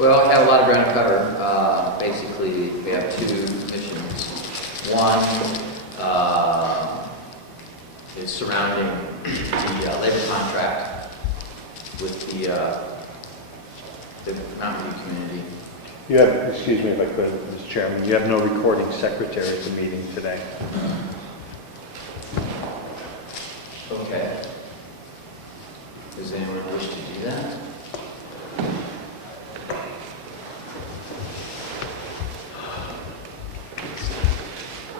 Well, we have a lot of ground to cover. Basically, we have two missions. One is surrounding the labor contract with the Mountain View community. You have, excuse me if I could, Mr. Chairman, you have no recording secretary at the meeting today. Okay. Does anyone wish to do that?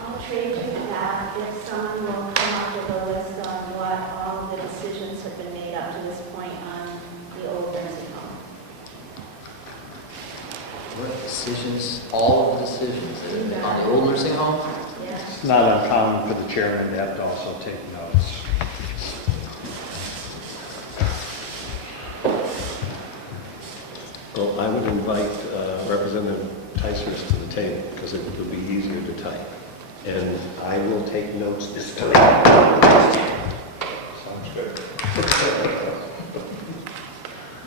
I'll trade you that if someone will come up with a list on what all of the decisions have been made up to this point on the old nursing home. What decisions? All of the decisions on the old nursing home? Yes. It's not uncommon for the chairman to have to also take notes. Well, I would invite Representative Ticehurst to the table because it would be easier to type. And I will take notes this time. Sounds good.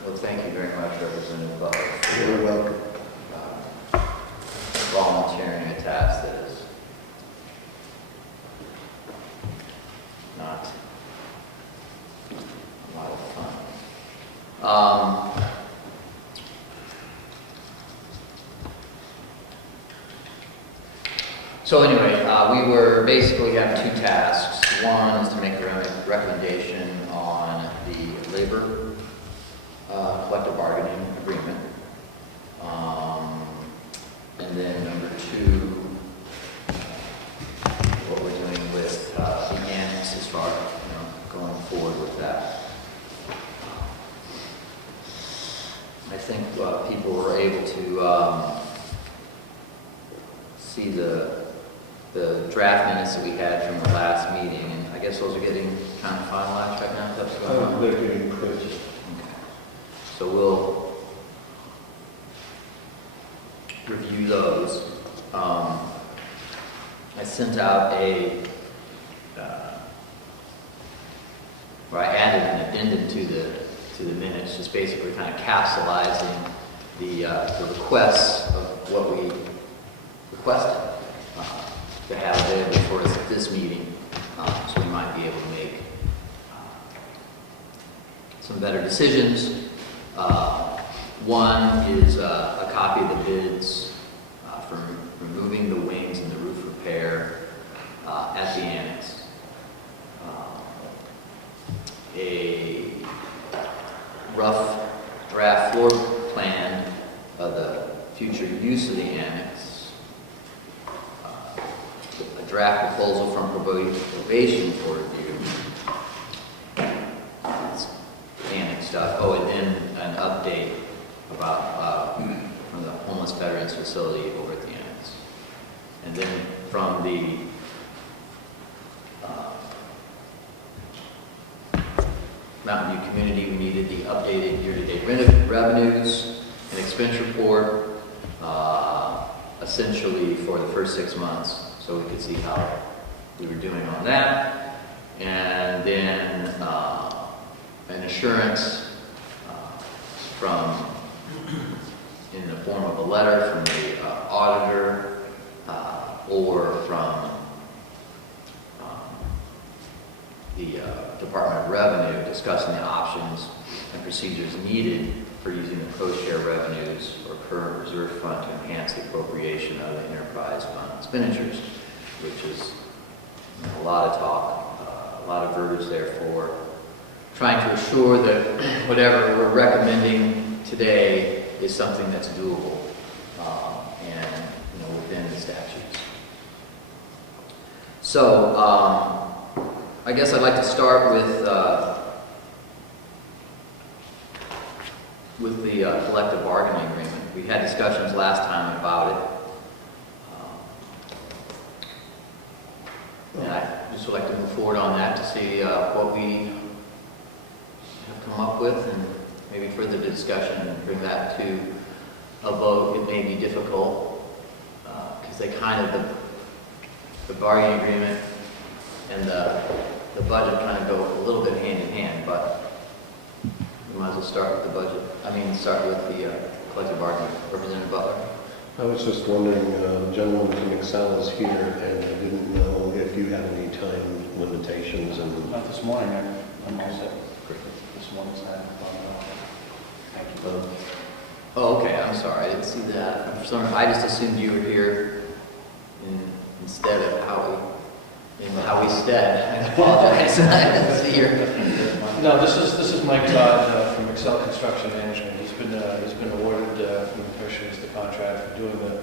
Well, thank you very much, Representative Butler. You're welcome. Volunteering a task that is not a lot of fun. So anyway, we have two tasks. One is to make a recommendation on the labor collective bargaining agreement. And then number two, what we're doing with the annex as far as going forward with that. I think people were able to see the draft minutes that we had from the last meeting, and I guess those are getting kind of finalized right now. That's going on. They're getting close. Okay. So we'll review those. I sent out I added an addendum to the minutes, just basically kind of capsulizing the requests of what we requested to have available for us at this meeting, so we might be able to make some better decisions. One is a copy of the bids for removing the wings and the roof repair at the annex. A rough draft floor plan of the future use of the annex. A draft proposal from probation for review. That's annex stuff. Oh, and then an update about from the homeless veterans facility over at the annex. And then from the Mountain View community, we needed the updated year-to-date revenues and expense report, essentially for the first 6 months, so we could see how we were doing on that. And then an assurance in the form of a letter from the auditor or from the Department of Revenue discussing the options and procedures needed for using the co-share revenues or current reserve fund to enhance the appropriation of the enterprise fund expenditures, which is a lot of talk, a lot of verbiage there for trying to assure that whatever we're recommending today is something that's doable and within the statutes. So I guess I'd like to start with the collective bargaining agreement. We had discussions last time about it. And I just would like to move forward on that to see what we have come up with and maybe further discussion and bring that to a vote. It may be difficult because they the bargaining agreement and the budget kind of go a little bit hand in hand, but we might as well start with the budget. Start with the collective bargaining. Representative Butler? I was just wondering, the gentleman from Excel is here, and I didn't know if you had any time limitations and... Not this morning, I'm all set. This morning's not. Thank you. Oh, okay, I'm sorry, I didn't see that. For some reason, I just assumed you were here instead of Howie. In Howie's stead. I apologize. I didn't see your... No, this is Mike Todd from Excel Construction Management. He's been awarded from the commissioners the contract for doing the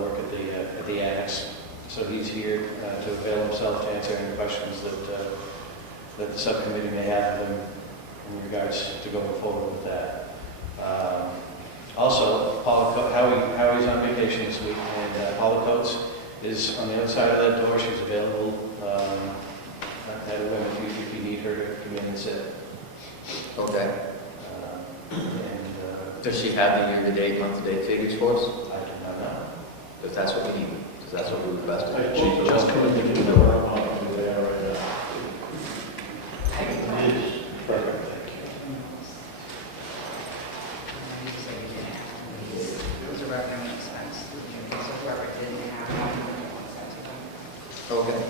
work at the annex. So he's here to avail himself to answer any questions that the subcommittee may have of him in regards to going forward with that. Also, Howie's on vacation this week, and Paula Coates is on the other side of that door. She's available at a whim if you need her to come in and sit. Okay. Does she have the year-to-date, month-to-date figures for us? I do not know. If that's what we need, if that's what we requested. She just couldn't give you the where they are right now. Perfect, thank you. It was a revenue expense, so whoever didn't have one, Okay.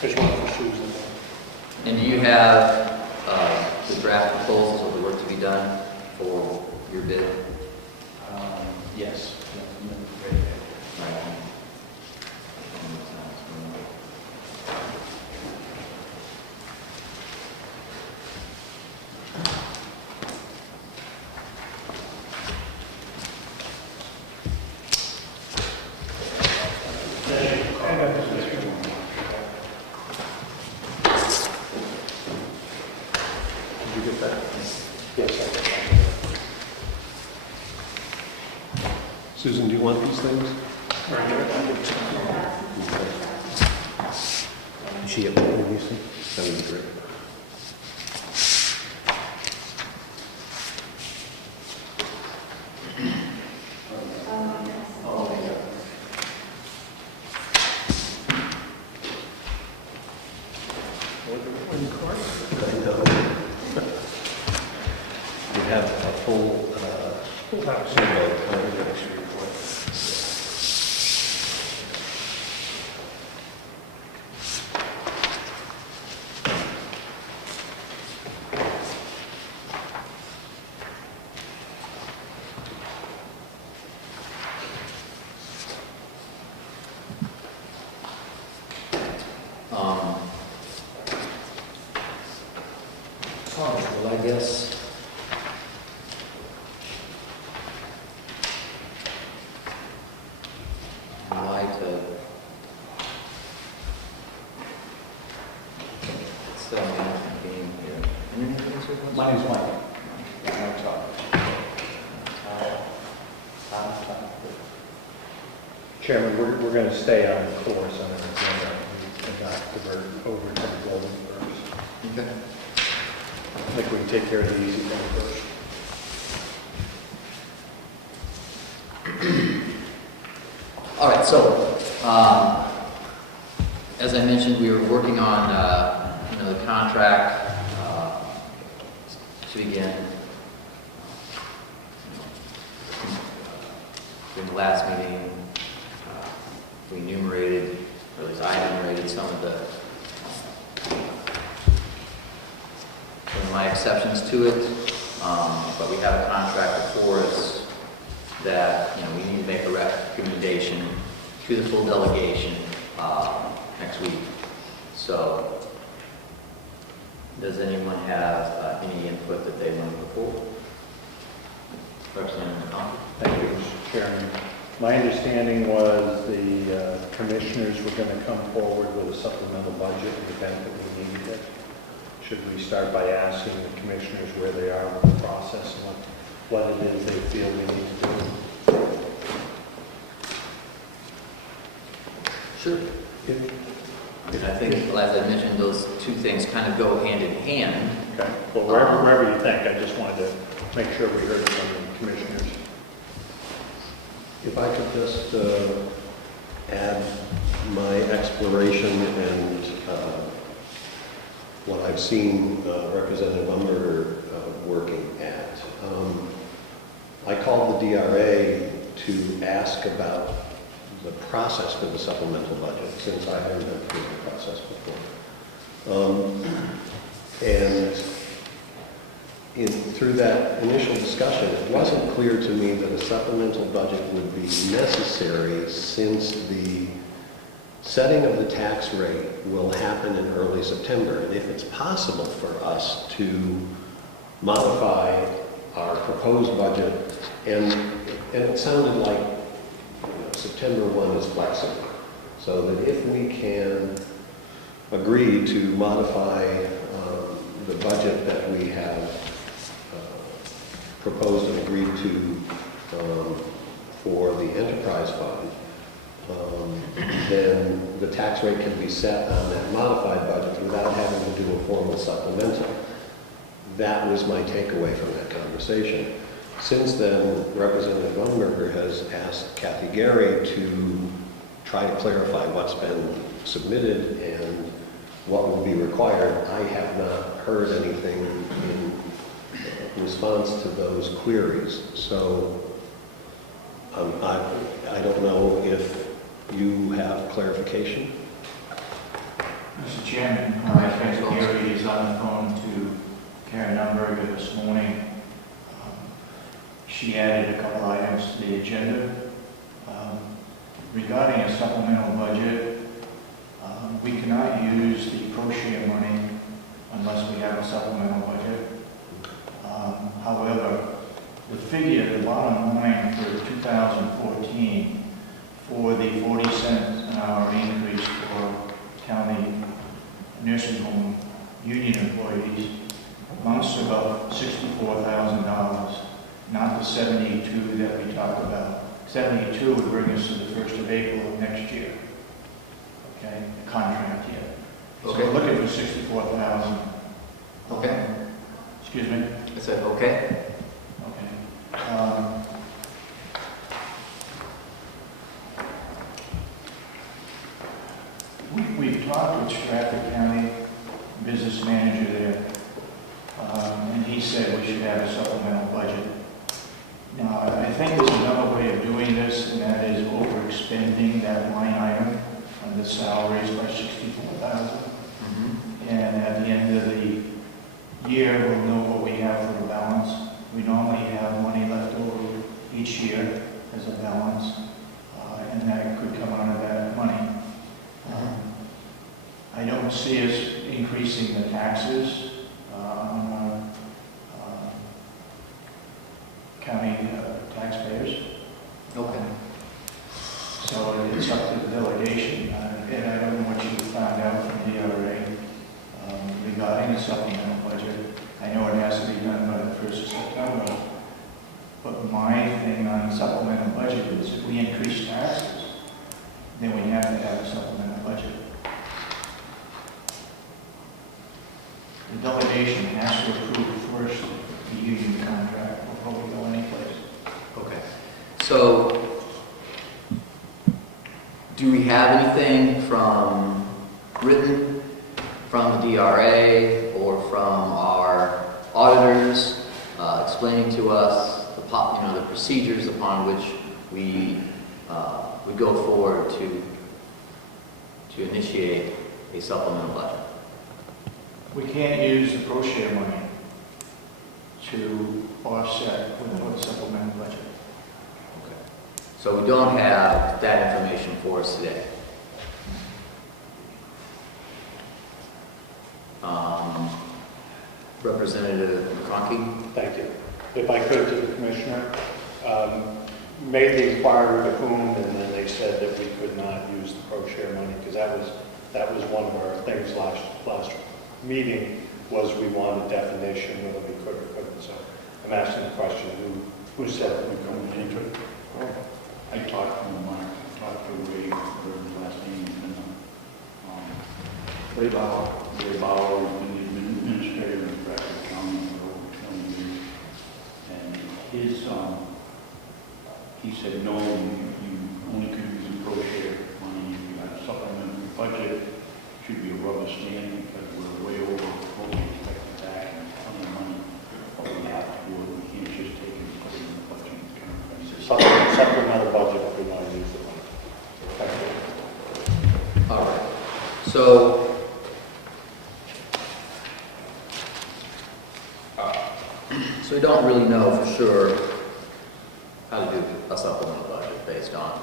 There's one for Susan. And do you have the draft proposals of the work to be done for your bid? Yes. Right. Did you get that? Yes, Susan, do you want these things? Is she uploading these things? That would be great. I know. We have a full house report. Well, I guess. I'd like to. Still management being here. Anything else with us? My name's Mike. Mike Todd. Chairman, we're going to stay on the course on the agenda. We cannot divert over to the building first. Okay. I think we can take care of the easy thing first. All right, so, as I mentioned, we were working on, the contract to begin. In the last meeting, we enumerated, or at least I enumerated some of my exceptions to it, but we have a contract before us that, we need to make a recommendation to the full delegation next week. So, does anyone have any input that they want to put forward? Representative McConkey? Thank you, Mr. Chairman. My understanding was the commissioners were going to come forward with a supplemental budget in the event that we needed it. Should we start by asking the commissioners where they are with the process and what it is they feel we need to do? Sure. I think, as I mentioned, those two things kind of go hand in hand. Okay, well, wherever you think, I just wanted to make sure we heard it from the commissioners. If I could just add my exploration and what I've seen Representative Umberger working at. I called the DRA to ask about the process for the supplemental budget, since I haven't been through the process before. Through that initial discussion, it wasn't clear to me that a supplemental budget would be necessary, since the setting of the tax rate will happen in early September. And if it's possible for us to modify our proposed budget, and it sounded like September 1 is flexible, so that if we can agree to modify the budget that we have proposed and agreed to for the enterprise fund, then the tax rate can be set on that modified budget without having to do a formal supplemental. That was my takeaway from that conversation. Since then, Representative Umberger has asked Kathy Gary to try to clarify what's been submitted and what would be required. I have not heard anything in response to those queries. So I don't know if you have clarification. Mr. Chairman, Kathy Gary is on the phone to Karen Umberger this morning. She added a couple items to the agenda. Regarding a supplemental budget, we cannot use the pro-share money unless we have a supplemental budget. However, the figure, the bottom line for 2014, for the 40 cents an hour increase for county nursing home union employees, amounts to about $64,000, not the 72 that we talked about. 72 would bring us to the 1st of April of next year. Okay, the contract year. So we're looking for 64,000. Okay. Excuse me? I said, okay. Okay. We've talked with Stratford County business manager there, and he said we should have a supplemental budget. Now, I think there's another way of doing this, and that is overexpending that line item on the salaries by $64,000. And at the end of the year, we'll know what we have for the balance. We normally have money left over each year as a balance, and that could come out of that money. I don't see us increasing the taxes on county taxpayers. Okay. So it's up to the delegation, and I don't know what you found out from the DRA regarding the supplemental budget. I know it has to be done by the 1st of September, but my thing on the supplemental budget is if we increase taxes, then we have to have a supplemental budget. The delegation has to approve first the union contract before we go anyplace. Okay. So, do we have anything from written from the DRA or from our auditors explaining to us the procedures upon which we would go forward to initiate a supplemental budget? We can't use the pro-share money to offset with a supplemental budget. Okay. So we don't have that information for us today. Representative McConkey? Thank you. If I could, to the commissioner, made the inquiry to whom, and then they said that we could not use the pro-share money, because that was one of our things last meeting, was we wanted definition whether we could or couldn't. So I'm asking the question, who said that we couldn't? I talked to Mark talked to Ray, whatever his last name is, Ray Bauer. Ray Bauer has been the administrator in Bradford County for over 20 years. And he said, no, you only could use the pro share money if you had a supplementary budget. Should be a rubber stamp because we're way over what we expected back and plenty of money. We have to do it. We can't just take it and put it in the budget. Supplemental budget if we want to use the money. Thank you. All right. So, we don't really know for sure how to do a supplemental budget based on,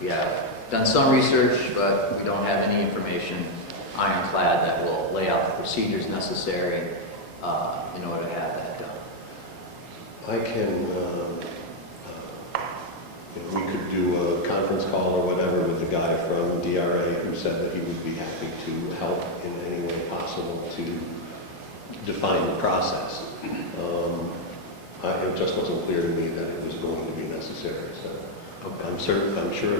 we have done some research, but we don't have any information ironclad that will lay out the procedures necessary in order to have that done. I can, we could do a conference call or whatever with the guy from DRA who said that he would be happy to help in any way possible to define the process. It just wasn't clear to me that it was going to be necessary, so Okay. I'm sure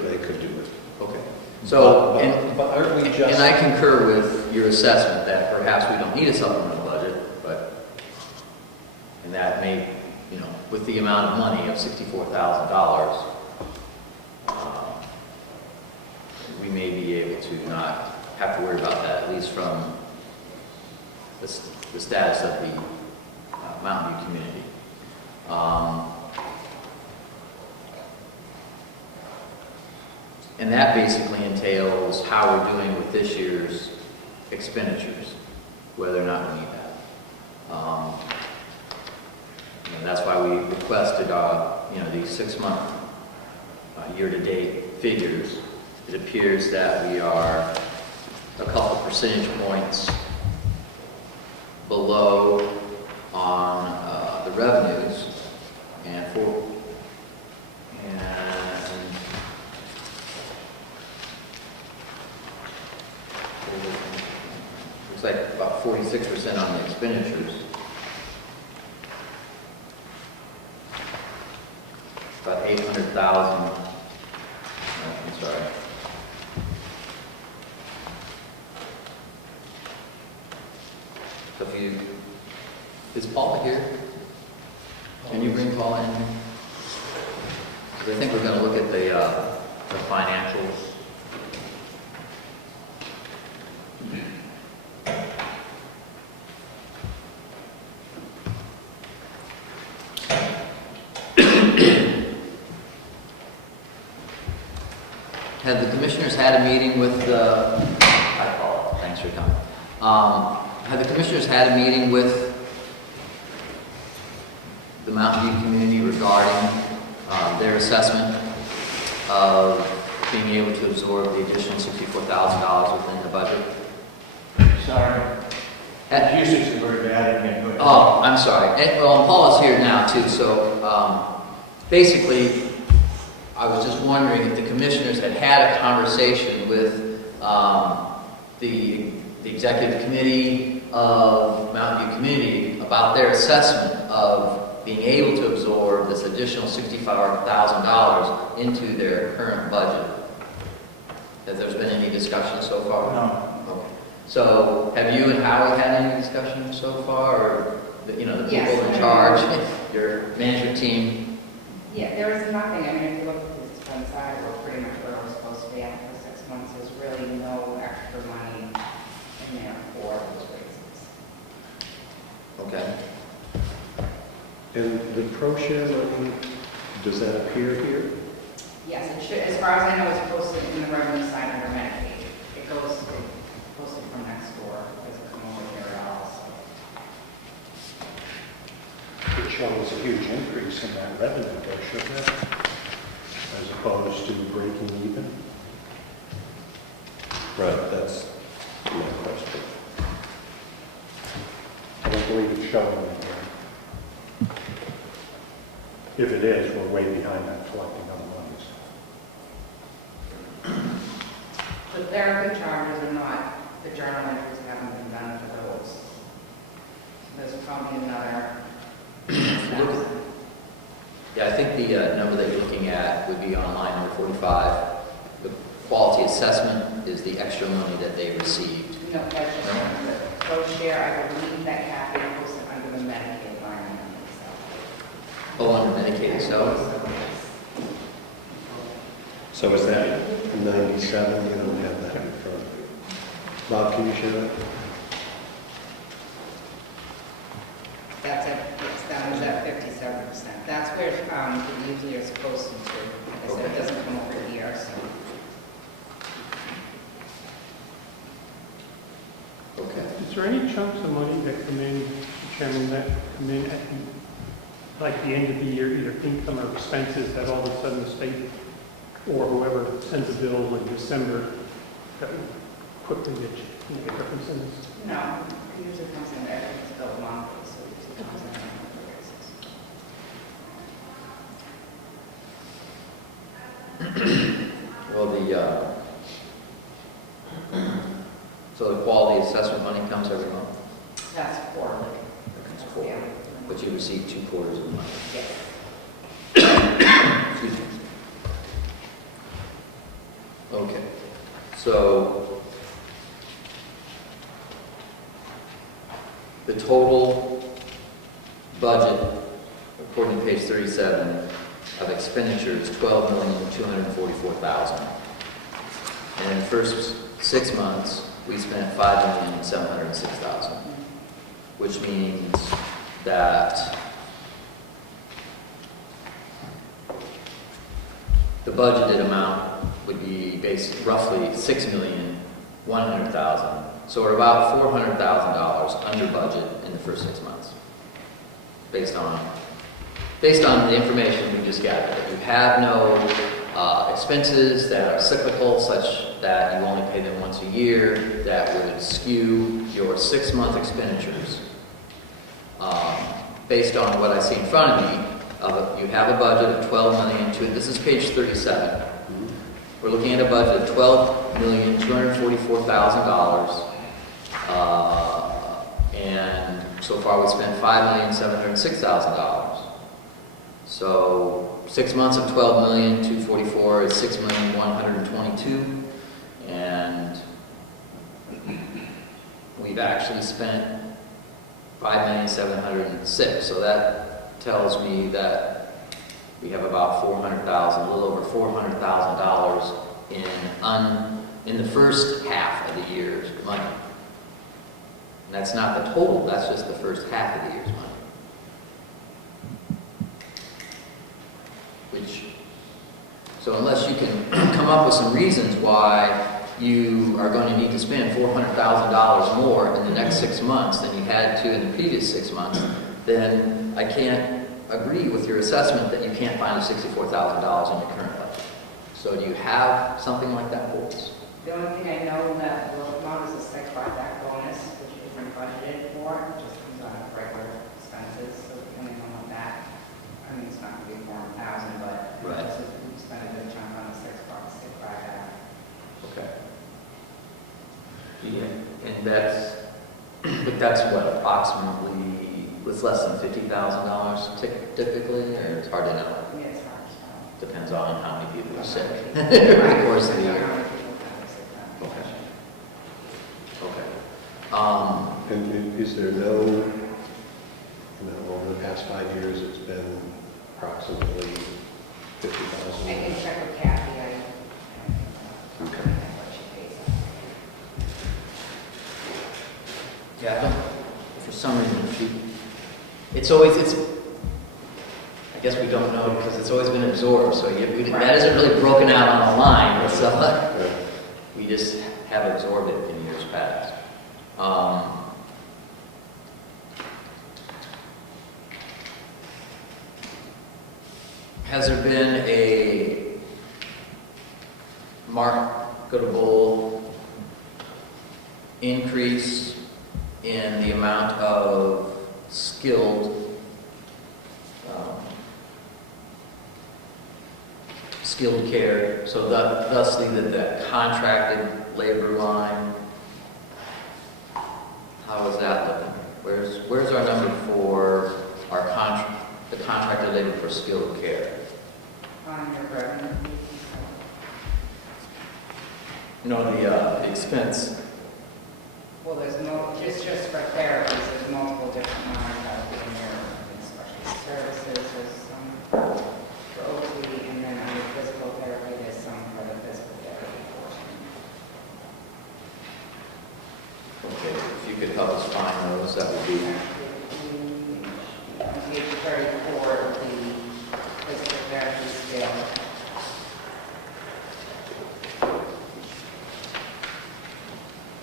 they could do it. Okay. So, but aren't we just... and I concur with your assessment that perhaps we don't need a supplemental budget, and that may, with the amount of money of $64,000, we may be able to not have to worry about that, at least from the status of the Mountain View community. And that basically entails how we're doing with this year's expenditures, whether or not we need that. And that's why we requested, these 6-month year-to-date figures. It appears that we are a couple percentage points below on the revenues, and looks like about 46% on the expenditures. About 800,000. I'm sorry. So if you, is Paula here? Can you bring Paula in here? Because I think we're going to look at the financials. Have the commissioners had a meeting with hi Paula, thanks for coming. Have the commissioners had a meeting with the Mountain View community regarding their assessment of being able to absorb the additional $64,000 within the budget? Sorry. Acoustics are very bad in here. Go ahead. Oh, I'm sorry. And, well, Paula's here now too, so basically, I was just wondering if the commissioners had had a conversation with the executive committee of Mountain View Community about their assessment of being able to absorb this additional $65,000 into their current budget. Has there been any discussion so far? No. Okay. So, have you and Howie had any discussion so far, or the people Yes. in charge, your management team? Yeah, there is nothing, I mean, if you look at this expense side, we're pretty much where we're supposed to be at for 6 months. There's really no extra money in there for those raises. Okay. And the pro share money, does that appear here? Yes, it should, as far as I know, it's posted in the revenue side under Medicaid. It goes posted from next door, as a Comeau here also. It shows a huge increase in that revenue, though, shouldn't it? As opposed to breaking even. Right, that's my question. I don't believe it's showing it here. If it is, we're way behind on collecting other monies. The therapy charges are not, the journal entries haven't been done for those. There's probably another. Yeah, I think the number that you're looking at would be on line number 45. The quality assessment is the extra money that they received. No, that's just the pro share, I believe that Kathy puts it under the Medicaid line. Oh, under Medicaid itself? So is that 97? You don't have that in front of you. Bob, can you share that? That's at, yes, that was at 57%. That's where it usually is supposed to, like I said, it doesn't come over here, so. Okay. Is there any chunks of money that come in, Mr. Chairman, that come in at the, like the end of the year, either income or expenses, that all of a sudden the state or whoever sends a bill in December that would quickly make a difference in this? No, it usually comes in there, it's built monthly, so it usually comes in on a monthly basis. Well, so the quality assessment money comes every month? That's quarterly. It comes quarterly. Yeah. But you receive 2 quarters of the money. Yes. Excuse me. Okay, so the total budget, according to page 37, of expenditures, $12,244,000. And in the first 6 months, we spent $5,706,000, which means that the budgeted amount would be based roughly $6,100,000. So we're about $400,000 under budget in the first 6 months, based on the information we just gathered. If you have no expenses that are cyclical, such that you only pay them once a year, that would skew your 6-month expenditures. Based on what I see in front of me, you have a budget of $12 million. This is page 37. We're looking at a budget of $12,244,000. And so far we spent $5,706,000. So 6 months of $12,244,000 is $6,122,000. And we've actually spent $5,706,000. So that tells me that we have about $400,000, a little over $400,000 in the first half of the year's money. And that's not the total, that's just the first half of the year's money. So unless you can come up with some reasons why you are going to need to spend $400,000 more in the next 6 months than you had to in the previous 6 months, then I can't agree with your assessment that you can't find $64,000 in your current budget. So do you have something like that for us? The only thing I know that will come out is a 6 buyback bonus, which isn't budgeted for, it just comes out of regular expenses, so depending on what that, I mean, it's not going to be $400,000, but Right. we spend a good chunk on a 6 buyback. Okay. Yeah, and but that's what, approximately, it's less than $50,000 typically, or it's hard to know? Yeah, it's hard to tell. Depends on how many people are sick over the course of the year. Okay. Okay. And is there no, over the past 5 years, it's been approximately I can $50,000? check with Kathy, Okay. what she pays. Yeah, I don't, for some reason, I guess we don't know because it's always been absorbed, so that isn't really broken out on the line, so we just have absorbed it in years past. Has there been a marketable increase in the amount of skilled care, so thusly that contracted labor line, how is that looking? Where's our number for the contracted labor for skilled care? On your revenue. No, the expense. Well, there's just for therapies, there's multiple different lines out there. There's special services, there's some for OT, and then under physical therapy, there's some for the physical therapy portion. Okay, if you could help us find those, that would be, On page 34, the physical therapy scale.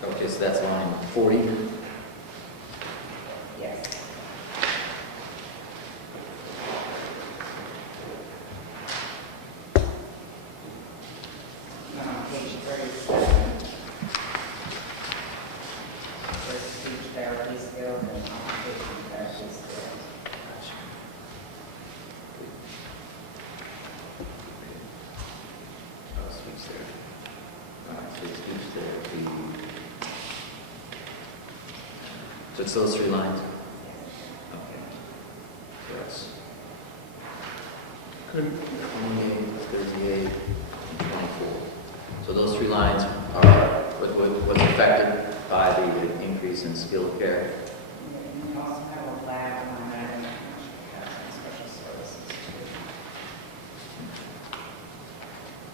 okay, so that's line 40. Yes. On page 37, there's speech therapy skills and occupational therapy skills. Oh, speech therapy. All right, so speech therapy. So it's those 3 lines? Okay. So that's Good. 28, 38, and 24. So those 3 lines are what's affected by the increase in skilled care. And you also have a lab line item that has some special services too.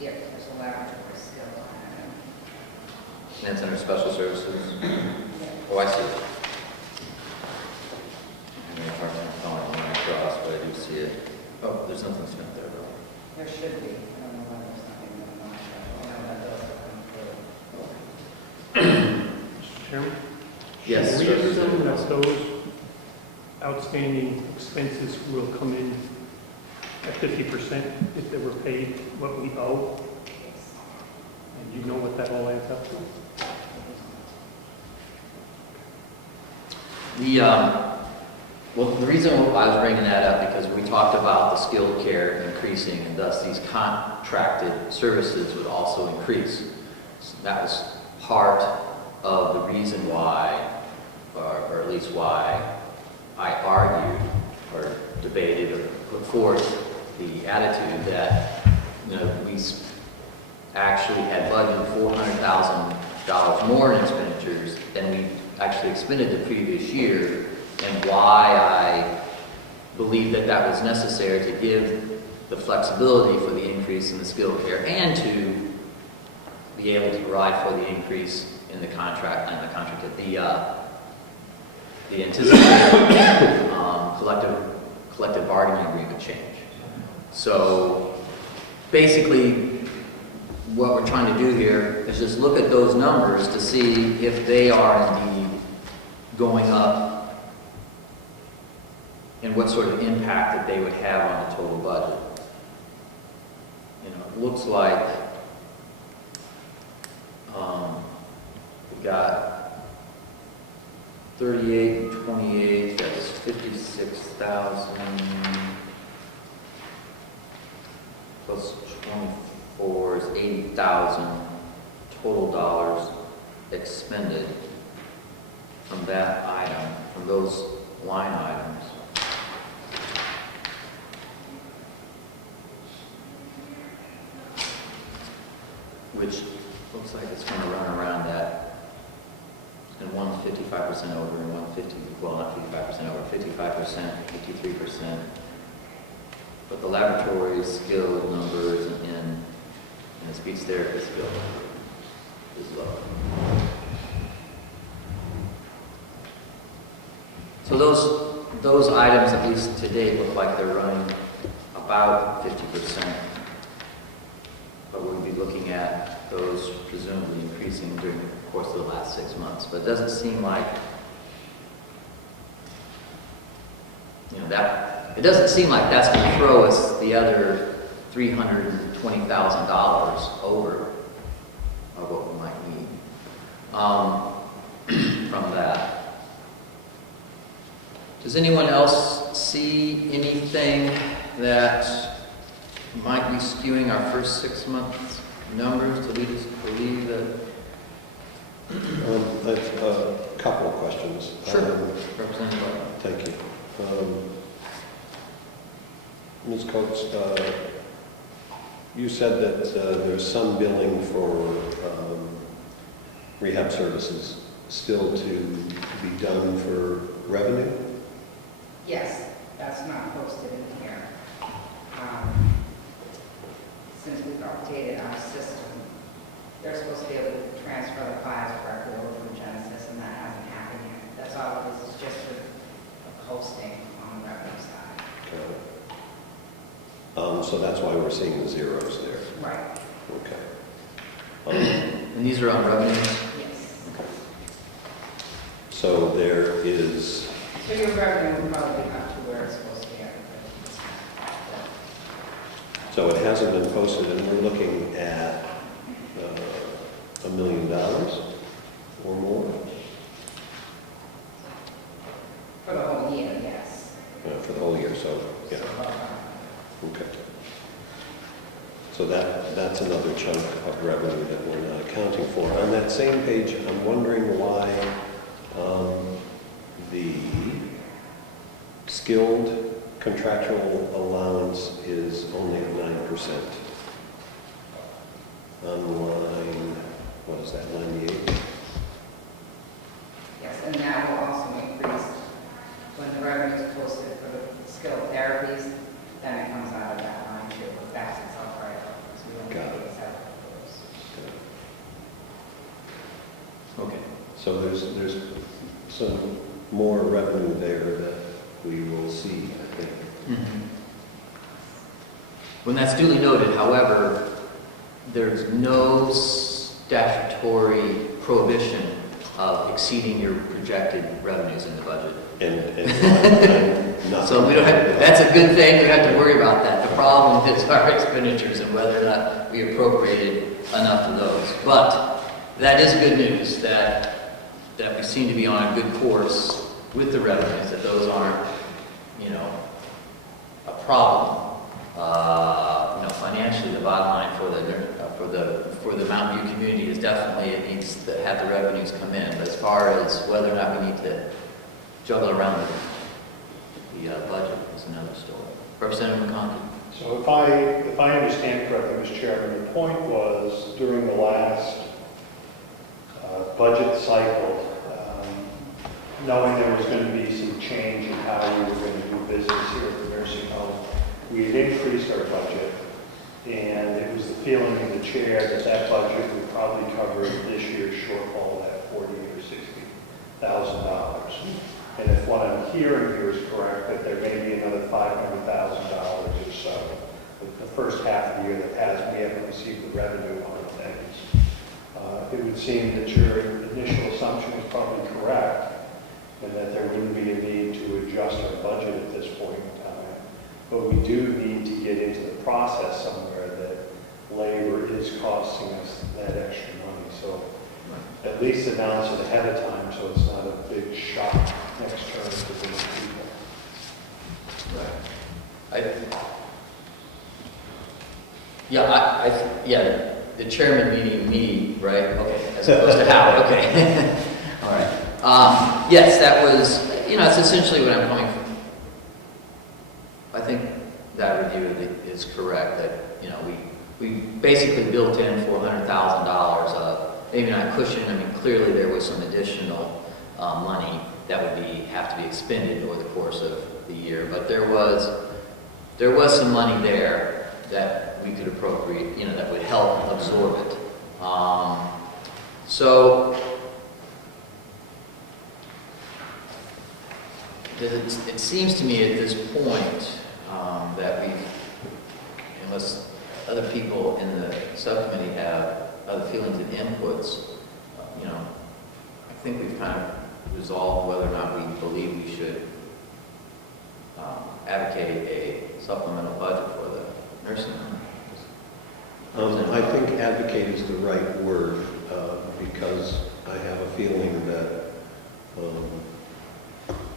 Yep, there's a laboratory skill line item. And that's under special services. Yeah. Oh, I see. I'm having a hard time following line across, but I do see it. Oh, there's nothing spent there, though. There should be, I don't know why there's nothing going on, but I know that those are coming through. Mr. Chairman? Yes, Should we sir. assume that those outstanding expenses will come in at 50% if they were paid what we owe? And you know what that all adds up to? Well, the reason I was bringing that up because we talked about the skilled care increasing and thus these contracted services would also increase. So that was part of the reason why, or at least why I argued or debated or put forth the attitude that, we actually had budgeted $400,000 more in expenditures than we actually expended the previous year, and why I believe that that was necessary to give the flexibility for the increase in the skilled care and to be able to provide for the increase in the contract, the anticipated collective bargaining agreement change. So basically, what we're trying to do here is just look at those numbers to see if they are indeed going up and what sort of impact that they would have on the total budget. It looks like we got 38 and 28, that's 56,000 plus 24 is 80,000 total dollars expended from that item, from those line items. Which looks like it's going to run around that, and one 55% over and one 50, well, not 55% over, 55%, 53%. But the laboratory skill numbers and the speech therapy skill is low. So those items, at least to date, look like they're running about 50%. But we'll be looking at those presumably increasing during the course of the last 6 months. But it doesn't seem like, it doesn't seem like that's going to throw us the other $320,000 over of what we might need from that. Does anyone else see anything that might be skewing our first 6 months numbers to lead us to believe that? I have a couple of questions. Sure. Representative Butler. Thank you. Ms. Coates, you said that there's some billing for rehab services still to be done for revenue? Yes, that's not posted in here. Since we've updated our system, they're supposed to be able to transfer the files directly over from Genesis, and that hasn't happened yet. That's all it is just a posting on the revenue side. Okay. So that's why we're seeing the zeros there. Right. Okay. And these are on revenues? Yes. So there is, So your revenue will probably be up to where it's supposed to be at. so it hasn't been posted, and we're looking at $1 million or more For the whole year, yes. for the whole year, so, yeah, okay. So that's another chunk of revenue that we're not accounting for. On that same page, I'm wondering why the skilled contractual allowance is only at 9%. On line, what is that, 98? Yes, and that will also increase when the revenue is posted for the skilled therapies, then it comes out of that line too, but that's itself right up. So we don't Got get it. separate for those. Okay. So there's some more revenue there that we will see, I think. When that's duly noted, however, there's no statutory prohibition of exceeding your projected revenues in the budget. And I'm not. So we don't have, that's a good thing, we don't have to worry about that. The problem is our expenditures and whether or not we appropriated enough of those. But that is good news, that we seem to be on a good course with the revenues, that those aren't, a problem. Financially, the bottom line for the Mountain View community is definitely it needs to have the revenues come in. But as far as whether or not we need to juggle around the budget is another story. Representative McConkey. So if I understand correctly, Mr. Chairman, the point was during the last budget cycle, knowing there was going to be some change in how we were going to do business here at the nursing home, we had increased our budget, and it was the feeling of the chair that that budget would probably cover this year's shortfall at $40,000 or $60,000. And if what I'm hearing here is correct, that there may be another $500,000 or so. The first half of the year we haven't received the revenue on things. It would seem that your initial assumption is probably correct, and that there wouldn't be a need to adjust our budget at this point in time. But we do need to get into the process somewhere that labor is costing us that extra money. So at least announce it ahead of time so it's not a big shock next term for the people. Right. The chairman meaning me, right? Okay, as opposed to Howard, okay. All right. Yes, that was, it's essentially what I'm coming from. I think that review is correct, that, we basically built in $400,000 of, maybe not cushion, clearly there was some additional money that would have to be expended over the course of the year, but there was some money there that we could appropriate, that would help absorb it. So it seems to me at this point that unless other people in the subcommittee have other feelings and inputs, I think we've kind of resolved whether or not we believe we should advocate a supplemental budget for the nursing home. I think advocate is the right word because I have a feeling that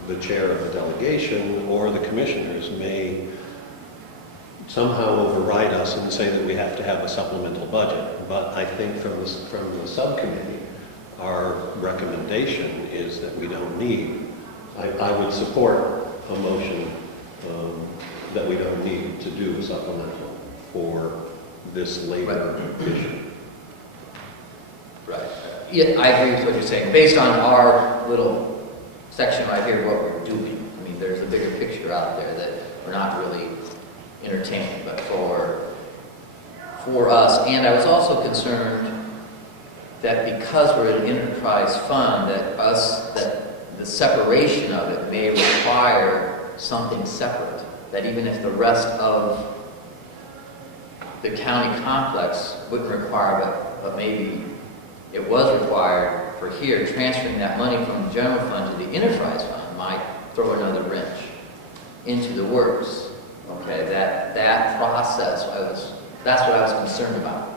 the chair of the delegation or the commissioners may somehow override us and say that we have to have a supplemental budget. But I think from the subcommittee, our recommendation is that we don't need. I would support a motion that we don't need to do a supplemental for this labor issue. Right. Yeah, I agree with what you're saying. Based on our little section right here, what we're doing, I mean, there's a bigger picture out there that we're not really entertaining, but for us, and I was also concerned that because we're an enterprise fund, that the separation of it may require something separate, that even if the rest of the county complex wouldn't require, but maybe it was required for here, transferring that money from the general fund to the enterprise fund might throw another wrench into the works. Okay, that process, that's what I was concerned about.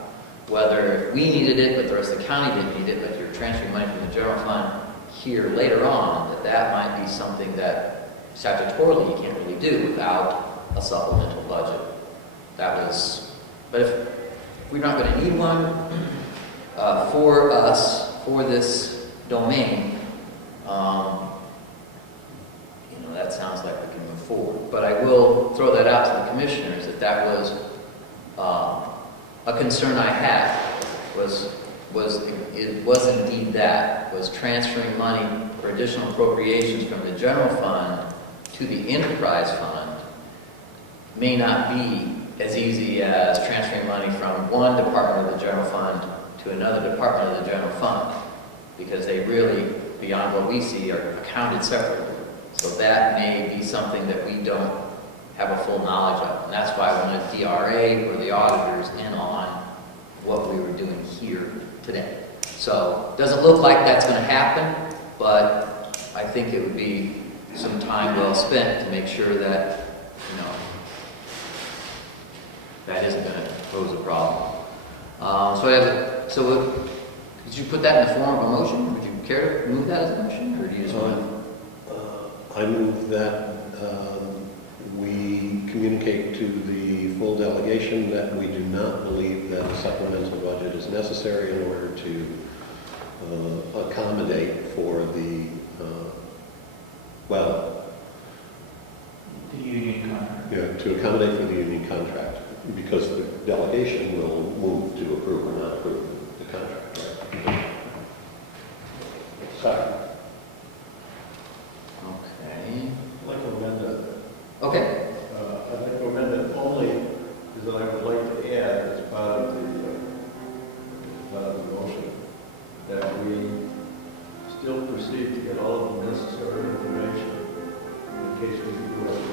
Whether we needed it, but the rest of the county didn't need it, but you're transferring money from the general fund here later on, that might be something that statutorily you can't really do without a supplemental budget. But if we're not going to need one for us, for this domain, that sounds like we can move forward. But I will throw that out to the commissioners, that was a concern I had, it was indeed that, was transferring money for additional appropriations from the general fund to the enterprise fund may not be as easy as transferring money from one department of the general fund to another department of the general fund, because they really, beyond what we see, are accounted separately. So that may be something that we don't have a full knowledge of. And that's why I wanted DRA or the auditors in on what we were doing here today. So it doesn't look like that's going to happen, but I think it would be some time well spent to make sure that, that isn't going to pose a problem. So did you put that in the form of a motion? Would you care to move that as a motion, or do you just want to? I move that we communicate to the full delegation that we do not believe that a supplemental budget is necessary in order to accommodate for the, The union contract. to accommodate for the union contract, because the delegation will move to approve or not approve the contract. Right? Second. Okay. I'd like to amend that. Okay. I'd like to amend that only because I would like to add, as part of the motion, that we still proceed to get all of the necessary information in case we do have to.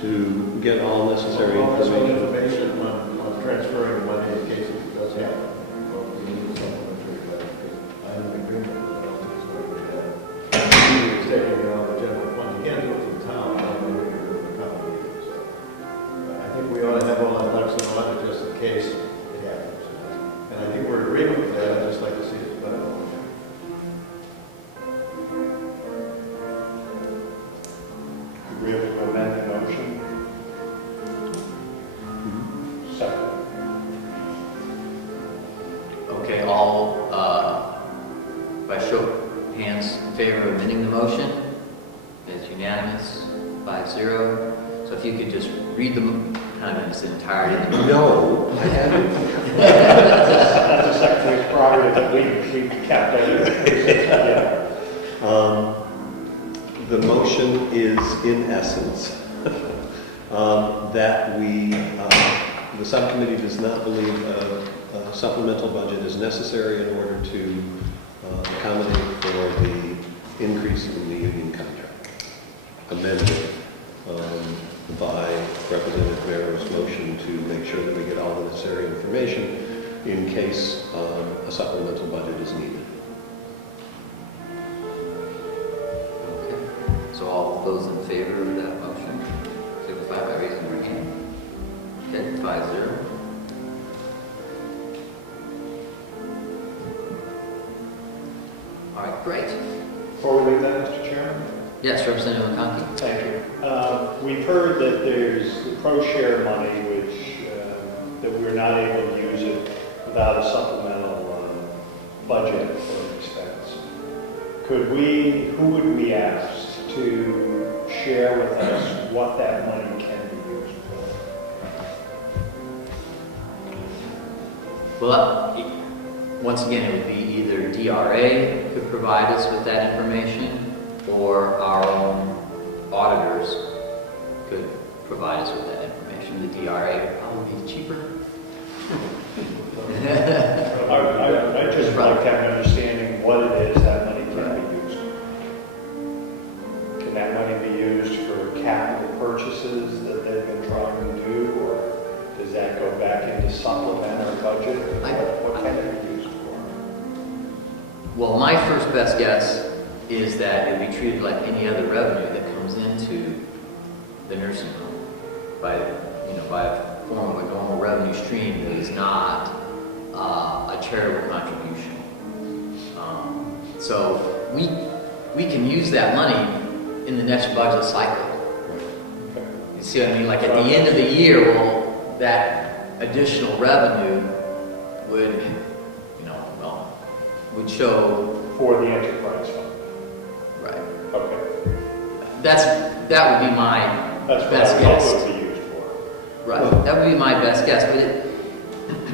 To get all necessary All necessary information. information on transferring the money in case it does happen. Well, we need a supplementary budget because I'm in agreement that I don't think it's going to happen. It's taking it out of the general fund. You can't do it from town. I don't know what you're doing from town either. So I think we ought to have all our ducks in order just in case it happens. And I think we're in agreement with that. I'd just like to see it done. Agreeable to amend the motion? Second. Okay, all, by show of hands in favor of amending the motion, it's unanimous, 5-0. So if you could just read them kind of in its entirety. No, I haven't. That's the Secretary's prerogative that we kept it. Yeah. The motion is in essence that the subcommittee does not believe a supplemental budget is necessary in order to accommodate for the increase in the union contract. Amended by Representative Barrow's motion to make sure that we get all the necessary information in case a supplemental budget is needed. So all those in favor of that motion, signify by raising your hand. Okay, 5-0. All right, great. Before we leave that, Mr. Chairman? Yes, Representative McConkey. Thank you. We've heard that there's the pro-share money, which, that we're not able to use it without a supplemental budget for expense. who would we ask to share with us what that money can be used for? Well, once again, it would be either DRA could provide us with that information, or our own auditors could provide us with that information. The DRA would probably be cheaper. I'd just like to have an understanding what it is that money can be used for. Can that money be used for capital purchases that they've been trying to do, or does that go back into supplement our budget? What can it be used for? Well, my first best guess is that it would be treated like any other revenue that comes into the nursing home by a form of a normal revenue stream that is not a charitable contribution. So we can use that money in the next budget cycle. You see what I mean? Like at the end of the year, well, that additional revenue would, would show. For the enterprise fund? Right. Okay. That would be my That's what best I guess. thought it would be used for. Right. That would be my best guess.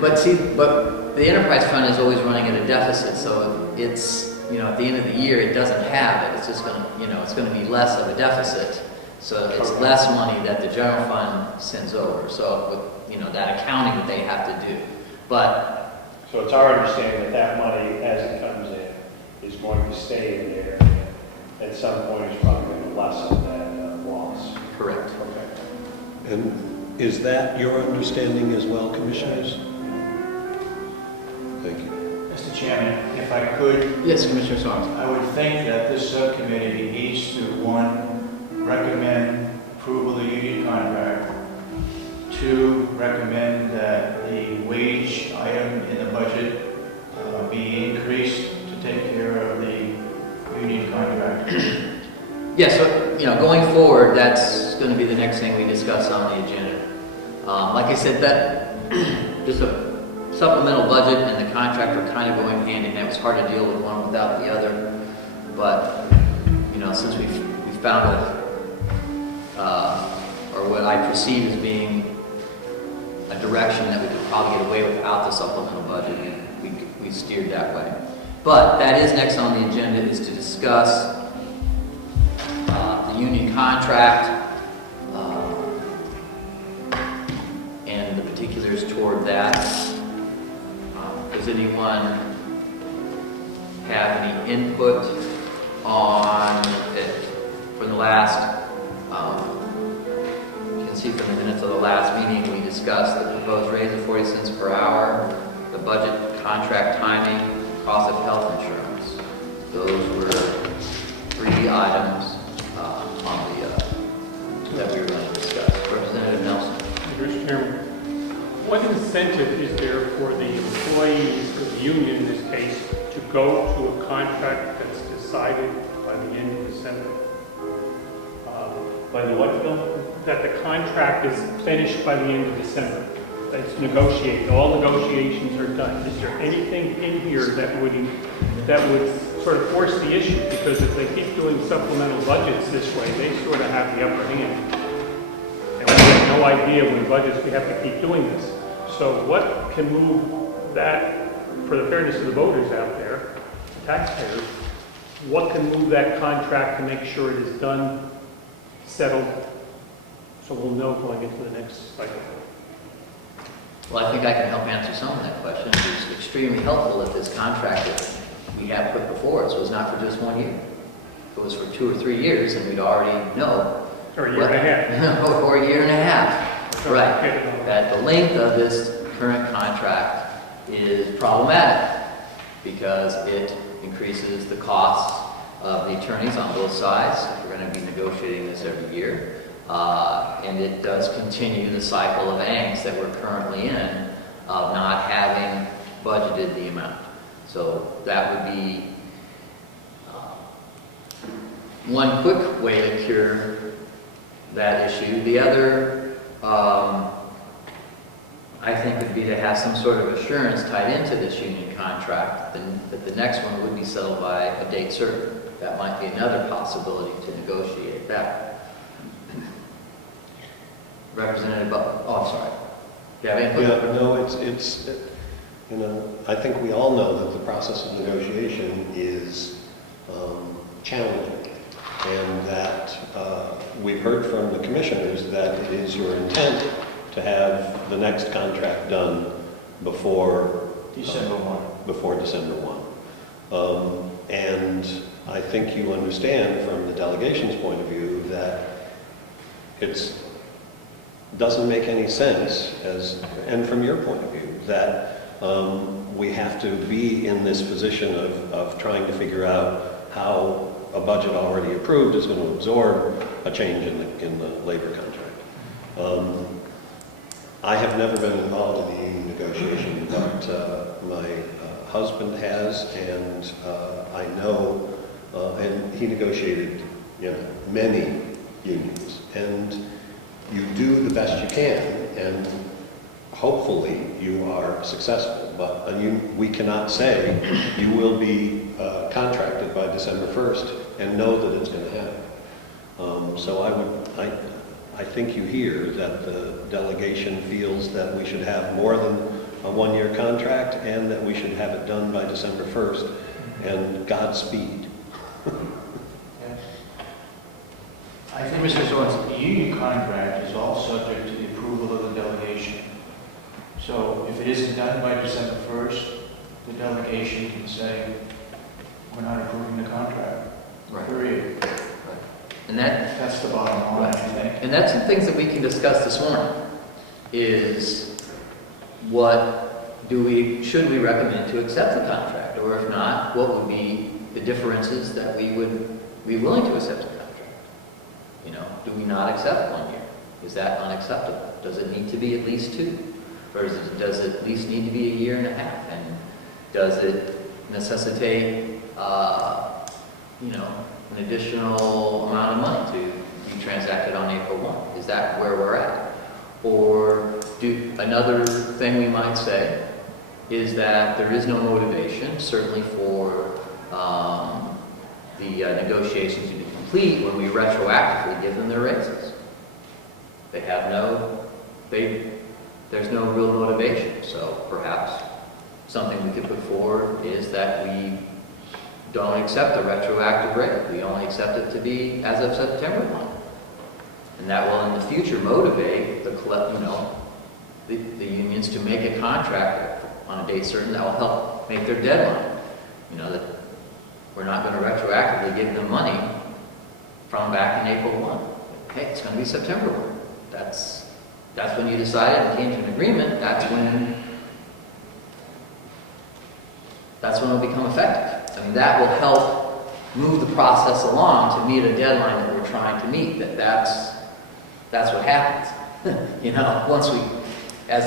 But the enterprise fund is always running at a deficit, so it's, at the end of the year, it doesn't have it. It's just going to, it's going to be less of a deficit. So it's less money that the general fund sends over. So with, that accounting that they have to do. But So it's our understanding that that money, as it comes in, is going to stay in there. At some point, it's probably going to lessen that loss. correct. Okay. And is that your understanding as well, Commissioners? Thank you. Mr. Chairman, if I could, Yes, Commissioner Sorens. I would think that this subcommittee needs to, one, recommend approval of the union contract, two, recommend that the wage item in the budget be increased to take care of the union contract. Yeah, so, going forward, that's going to be the next thing we discuss on the agenda. Like I said, that just a supplemental budget and the contract are kind of going hand in hand. It was hard to deal with one without the other. But, since we've found or what I perceive as being a direction that we could probably get away without the supplemental budget, we steered that way. But that is next on the agenda, is to discuss the union contract and the particulars toward that. Does anyone have any input on it? From the last, you can see from the minutes of the last meeting, we discussed the proposed raise of 40 cents per hour, the budget contract timing, cost of health insurance. Those were 3 items on the that we were going to discuss. Representative Nelson. Mr. Chairman, what incentive is there for the employees, or the union in this case, to go to a contract that's decided by the end of December? By the what, Bill? That the contract is finished by the end of December. That it's negotiated, all negotiations are done. Is there anything in here that would sort of force the issue? Because if they keep doing supplemental budgets this way, they sort of have the upper hand. And we have no idea when budgets we have to keep doing this. So what can move that, for the fairness of the voters out there, taxpayers, what can move that contract to make sure it is done, settled, so we'll know going into the next cycle? Well, I think I can help answer some of that question. It was extremely helpful that this contract that we have put before us was not for just 1 year. If it was for 2 or 3 years, then we'd already know. Or a year and a half. Or a year and a half. Right. That the length of this current contract is problematic because it increases the costs of the attorneys on both sides. We're going to be negotiating this every year. And it does continue the cycle of angst that we're currently in of not having budgeted the amount. So that would be one quick way to cure that issue. The other I think would be to have some sort of assurance tied into this union contract, then that the next one would be settled by a date certain. That might be another possibility to negotiate that. Representative Butler, oh, I'm sorry. Do you have input? Yeah, no, you know, I think we all know that the process of negotiation is challenging, and that we've heard from the commissioners that it is your intent to have the next contract done before December 1. Before December 1. And I think you understand from the delegation's point of view that it doesn't make any sense, and from your point of view, that we have to be in this position of trying to figure out how a budget already approved is going to absorb a change in the labor contract. I have never been involved in the union negotiation, but my husband has, and I know, and he negotiated, many unions, and you do the best you can, and hopefully you are successful, but we cannot say you will be contracted by December 1st and know that it's going to happen. So I think you hear that the delegation feels that we should have more than a one-year contract and that we should have it done by December 1st, and Godspeed. I think, Mr. Zorn, the union contract is all subject to the approval of the delegation. So if it isn't done by December 1st, the delegation can say, we're not approving the contract. Right. Period. And That's the bottom line, I think. And that's the things that we can discuss this morning, is should we recommend to accept the contract? Or if not, what would be the differences that we would be willing to accept the contract? Do we not accept 1 year? Is that unacceptable? Does it need to be at least 2? Or does it at least need to be 1.5 years? And does it necessitate, an additional amount of money to be transacted on April 1? Is that where we're at? Or another thing we might say is that there is no motivation, certainly for the negotiations to be complete when we retroactively give them their raises. There's no real motivation. So perhaps something we could put forward is that we don't accept the retroactive rate. We only accept it to be as of September 1. And that will in the future motivate the unions to make a contract on a date certain that will help make their deadline. That we're not going to retroactively give them money from back in April 1. Hey, it's going to be September 1. That's when you decided and came to an agreement. That's when it'll become effective. That will help move the process along to meet a deadline that we're trying to meet. That's what happens. Once we, as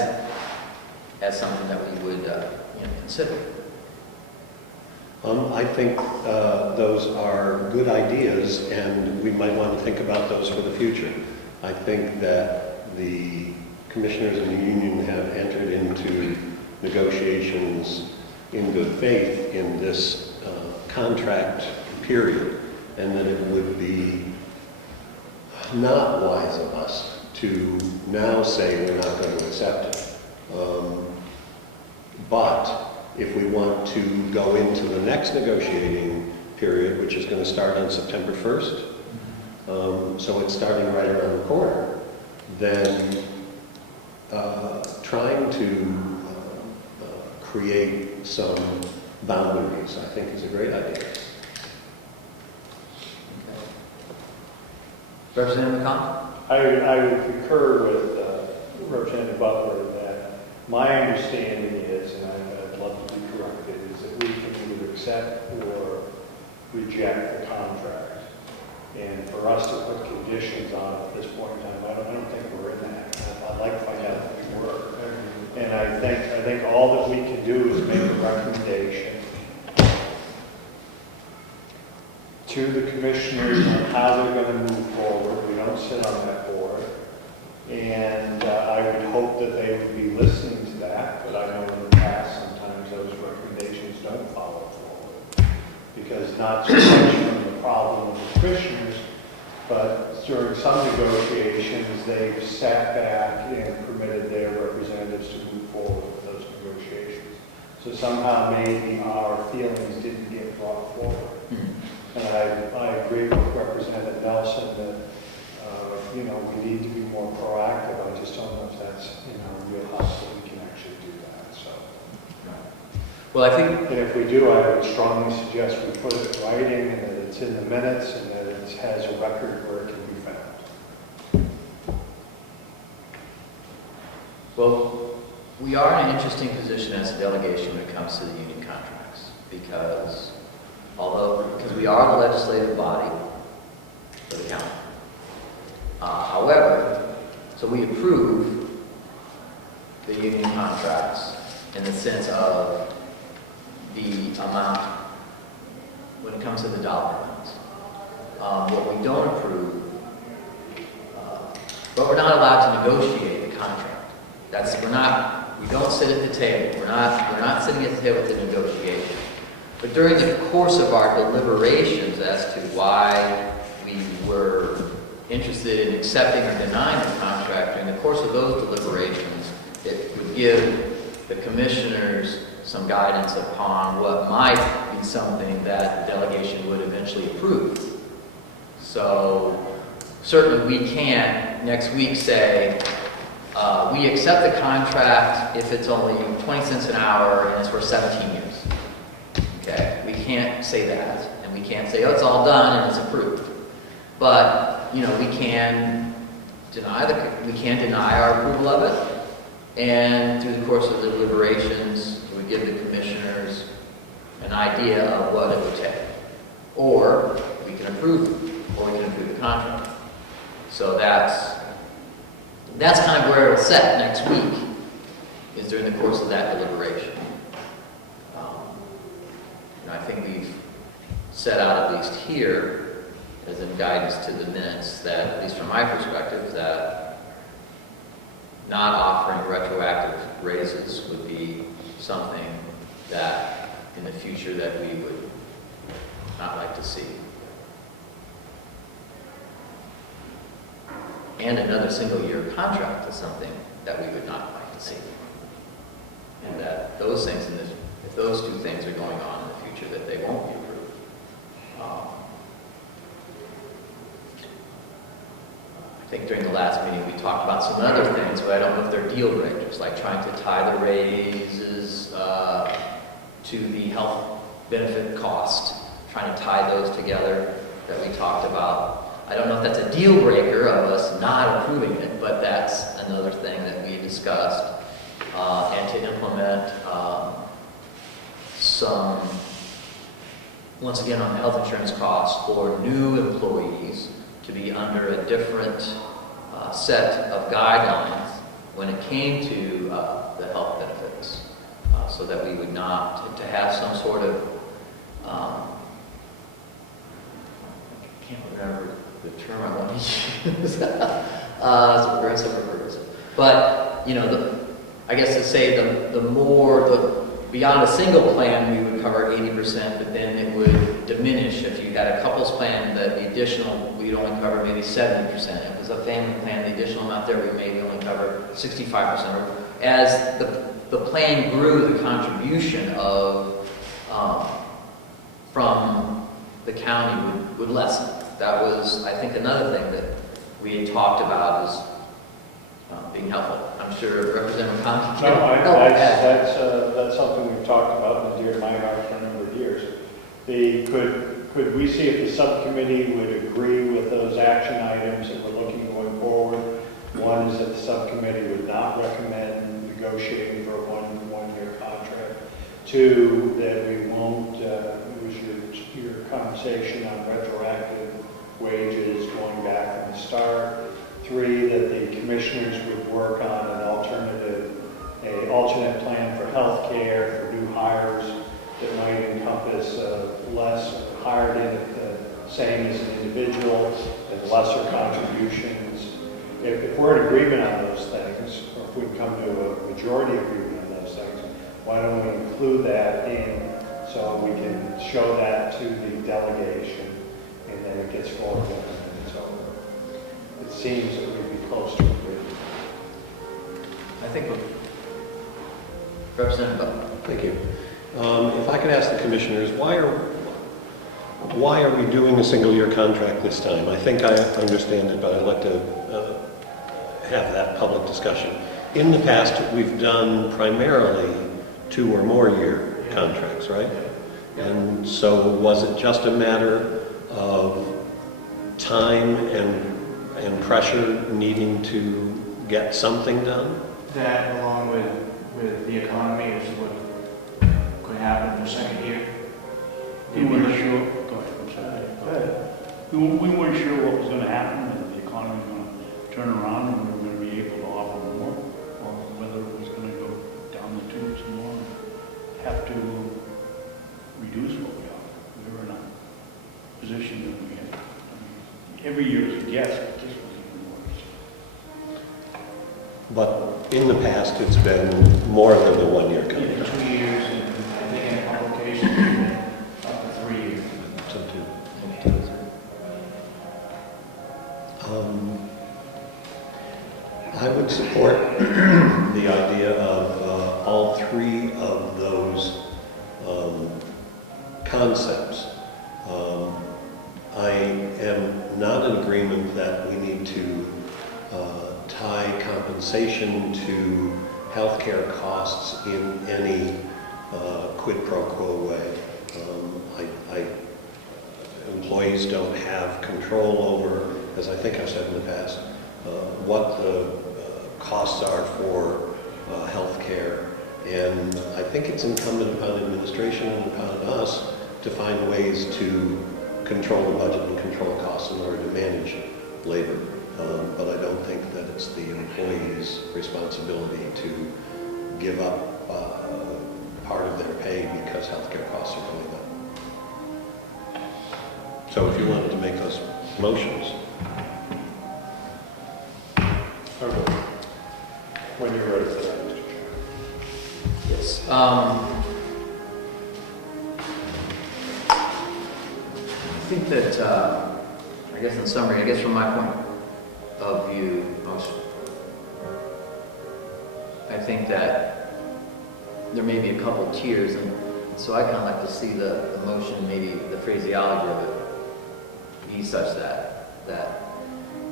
something that we would consider. I think those are good ideas, and we might want to think about those for the future. I think that the commissioners and the union have entered into negotiations in good faith in this contract period, and that it would be not wise of us to now say we're not going to accept it. But if we want to go into the next negotiating period, which is going to start on September 1st, so it's starting right around the corner, then trying to create some boundaries, I think, is a great idea. Representative McConnell? I would concur with Representative Butler that my understanding is, and I'd love to be corrected, is that we can either accept or reject the contract. And for us to put conditions on it at this point in time, I don't think we're in that. I'd like to find out if we were. And I think all that we can do is make a recommendation to the commissioners on how they're going to move forward. We don't sit on that board. And I would hope that they would be listening to that, but I know in the past, sometimes those recommendations don't follow forward. Because not so much from the problem of the commissioners, but during some negotiations, they've sat back and permitted their representatives to move forward with those negotiations. So somehow maybe our feelings didn't get brought forward. And I agree with Representative Nelson that, we need to be more proactive. I just don't know if that's in our wheelhouse that we can actually do that, so. Well, I think, And if we do, I would strongly suggest we put it in writing and that it's in the minutes and that it has a record where it can be found. well, we are in an interesting position as a delegation when it comes to the union contracts, because we are the legislative body for the county. However, so we approve the union contracts in the sense of the amount when it comes to the dollar amounts. What we don't approve, but we're not allowed to negotiate the contract. We don't sit at the table. We're not sitting at the table at the negotiation. But during the course of our deliberations as to why we were interested in accepting or denying the contract, during the course of those deliberations, it would give the commissioners some guidance upon what might be something that the delegation would eventually approve. So certainly we can't next week say, we accept the contract if it's only 20 cents an hour and it's for 17 years. Okay, we can't say that, and we can't say, oh, it's all done and it's approved. But we can deny our approval of it, and through the course of the deliberations, we give the commissioners an idea of what it would take, or we can approve the contract. So that's kind of where it'll set next week, is during the course of that deliberation. I think we've set out, at least here, as in guidance to the minutes, that, at least from my perspective, that not offering retroactive raises would be something that, in the future, that we would not like to see. And another single-year contract is something that we would not like to see. And that those things, if those two things are going on in the future, that they won't be approved. I think during the last meeting we talked about some other things, but I don't know if they're deal breakers, like trying to tie the raises to the health benefit cost, trying to tie those together that we talked about. I don't know if that's a deal breaker of us not approving it, but that's another thing that we discussed. And to implement some, once again, on the health insurance costs for new employees to be under a different set of guidelines when it came to the health benefits, so that we would not, to have some sort of, I can't remember the term I want to use, progressive or progressive. But, I guess to say beyond a single plan, we would cover 80%, but then it would diminish. If you had a couples plan, that the additional, we'd only cover maybe 70%. If it was a family plan, the additional amount there, we maybe only cover 65%. As the plan grew, the contribution from the county would lessen. That was, I think, another thing that we had talked about is being helpful. I'm sure Representative Comeau can help add. That's something we've talked about in the dear my heart for a number of years. Could we see if the subcommittee would agree with those action items that we're looking going forward? One is that the subcommittee would not recommend negotiating for a one-year contract. Two, that we won't, it was your conversation on retroactive wages going back from the start. Three, that the commissioners would work on an alternate plan for health care for new hires that might encompass less hired in the same as an individual and lesser contributions. if we're in agreement on those things, or if we come to a majority agreement on those things, why don't we include that in, so we can show that to the delegation, and then it gets forwarded and it's over. It seems that we'd be close to agreement. I think Representative Butler. Thank you. If I could ask the commissioners, why are we doing a single-year contract this time? I think I understand it, but I'd like to have that public discussion. In the past, we've done primarily 2 or more year contracts, right? And so was it just a matter of time and pressure needing to get something done? That, along with the economy, is what could happen in the second year. We weren't sure, go ahead, I'm sorry. Go ahead. We weren't sure what was gonna happen, whether the economy was gonna turn around and we were gonna be able to offer more, or whether it was gonna go down the tubes some more, and have to reduce what we are. We were in a position that we had, every year is a guess, but this was even worse. But in the past, it's been more than the 1 year In contract. 2 years, and I think in a couple of cases, it's been up to 3 years. So two. I would support the idea of all 3 of those concepts. I am not in agreement that we need to tie compensation to healthcare costs in any quid pro quo way. Employees don't have control over, as I think I've said in the past, what the costs are for healthcare, and I think it's incumbent upon administration and upon us to find ways to control the budget and control costs in order to manage labor. But I don't think that it's the employee's responsibility to give up part of their pay because healthcare costs are going up. So if you wanted to make those motions. Okay. When you're ready for that, Mr. Chair. Yes. I think that, I guess in summary, I guess from my point of view, I think that there may be a couple tiers, and so I kind of like to see the motion, maybe the phraseology of it be such that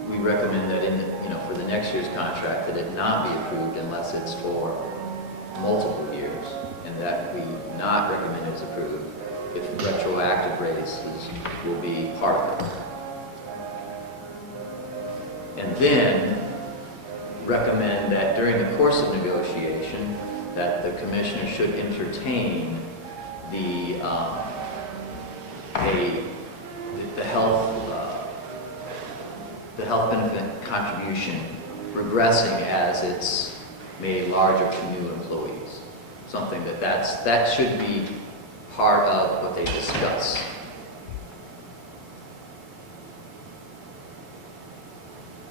we recommend that in, for the next year's contract, that it not be approved unless it's for multiple years, and that we not recommend it's approved if retroactive raises will be part of it. And then recommend that during the course of negotiation, that the commissioner should entertain the health benefit contribution regressing as it's made larger to new employees. Something that should be part of what they discuss.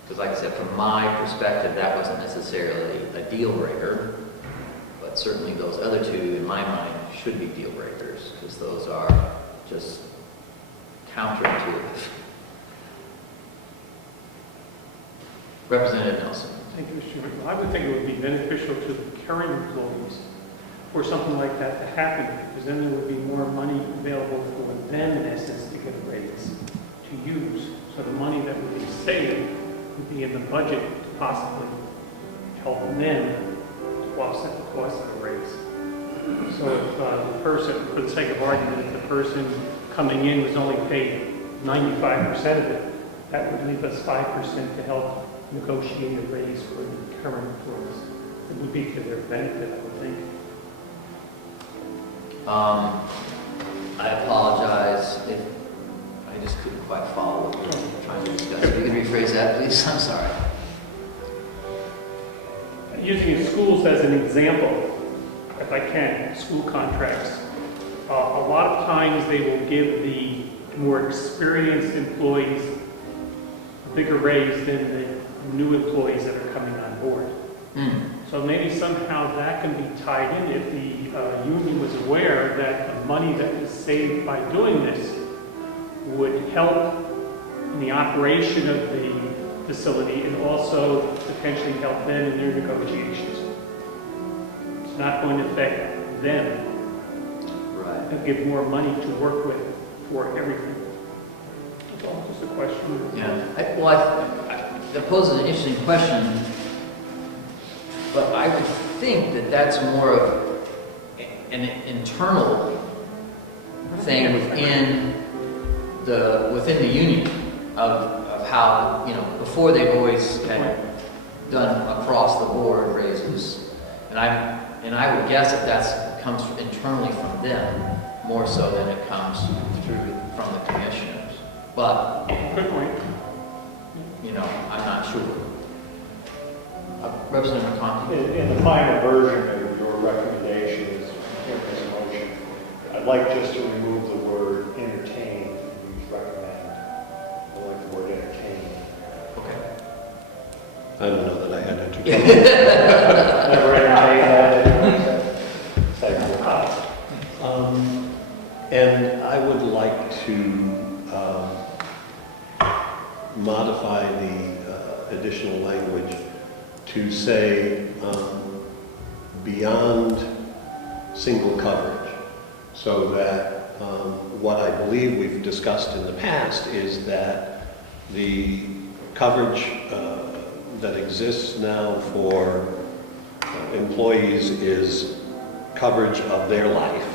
Because like I said, from my perspective, that wasn't necessarily a deal breaker, but certainly those other 2, in my mind, should be deal breakers, because those are just counterintuitive. Representative Nelson. Thank you, Mr. Chairman. Well, I would think it would be beneficial to the current employees for something like that to happen, because then there would be more money available for them, in essence, to get a raise, to use. So the money that would be saved would be in the budget to possibly help them to offset the cost of the raise. So if the person, for the sake of argument, if the person coming in was only paid 95% of it, that would leave us 5% to help negotiate a raise for the current employees. It would be to their benefit, I would think. I apologize if I just couldn't quite follow what you were trying to discuss. If you could rephrase that, please. I'm sorry. Using schools as an example, if I can, school contracts. A lot of times they will give the more experienced employees a bigger raise than the new employees that are coming on board. So maybe somehow that can be tied in if the union was aware that the money that was saved by doing this would help in the operation of the facility and also potentially help them in their negotiations. It's not going to affect them. Right. They'll give more money to work with for everything. It's all just a question. Yeah, that poses an interesting question, but I would think that that's more of an internal thing within the union of how, before they've always had done across the board raises, and I would guess that comes internally from them more so than it comes from the commissioners, but Good point. I'm not sure. Representative Conti? In the final version of your recommendations, this motion, I'd like just to remove the word entertain and use recommend. I like the word entertain. Okay. I don't know that I had entertained. Never entertained that. It's like, wow. And I would like to modify the additional language to say beyond single coverage, so that what I believe we've discussed in the past is that the coverage that exists now for employees is coverage of their life.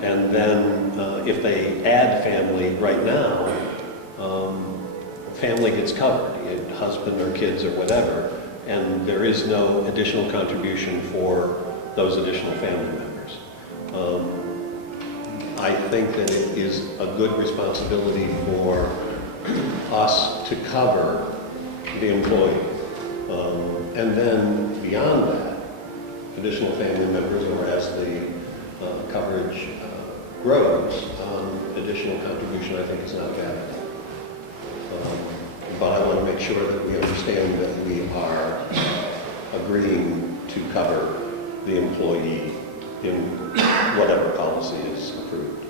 And then if they add family right now, family gets covered, husband or kids or whatever, and there is no additional contribution for those additional family members. I think that it is a good responsibility for us to cover the employee. And then beyond that, additional family members, or as the coverage grows, additional contribution I think is not bad. But I want to make sure that we understand that we are agreeing to cover the employee in whatever policy is approved.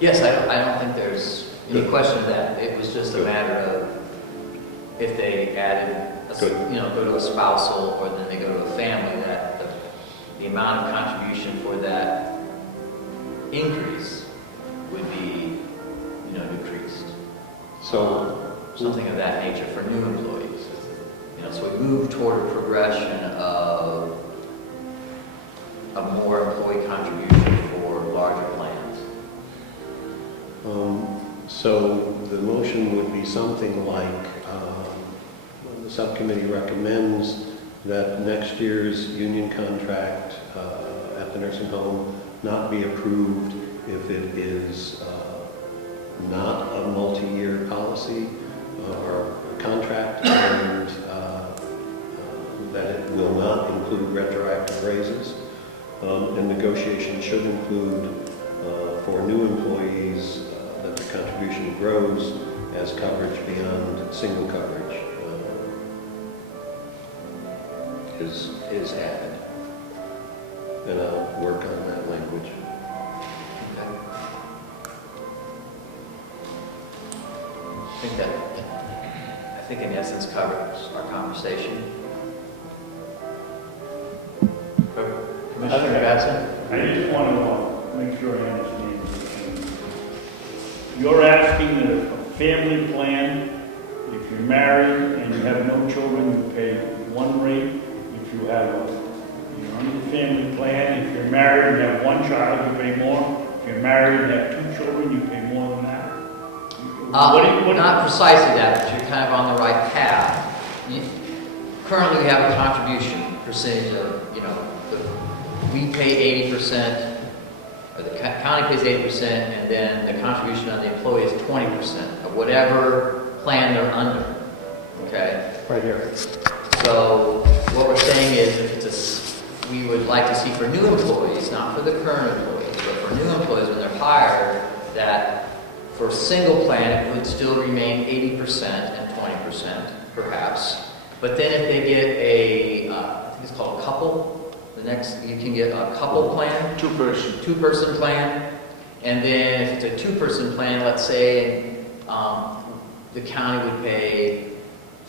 Yes, I don't think there's any question of that. It was just a matter of if they added, go to a spousal or then they go to a family, that the amount of contribution for that increase would be, decreased. So, Something of that nature for new employees. So we move toward a progression of more employee contribution for larger plans. so the motion would be something like, the subcommittee recommends that next year's union contract at the nursing home not be approved if it is not a multi-year policy or contract, and that it will not include retroactive raises. And negotiations should include for new employees that the contribution grows as coverage beyond single coverage is added. And I'll work on that language. Okay. I think in essence covers our conversation. Commissioner Batson? I just want to make sure I understand this. You're asking that a family plan, if you're married and you have no children, you pay one rate. If you're under the family plan, if you're married and have one child, you pay more. If you're married and have two children, you pay more than that. Not precisely that, but you're kind of on the right path. Currently, we have a contribution percentage of, we pay 80%, or the county pays 80%, and then the contribution on the employee is 20% of whatever plan they're under. Okay? Right here. So what we're saying is, we would like to see for new employees, not for the current employees, but for new employees when they're hired, that for a single plan, it would still remain 80% and 20%. 20%, perhaps. But then if they get a, I think it's called a couple, you can get a couple plan. Two-person plan. And then if it's a two-person plan, let's say, the county would pay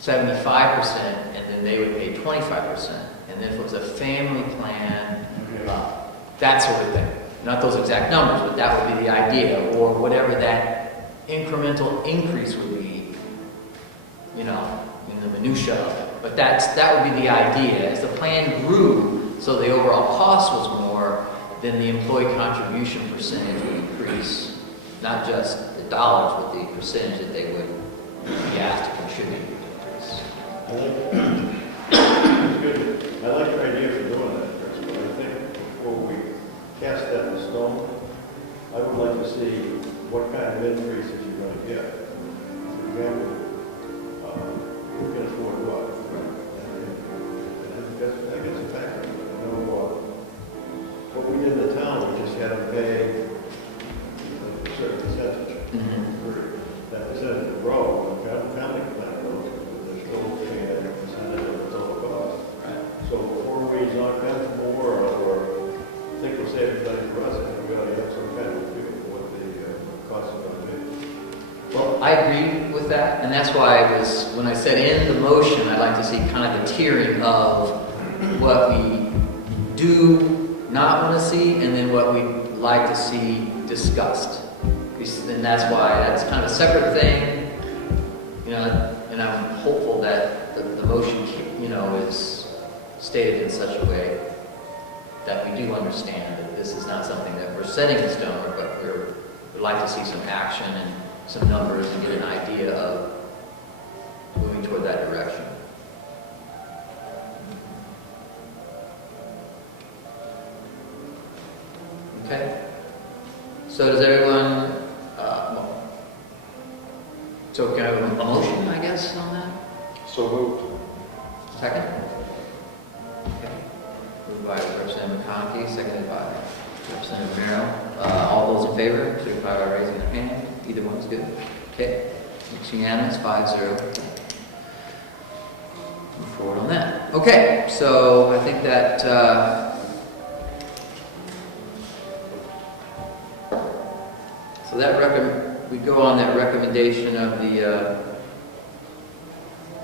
75%, and then they would pay 25%. And then if it was a family plan, that sort of thing. Not those exact numbers, but that would be the idea, or whatever that incremental increase would be, in the minutia of it. But that would be the idea. As the plan grew, so the overall cost was more, then the employee contribution percentage would increase, not just the dollars, but the percentage that they would be asked to contribute would increase. I like your idea for doing that, Chris, but I think before we cast that in stone, I would like to see what kind of increases you're going to get. For example, who can afford what? And I guess a factor. I know what we did in the town, we just had them pay a certain percentage. That percentage would grow, when the family plan goes, they're still paying a percentage of the total cost. Right. So before we knock down some more or think we're saving money for us, I think we ought to have some kind of view of what the costs are going to be. Well, I agree with that, and that's why when I said in the motion, I'd like to see kind of the tiering of what we do not want to see, and then what we'd like to see discussed. And that's why that's kind of a separate thing, and I'm hopeful that the motion, is stated in such a way that we do understand that this is not something that we're setting in stone, but we'd like to see some action and some numbers and get an idea of moving toward that direction. Okay? So does everyone, so can I have a motion, I guess, on that? So moved. Second? Okay. Moved by Representative McConkey, seconded by Representative Merrill. All those in favor, signify by raising their hand. Either one's good. Okay. It's unanimous, 5-0. Move forward on that. Okay, so I think that, so that we go on that recommendation of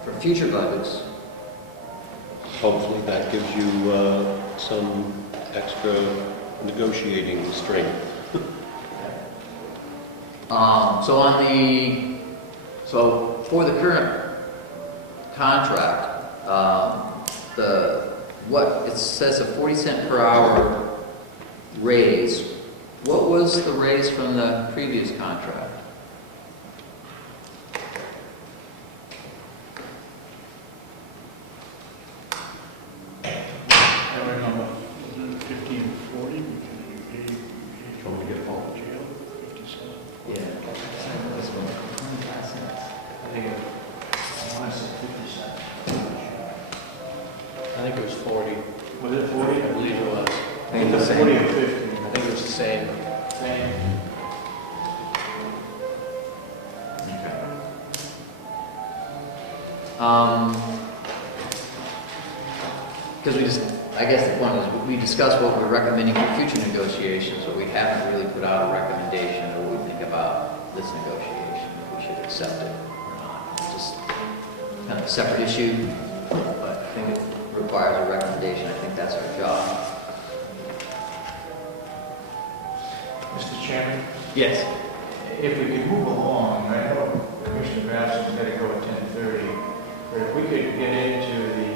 for future budgets. Hopefully that gives you some extra negotiating strength. So for the current contract, it says a 40-cent per hour raise. What was the raise from the previous contract? I remember, was it 15 and 40, because you paid, Want me to get home? jail, 50 cents. Yeah. I think I want to say 50 cents. I think it was 40. Was it 40? I believe it was. I think it's the same. 40 or 50. I think it was the same. Because I guess the point is, we discussed what we're recommending for future negotiations, but we haven't really put out a recommendation or what we think about this negotiation, if we should accept it or not. It's just kind of a separate issue, but I think it requires a recommendation. I think that's our job. Mr. Chairman, Yes. if we could move along, I know Commissioner Brasson's got to go at 10:30, but if we could get into the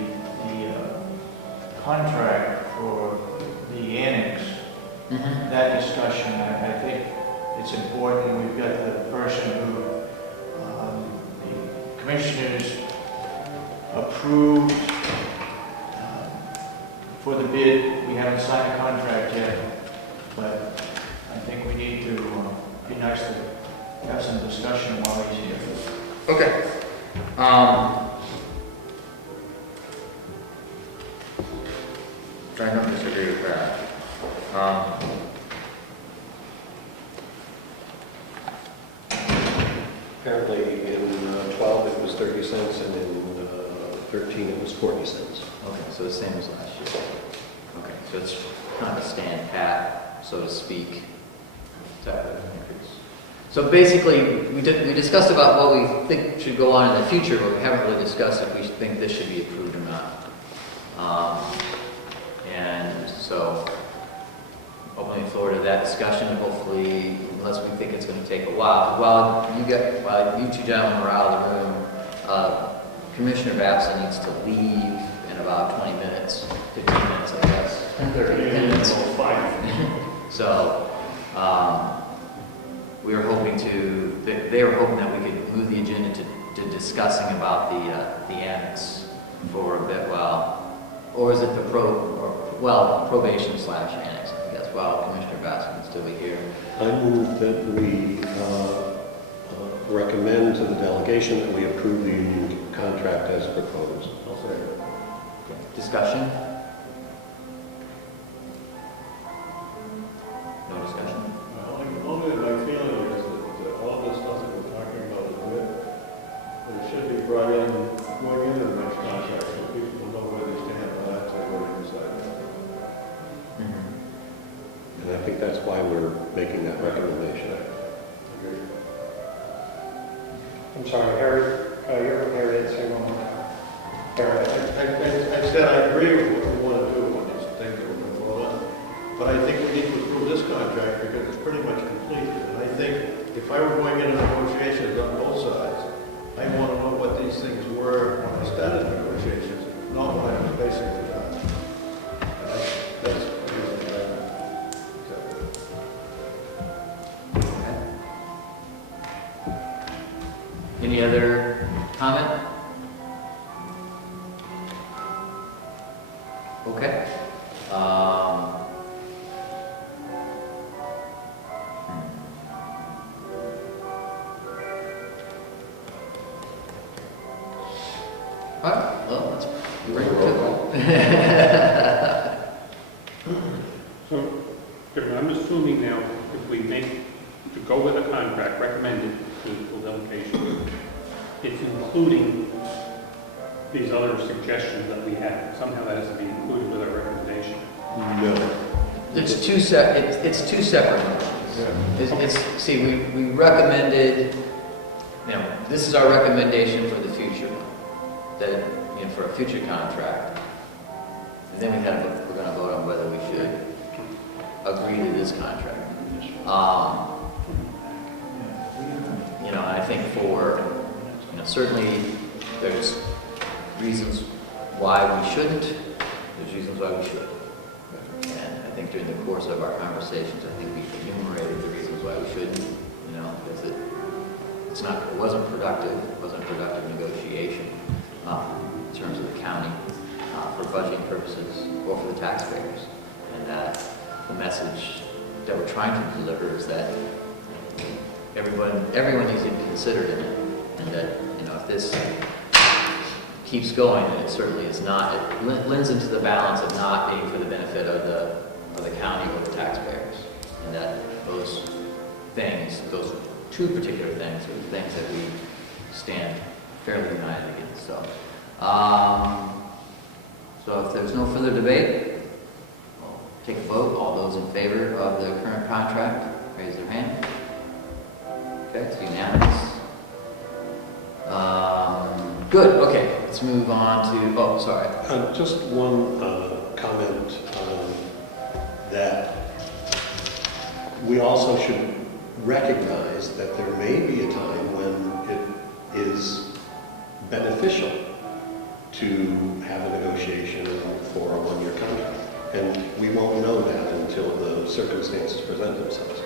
contract for the annex, that discussion, I think it's important. We've got the person who the commissioners approved for the bid. We haven't signed a contract yet, but I think we need to be nice to have some discussion while he's here. Okay. I don't disagree with that. Apparently in 12 it was 30 cents 13, it was 40 cents. Okay, so the same as last year. Okay, so it's kind of a stand pat, so to speak, type of increase. So basically, we discussed about what we think should go on in the future, but we haven't really discussed if we think this should be approved or not. And so, opening the floor to that discussion, hopefully, unless we think it's going to take a while. While you two gentlemen are out of the room, Commissioner Babson needs to leave in about 20 minutes, 15 minutes, I guess. 10 minutes. So, we were hoping they were hoping that we could move the agenda to discussing about the annex for a bit or is it the probation / annex, I guess, while Commissioner Babson can still be here. I move that we recommend to the delegation that we approve the union contract as proposed. I'll say it. Discussion? No discussion? Only my feeling is that all this stuff that we're talking about is good, but it should be brought in, going into the next contract, so people will know where they stand, and that's where they decide. And I think that's why we're making that recommendation. I'm sorry, Harry, you're Harry, say one more time. Harry, I said I agree with what we want to do on these things that we're going to vote on, but I think we need to approve this contract because it's pretty much completed. And I think if I were going into negotiations on both sides, I want to know what these things were when I started negotiations, not when I was basically done. That's the reason I accept it. Any other comment? Okay. All right, well, let's bring it So, I'm assuming now, if we make, to go with a contract recommended to the full delegation, it's including these other suggestions that we have. Somehow that has to be included with our recommendation. No. It's two separate motions. See, we recommended, this is our recommendation for the future, that, for a future contract. And then we're going to vote on whether we should agree to this contract. I think certainly there's reasons why we shouldn't, there's reasons why we should. And I think during the course of our conversations, I think we enumerated the reasons why we shouldn't, because it wasn't productive negotiation in terms of the county for budgeting purposes or for the taxpayers. And that the message that we're trying to deliver is that everyone needs to be considered in it, and that if this keeps going, and it certainly is not, it lends into the balance of not being for the benefit of the county or the taxpayers, and that those two particular things are the things that we stand fairly united against. So if there's no further debate, we'll take a vote. All those in favor of the current contract, raise their hand. Okay, it's unanimous. Good, okay, let's move on to, Just one comment that we also should recognize that there may be a time when it is beneficial to have a negotiation for a one-year contract. And we won't know that until the circumstances present themselves.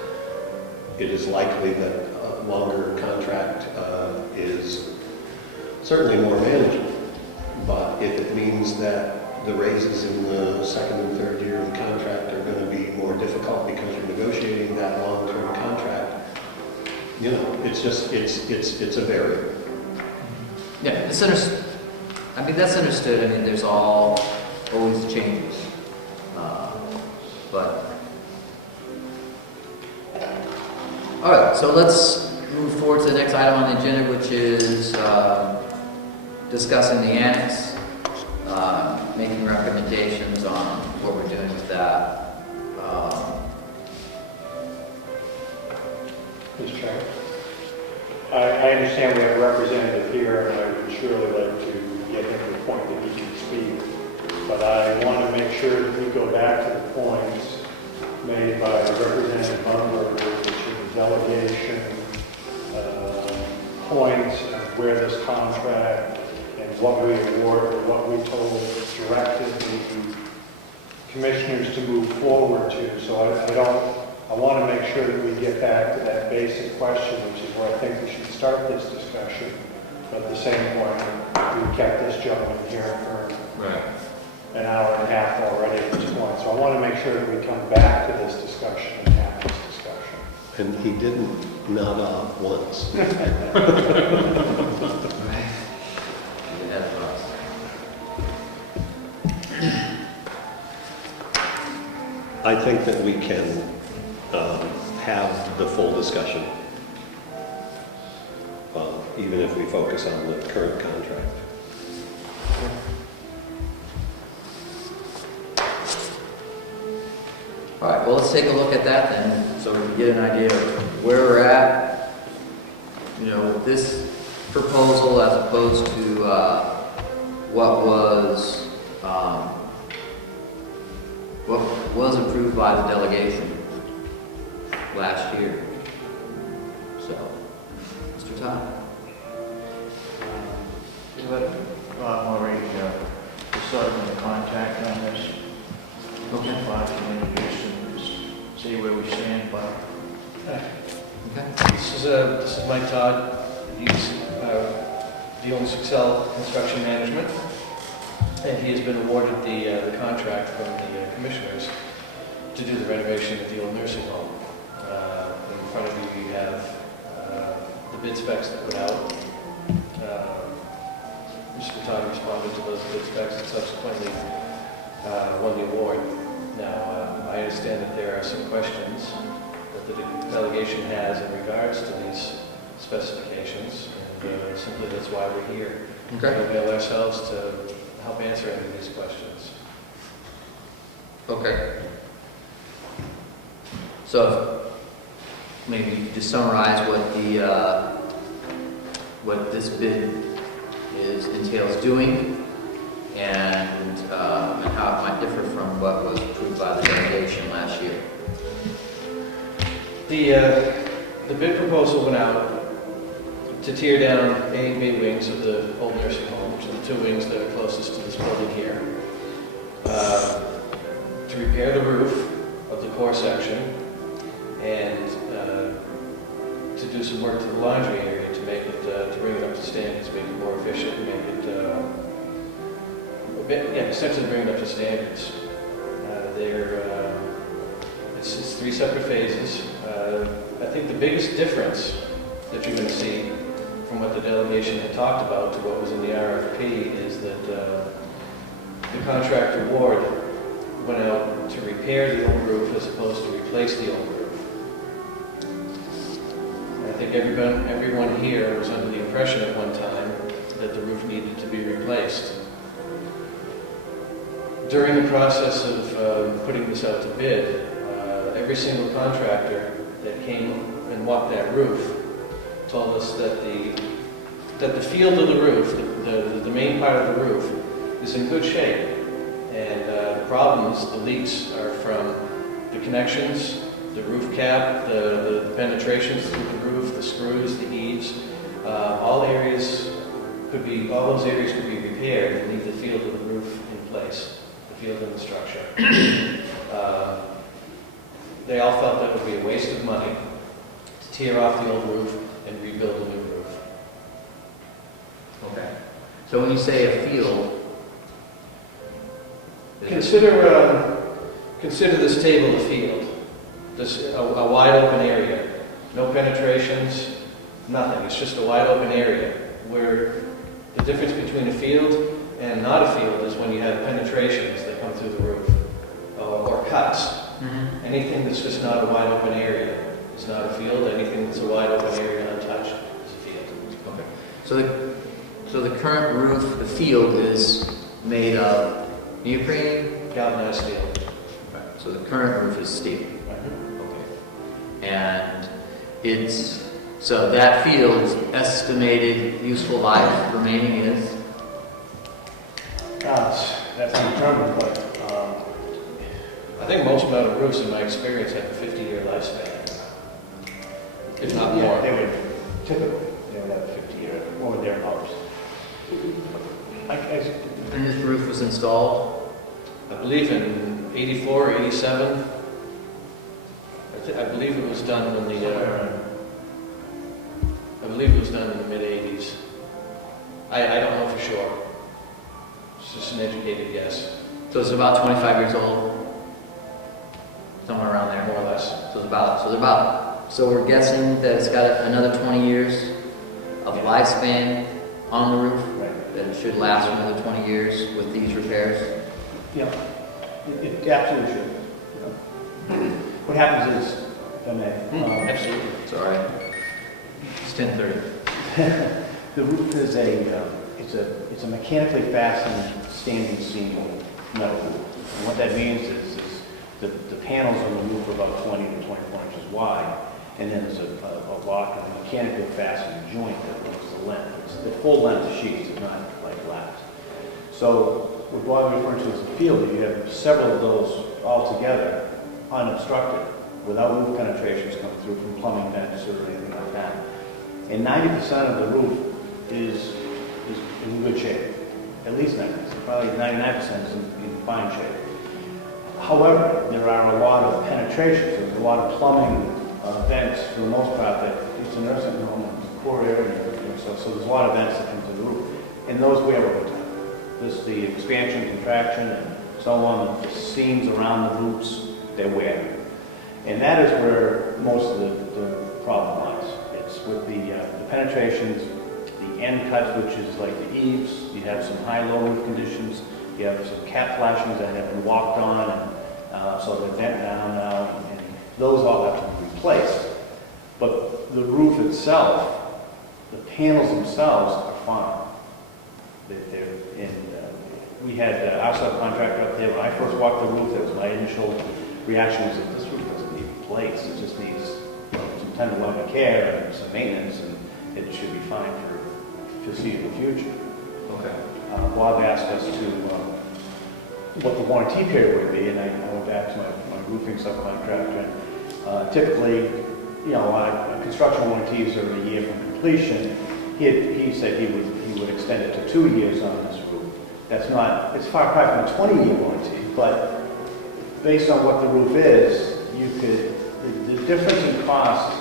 It is likely that a longer contract is certainly more manageable, but if it means that the raises in the second and third year of the contract are going to be more difficult because you're negotiating that long-term contract, it's a variable. yeah, that's understood. There's always changes, but all right. So let's move forward to the next item on the agenda, which is discussing the annex. making recommendations on what we're doing with that. Mr. Chairman, I understand we have a representative here, and I would surely like to get him to the point that he can speak. But I want to make sure that we go back to the points made by Representative Bunberger, which is the delegation points of where this contract and what we award, or what we directed the commissioners to move forward to. So I want to make sure that we get back to that basic question, which is where I think we should start this discussion. But at the same point, we've kept this gentleman here for an hour and a half already at this point. So I want to make sure that we come back to this discussion and have this discussion. And he didn't nod off once. I think that we can have the full discussion, even if we focus on the current contract. All right, well, let's take a look at that then, so we can get an idea of where we're at, you know, with this proposal as opposed to what was approved by the delegation last year. So, Mr. Todd. Let Maureen decide on the contact on this. Okay. If I can introduce and see where we stand, but Okay. This is Mike Todd. He's dealing with Excel Construction Management, and he has been awarded the contract from the commissioners to do the renovation at the Old Nursing Home. In front of you, you have the bid specs that went out. Mr. Todd responded to those bid specs and subsequently won the award. Now, I understand that there are some questions that the delegation has in regards to these specifications, and simply that's why we're here. Okay. We avail ourselves to help answer any of these questions. Okay. So, maybe you could just summarize what this bid entails doing, and how it might differ from what was approved by the delegation last year. The bid proposal went out to tear down A and B wings of the Old Nursing Home, which are the two wings that are closest to this building here, to repair the roof of the core section, and to do some work to the laundry area to make it, to bring it up to standards, make it more efficient, make it, essentially bring it up to standards. It's three separate phases. I think the biggest difference that you're going to see from what the delegation had talked about to what was in the RFP is that the contract award went out to repair the old roof as opposed to replace the old roof. And I think everyone here was under the impression at one time that the roof needed to be replaced. During the process of putting this out to bid, every single contractor that came and walked that roof told us that the field of the roof, the main part of the roof, is in good shape. And the problems, the leaks, are from the connections, the roof cap, the penetrations through the roof, the screws, the eaves. All those areas could be repaired and leave the field of the roof in place, the field of the structure. They all felt that would be a waste of money to tear off the old roof and rebuild a new roof. Okay. So when you say a field, Consider this table a field. This a wide open area, no penetrations, nothing. It's just a wide open area where the difference between a field and not a field is when you have penetrations that come through the roof or cuts. Anything that's just not a wide open area is not a field. Anything that's a wide open area untouched is a field. Okay. So the current roof, the field, is made of Neoprene? galvanized steel. So the current roof is steel. Okay. And so that field's estimated useful life remaining is? That's undetermined, but I think most metal roofs, in my experience, have a 50-year lifespan, if not more. they would typically, they would have 50-year or thereabouts. And this roof was installed? I believe in 84 or 87. I believe it was done when I believe it was done in the mid-80s. I don't know for sure. It's just an educated guess, So it's about 25 years old? Somewhere around there? more or less. So we're guessing that it's got another 20 years of lifespan on the roof? Right. That it should last another 20 years with these repairs? Yeah, it absolutely should. You know. What happens is, if I may, Absolutely. It's all right. It's 10:30. the roof is it's a mechanically fastened standing seam metal roof. And what that means is the panels on the roof are about 20 to 24 inches wide, and then there's a lock and a mechanically fastened joint that runs the length. It's the full length sheets, it's not like laps. So what Bob referred to as a field, you have several of those all together, unobstructed, without roof penetrations coming through from plumbing vents or anything like that. And 90% of the roof is in good shape. At least 90%, probably 99% is in fine shape. However, there are a lot of penetrations, there's a lot of plumbing vents for the most part that it's a nursing home, it's a core area, and everything, so there's a lot of vents that come to the roof. And those wear over time. The expansion, contraction, and so on, the seams around the roots, they wear. And that is where most of the problem lies. It's with the penetrations, the end cuts, which is like the eaves, you have some high-low roof conditions, you have some cap flashings that have been walked on, and so they're bent down now, and those all have to be replaced. But the roof itself, the panels themselves are fine. We had our subcontractor up there. When I first walked the roof, that was my initial reaction was that this roof doesn't need replaced. It just needs some tender loving care and some maintenance, and it should be fine for foreseeable future. Okay. Bob asked us to what the warranty period would be, and I went back to my roofing subcontractor. And typically, construction warranties are a year from completion. He said he would extend it to 2 years on this roof. It's far cry from a 20-year warranty, but based on what the roof is, the difference in cost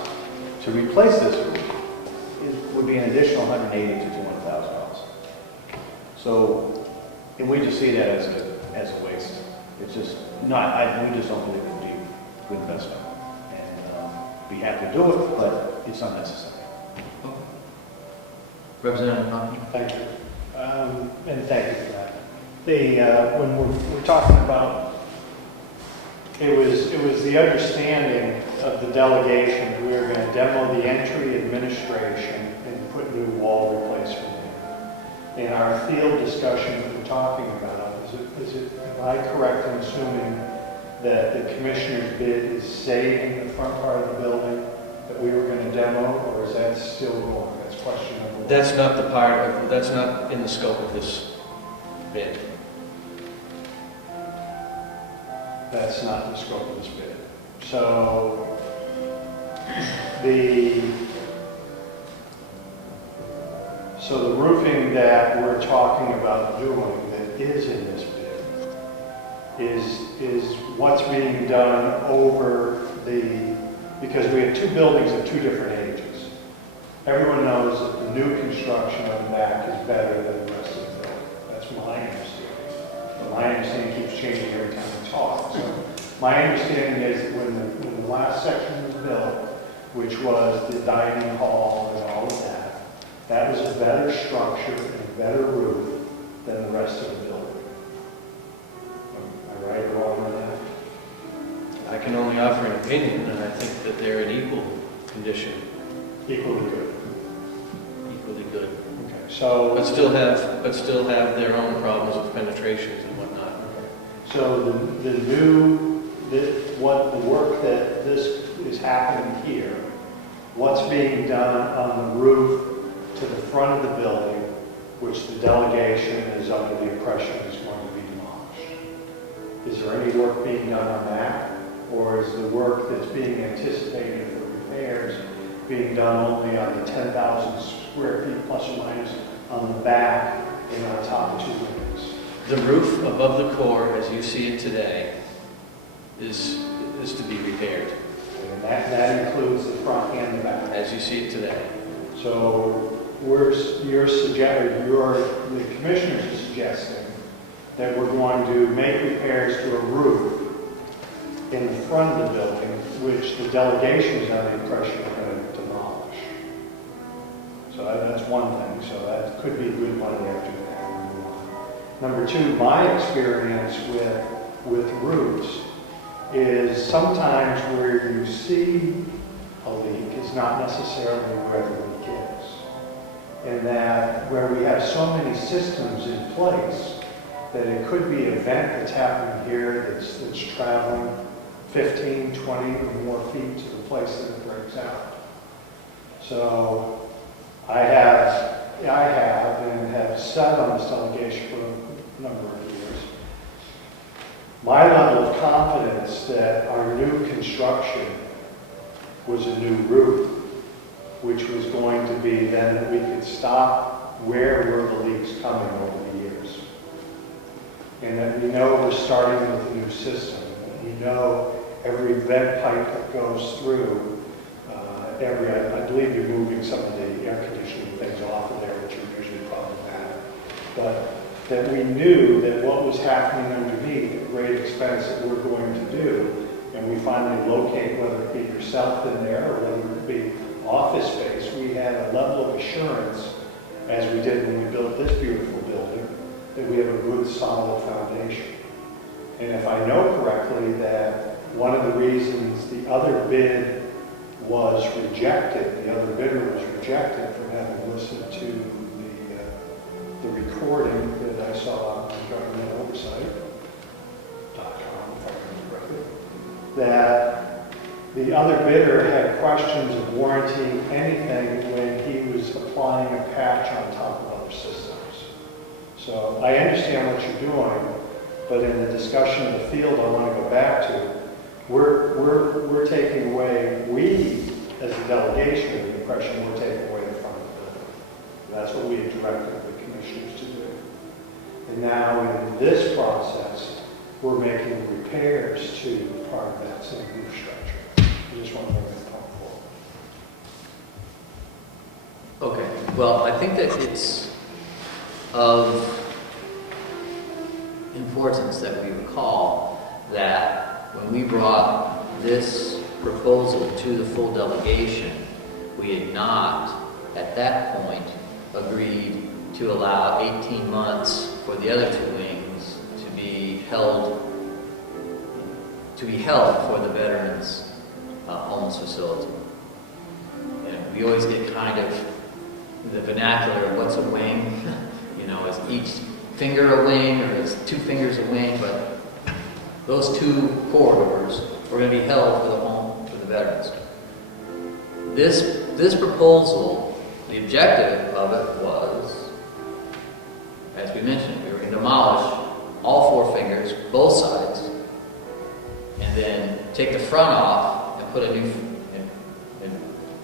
to replace this roof would be an additional $180,000 to $200,000. So, and we just see that as a waste. It's just not, we just don't believe it would be a good investment. And be happy to do it, but it's unnecessary. Representative Conklin? Thank you. And thank you for that. When we're talking about, it was the understanding of the delegation that we were going to demo the entry administration and put new wall replacement in. In our field discussion that we're talking about, am I correct in assuming that the commissioner's bid is saving the front part of the building that we were going to demo, or is that still going? That's question number one. That's not in the scope of this bid. That's not the scope of this bid. So the roofing that we're talking about doing that is in this bid is what's being done over because we have two buildings of two different ages. Everyone knows that the new construction on the back is better than the rest of the building. That's my understanding. But my understanding keeps changing every time we talk. So my understanding is that when the last section was built, which was the dining hall and all of that, that was a better structure and a better roof than the rest of the building. Am I right or wrong on that? I can only offer an opinion, and I think that they're in equal condition, Equally good. equally good, Okay, so but still have their own problems with penetrations and whatnot. So what the work that this is happening here, what's being done on the roof to the front of the building, which the delegation is under the impression is going to be demolished. Is there any work being done on that? Or is the work that's being anticipated for repairs being done only on the 10,000 square feet plus or minus on the back and on top of 2 windows? The roof above the core, as you see it today, is to be repaired, And that includes the front and the back. as you see it today. So the commissioners are suggesting that we're going to make repairs to a roof in the front of the building, which the delegation is under the impression we're going to demolish. So that's one thing. So that could be a good one after that. Number two, my experience with roofs is sometimes where you see a leak is not necessarily where the leak is. And that where we have so many systems in place, that it could be a vent that's happening here that's traveling 15, 20 or more feet to the place that it breaks out. So I have and have sat on this delegation for a number of years. My level of confidence that our new construction was a new roof, which was going to be then that we could stop where were the leaks coming over the years. And that we know we're starting with a new system. And we know every vent pipe that goes through, I believe you're moving some of the air conditioning things off of there, which are usually problematic. But that we knew that what was happening underneath at great expense that we're going to do, and we finally locate whether it be yourself in there or whether it be office space, we had a level of assurance, as we did when we built this beautiful building, that we have a good solid foundation. And if I know correctly, that one of the reasons the other bid was rejected, the other bidder was rejected from having listened to the recording that I saw on GovernmentOversite.com, if I remember correctly, that the other bidder had questions of warranting anything when he was applying a patch on top of other systems. So I understand what you're doing, but in the discussion of the field I want to go back to, we're taking away, we as a delegation of the impression we're taking away the front of the building. That's what we had directed the commissioners to do. And now in this process, we're making repairs to part of that same roof structure. I just want to bring that point forward. Okay, well, I think that it's of importance that we recall that when we brought this proposal to the full delegation, we had not, at that point, agreed to allow 18 months for the other 2 wings to be held for the veterans' homeless facility. And we always get kind of the vernacular of what's a wing, is each finger a wing or is 2 fingers a wing, but those 2 corridors were going to be held for the home for the veterans. This proposal, the objective of it was, as we mentioned, we were going to demolish all 4 fingers, both sides, and then take the front off and put a new, and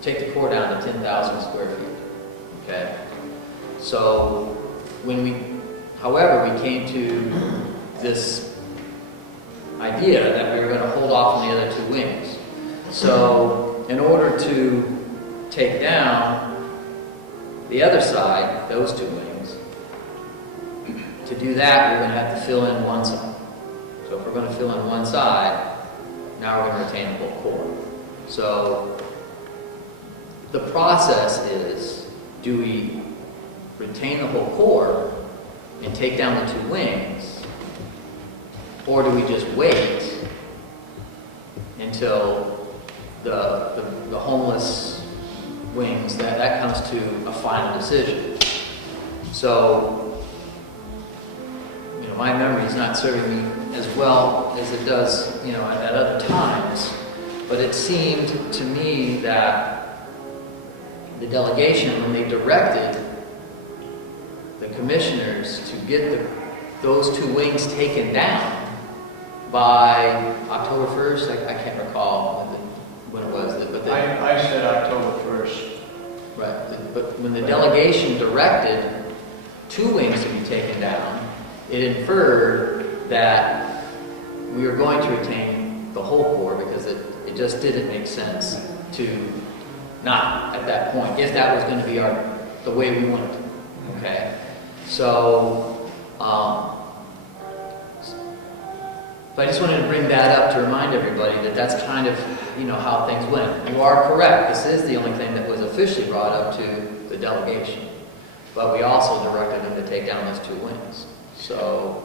take the core down to 10,000 square feet. Okay? So however, we came to this idea that we were going to hold off on the other 2 wings. So in order to take down the other side, those 2 wings, to do that, we're going to have to fill in one side. So if we're going to fill in one side, now we're going to retain the whole core. So the process is, do we retain the whole core and take down the 2 wings, or do we just wait until the homeless wings, that comes to a final decision? So, my memory is not serving me as well as it does, at other times. But it seemed to me that the delegation, when they directed the commissioners to get those two wings taken down by October 1st, I can't recall when it was, but I said October 1st. right. But when the delegation directed two wings to be taken down, it inferred that we were going to retain the whole Corps because it just didn't make sense to not at that point, if that was going to be the way we wanted it. Okay? So, but I just wanted to bring that up to remind everybody that that's kind of, how things went. You are correct. This is the only thing that was officially brought up to the delegation. But we also directed them to take down those two wings. So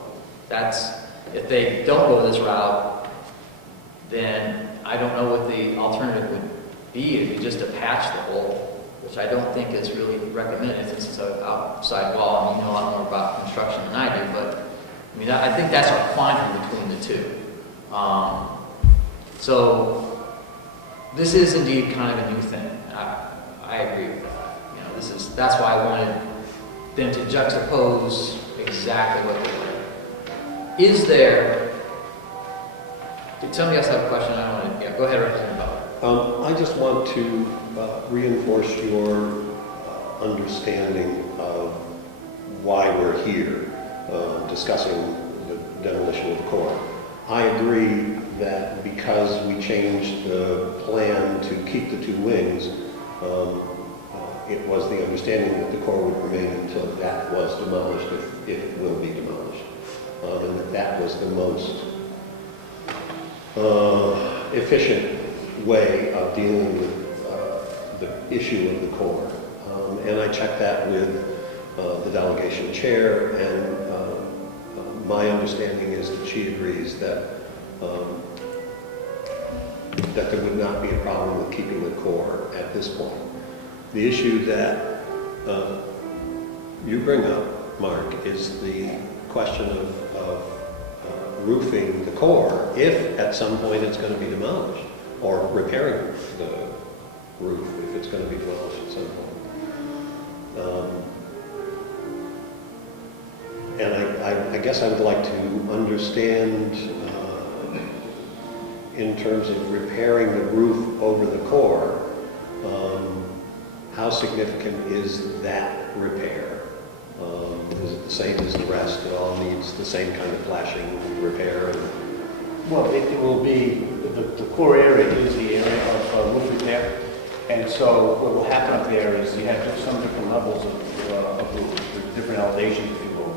that's, if they don't go this route, then I don't know what the alternative would be if you just to patch the hole, which I don't think is really recommended since it's an outside wall, and you know a lot more about construction than I do, but I think that's our quandary between the two. So this is indeed kind of a new thing. I agree with that. That's why I wanted them to juxtapose exactly what they were. Is there, did somebody else have a question? I want to, go ahead, Representative Bauer. I just want to reinforce your understanding of why we're here discussing the demolition of the Corps. I agree that because we changed the plan to keep the two wings, it was the understanding that the Corps would remain until that was demolished, if it will be demolished, and that was the most efficient way of dealing with the issue of the Corps. And I checked that with the delegation chair, and my understanding is that she agrees that that there would not be a problem with keeping the Corps at this point. The issue that you bring up, Mark, is the question of roofing the Corps if at some point it's going to be demolished, or repairing the roof if it's going to be demolished at some point. And I guess I would like to understand in terms of repairing the roof over the Corps, how significant is that repair? Is it the same as the rest? It all needs the same kind of flashing repair? Well, it will be, the core area is the area of roof repair. And so what will happen up there is you have some different levels of roof, with different elevations, if you will.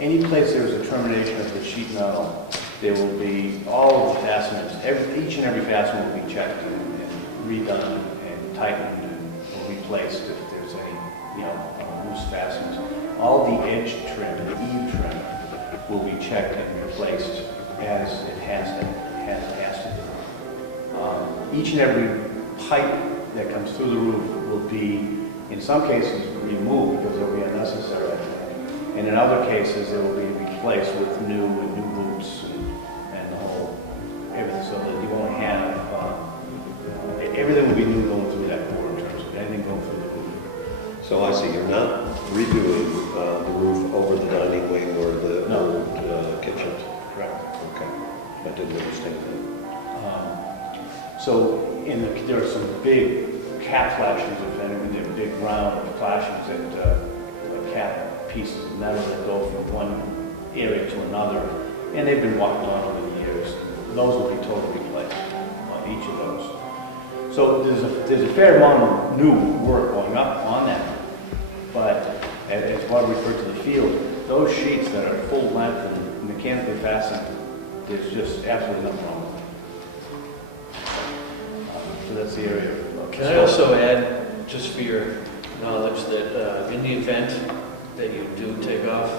Any place there's a termination of the sheet metal, there will be all of the fasteners, each and every fastener will be checked and redone and tightened and replaced if there's any, loose fasteners. All the edge trim, the eave trim, will be checked and replaced as it has to be. Each and every pipe that comes through the roof will be, in some cases, removed because they'll be unnecessary. And in other cases, they will be replaced with new boots and the whole everything, so that you won't have everything will be new going through that door in terms of anything going through the roof. So I see you're not redoing the roof over the dining wing or the old kitchen. Correct. Okay, I didn't understand that. So there are some big cap flashings, if anything, they're big round flashings that like cap pieces of metal that go from one area to another, and they've been walked on over the years. Those will be totally replaced on each of those. So there's a fair amount of new work going up on that, but as Bob referred to the field, those sheets that are full length and mechanically fastened, there's just absolutely nothing wrong with them. So that's the area. Can I also add, just for your knowledge, that in the event that you do take off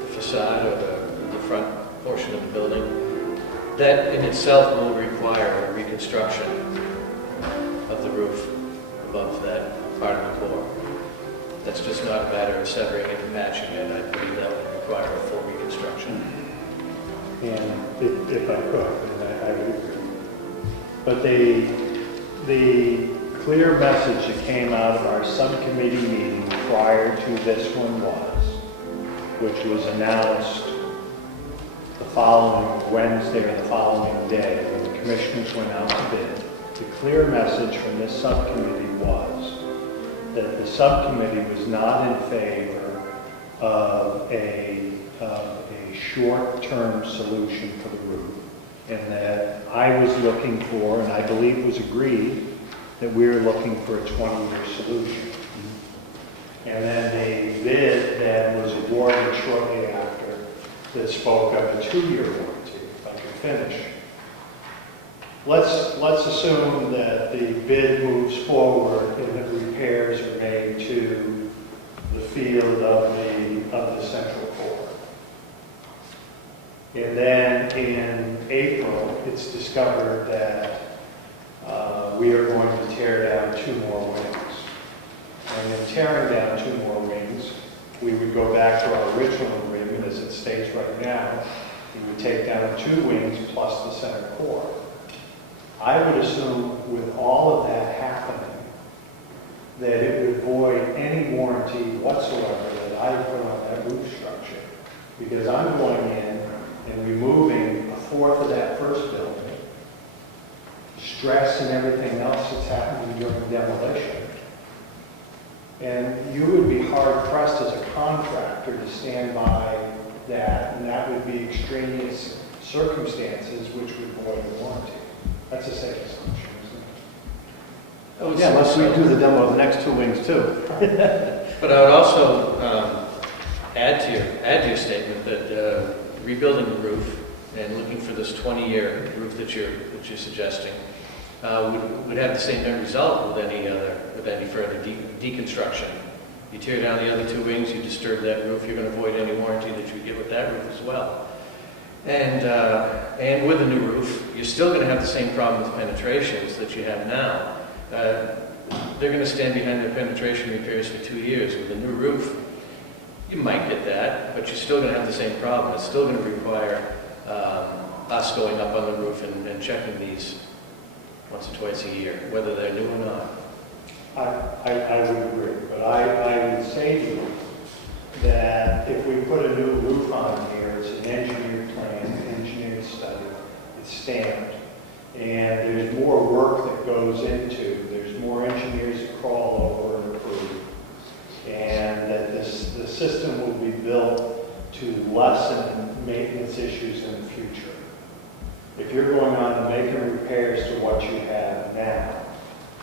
the facade or the front portion of the building, that in itself will require a reconstruction of the roof above that part of the core. That's just not a matter of severing it and matching it. I believe that would require a full reconstruction. and if I could, and I would agree. But the clear message that came out of our subcommittee meeting prior to this one was, which was announced the following Wednesday or the following day when the commissioners went out to bid. The clear message from this subcommittee was that the subcommittee was not in favor of a short-term solution for the roof, and that I was looking for, and I believe was agreed, that we were looking for a 20-year solution. And then a bid that was awarded shortly after that spoke of a 2-year warranty, if I could finish. Let's assume that the bid moves forward and that repairs are made to the field of the central core. And then in April, it's discovered that we are going to tear down 2 more wings. And in tearing down 2 more wings, we would go back to our original agreement as it stays right now. We would take down 2 wings plus the center core. I would assume with all of that happening, that it would void any warranty whatsoever that I put on that roof structure. Because I'm going in and removing 1/4 of that first building, stress and everything else that's happening during demolition. And you would be hard pressed as a contractor to stand by that, and that would be extraneous circumstances which would void the warranty. That's a safe assumption, isn't it? Yeah, unless we do the demo of the next 2 wings too. But I would also add to your statement that rebuilding the roof and looking for this 20-year roof that you're suggesting would have the same end result with any further deconstruction. You tear down the other 2 wings, you disturb that roof, you're going to avoid any warranty that you would get with that roof as well. And with the new roof, you're still going to have the same problem with penetrations that you have now. They're going to stand behind their penetration repairs for 2 years. With a new roof, you might get that, but you're still going to have the same problem. It's still going to require us going up on the roof and checking these once or twice a year, whether they're new or not. I would agree, but I would say to you that if we put a new roof on here, it's an engineered plan, an engineered study, it's stamped, and there's more work that goes into, there's more engineers that crawl over and approve, and that the system will be built to lessen maintenance issues in the future. If you're going on and making repairs to what you have now,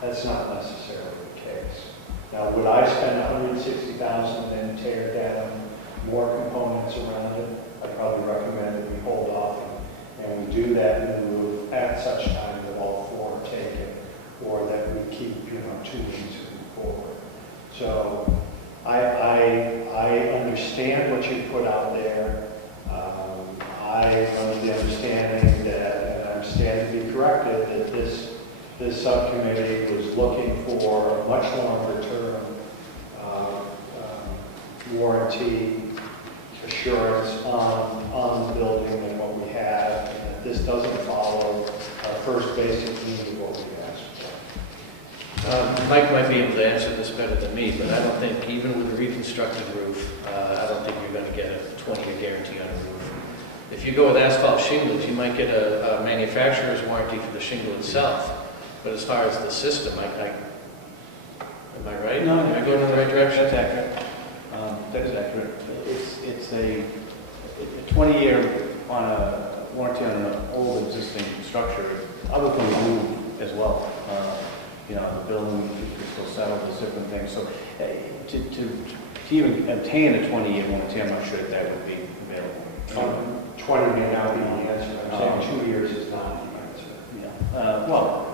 that's not necessarily the case. Now, would I spend $160,000 and tear down more components around it? I'd probably recommend that we hold off and we do that in the roof at such time that all 4 are taken, or that we keep, 2 weeks forward. So I understand what you put out there. I under the understanding that, and I stand to be corrected, that this subcommittee was looking for a much longer term warranty assurance on the building than what we have, and that this doesn't follow our first basic need of what we asked for. Mike might be able to answer this better than me, but I don't think, even with a reconstructed roof, I don't think you're going to get a 20-year guarantee on a roof. If you go with asphalt shingles, you might get a manufacturer's warranty for the shingle itself. But as far as the system, am I right? No, Am I going in the right direction? That's accurate. That is accurate. It's a 20-year on a warranty on an old existing structure, other than the roof as well. The building is still settled, there's different things. So to even obtain a 20-year warranty, I'm not sure that would be available. 20 may not be the answer. I'm saying 2 years is not the answer. Yeah. Well,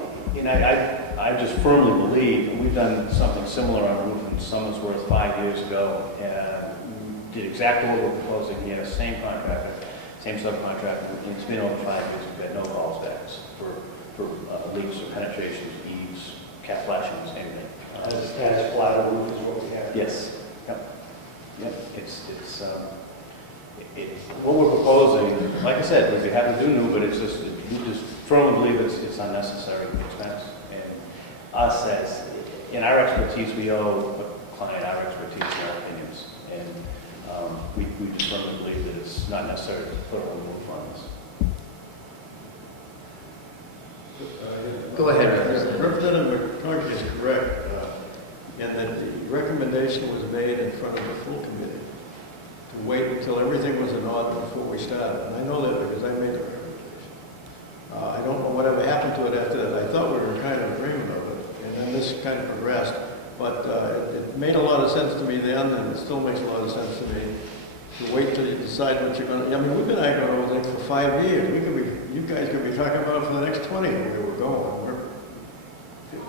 I just firmly believe, and we've done something similar on a roof in Somersworth 5 years ago, and did exactly what we're proposing here, same contractor, same subcontractor, and it's been over 5 years, we've had no calls back for leaks or penetrations, eaves, cap flashing, same thing. As flat a roof as what we have. Yes. Yep. It's what we're proposing, like I said, if you have to do new, but it's just, we just firmly believe it's unnecessary expense. And us as, in our expertise, we owe a client our expertise and our opinions. And we just firmly believe that it's not necessary to put a little more funds. Go ahead, Representative. Representative McCarthy is correct, and that the recommendation was made in front of the full committee to wait until everything was in order before we started. And I know that because I made the recommendation. I don't know whatever happened to it after that. I thought we were in kind of agreement of it, and then this kind of progressed. But it made a lot of sense to me then, and it still makes a lot of sense to me to wait till you decide what you're going to. I mean, we've been arguing over things for 5 years. You guys could be talking about it for the next 20 where we were going.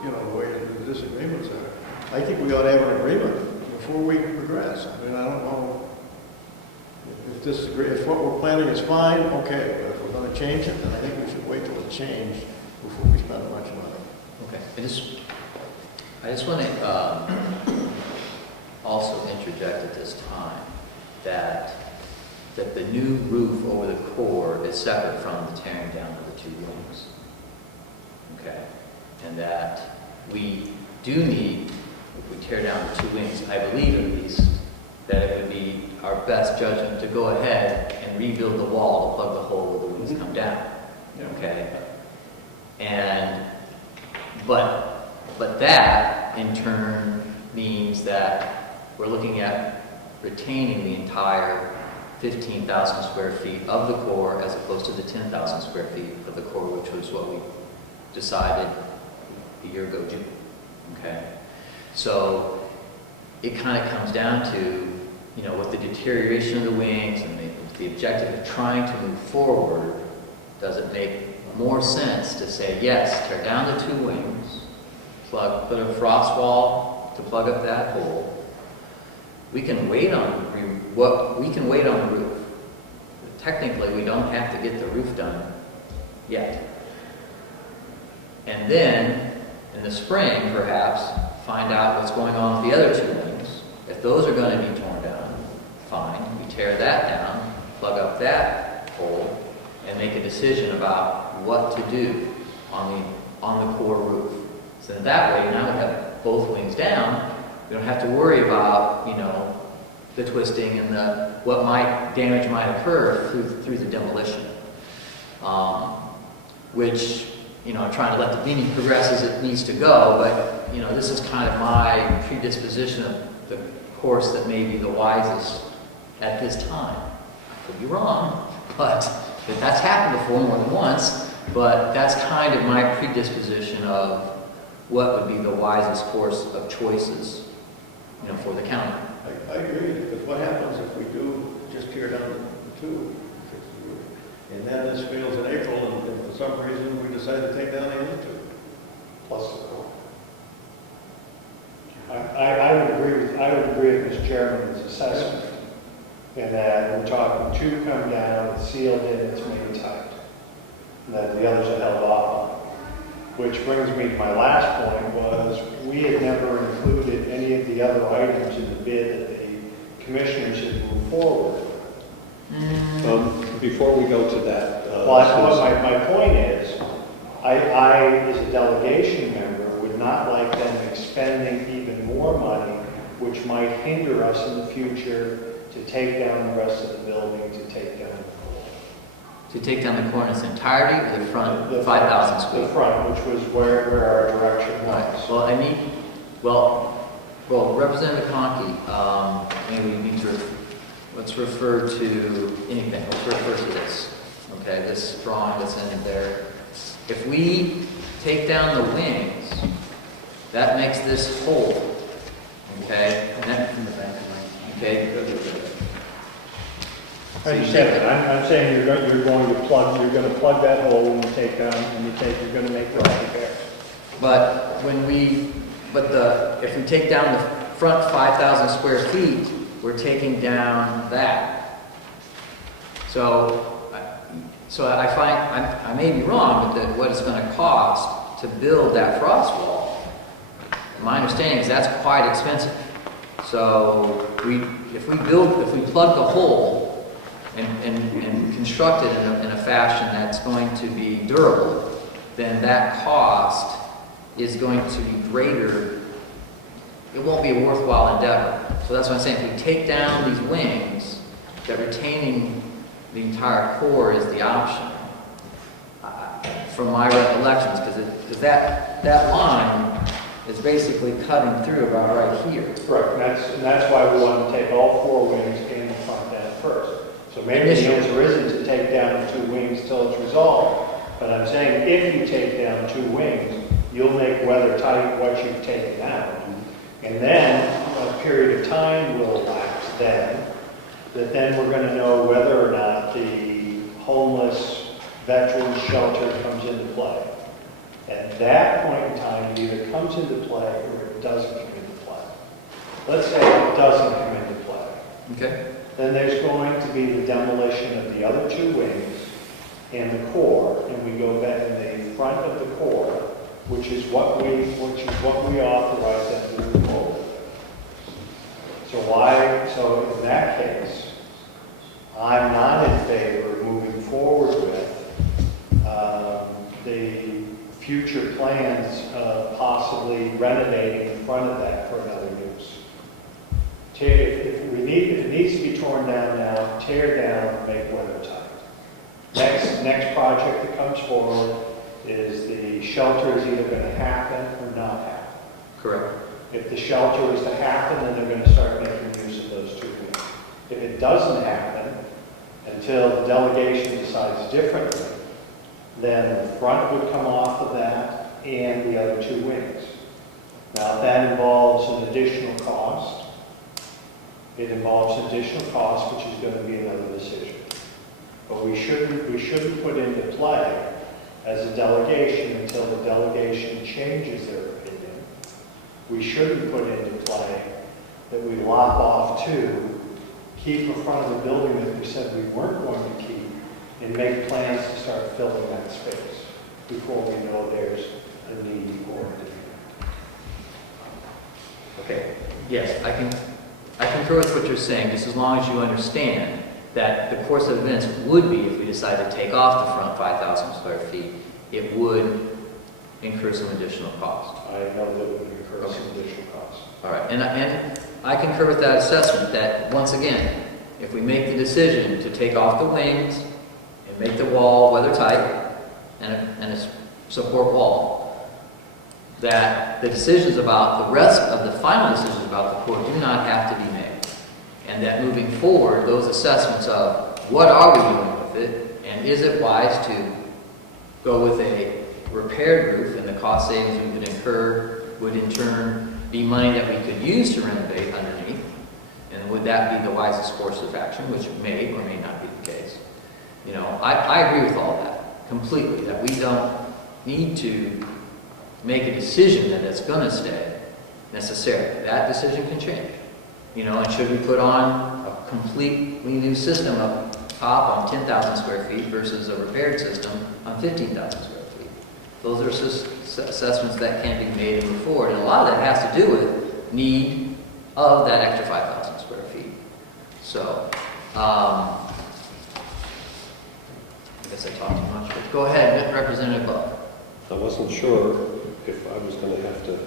The way the disagreements are. I think we ought to have an agreement before we progress. I mean, I don't know if what we're planning is fine, okay, but if we're going to change it, then I think we should wait till it's changed before we spend much money. Okay, I just want to also interject at this time that the new roof over the core is separate from the tearing down of the two wings. Okay, and that we do need, if we tear down the two wings, I believe at least, that it would be our best judgment to go ahead and rebuild the wall to plug the hole where the wings come down. Okay? But that in turn means that we're looking at retaining the entire 15,000 square feet of the core as opposed to the 10,000 square feet of the core, which was what we decided a year ago, June. Okay? So it kind of comes down to, with the deterioration of the wings and the objective of trying to move forward, does it make more sense to say, yes, tear down the two wings, put a frost wall to plug up that hole. We can wait on the roof. Technically, we don't have to get the roof done yet. And then, in the spring, perhaps, find out what's going on with the other two wings. If those are going to be torn down, fine. We tear that down, plug up that hole, and make a decision about what to do on the core roof. So that way, now we have both wings down. We don't have to worry about, the twisting and what damage might occur through the demolition. Which, I'm trying to let the meeting progress as it needs to go, but, this is kind of my predisposition of the course that may be the wisest at this time. I could be wrong, but that's happened before more than once, but that's kind of my predisposition of what would be the wisest course of choices, for the county. I agree, because what happens if we do just tear down the two, fix the roof, and then this fails in April, and for some reason we decide to take down the other two, plus the core? I would agree with Mr. Chairman's assessment in that we're talking two come down, it's sealed in, it's made tight, and that the others are held off on. Which brings me to my last point was we had never included any of the other items in the bid that the commissioners had moved forward. Before we go to that, my point is, I, as a delegation member, would not like them expending even more money, which might hinder us in the future to take down the rest of the building, to take down the core. To take down the core in its entirety, or the front 5,000 square? The front, which was where our direction was. Well, Representative Conkey, maybe we need to, let's refer to anything. Let's refer to this. Okay, this drawing that's in there. If we take down the wings, that makes this whole. Okay? And then from the back of my, okay? I understand. I'm saying you're going to plug that hole when you take down, you're going to make the repair. But if we take down the front 5,000 square feet, we're taking down that. So I find, I may be wrong, but what it's going to cost to build that frost wall, my understanding is that's quite expensive. So if we plug the hole and constructed in a fashion that's going to be durable, then that cost is going to be greater. It won't be a worthwhile endeavor. So that's what I'm saying. If we take down these wings, that retaining the entire core is the option. From my recollections, because that line is basically cutting through about right here. Correct, and that's why we want to take all 4 wings and the front down first. So maybe the answer isn't to take down the 2 wings till it's resolved, but I'm saying if you take down 2 wings, you'll make weather tight what you've taken out. And then a period of time will elapse then we're going to know whether or not the homeless veterans shelter comes into play. At that point in time, it either comes into play or it doesn't come into play. Let's say it doesn't come into play. Okay? Then there's going to be the demolition of the other 2 wings and the core, and we go back in the front of the core, which is what we authorize them to move forward. So in that case, I'm not in favor of moving forward with the future plans of possibly renovating in front of that for another use. If it needs to be torn down now, tear down and make weather tight. Next project that comes forward is the shelter is either going to happen or not happen. Correct. If the shelter is to happen, then they're going to start making use of those 2 wings. If it doesn't happen until the delegation decides differently, then the front would come off of that and the other 2 wings. Now, that involves an additional cost. It involves additional cost, which is going to be another decision. But we shouldn't put into play as a delegation until the delegation changes their opinion. We shouldn't put into play that we lop off 2, keep in front of the building that we said we weren't going to keep, and make plans to start filling that space before we know there's a need for it. Okay. Yes, I concur with what you're saying, just as long as you understand that the course of events would be, if we decide to take off the front 5,000 square feet, it would incur some additional cost. I know that it would incur some additional costs. All right, and I concur with that assessment that, once again, if we make the decision to take off the wings and make the wall weather tight and a support wall, that the decisions about the rest of the final decisions about the core do not have to be made. And that moving forward, those assessments of what are we doing with it, and is it wise to go with a repaired roof, and the cost savings we could incur would in turn be money that we could use to renovate underneath, and would that be the wisest course of action, which may or may not be the case. You know, I agree with all that completely, that we don't need to make a decision that it's going to stay necessarily. That decision can change. You know, and should we put on a completely new system up top on 10,000 square feet versus a repaired system on 15,000 square feet? Those are assessments that can be made and move forward. And a lot of that has to do with need of that extra 5,000 square feet. So, I guess I talked too much, but go ahead, Representative Buck. I wasn't sure if I was going to have to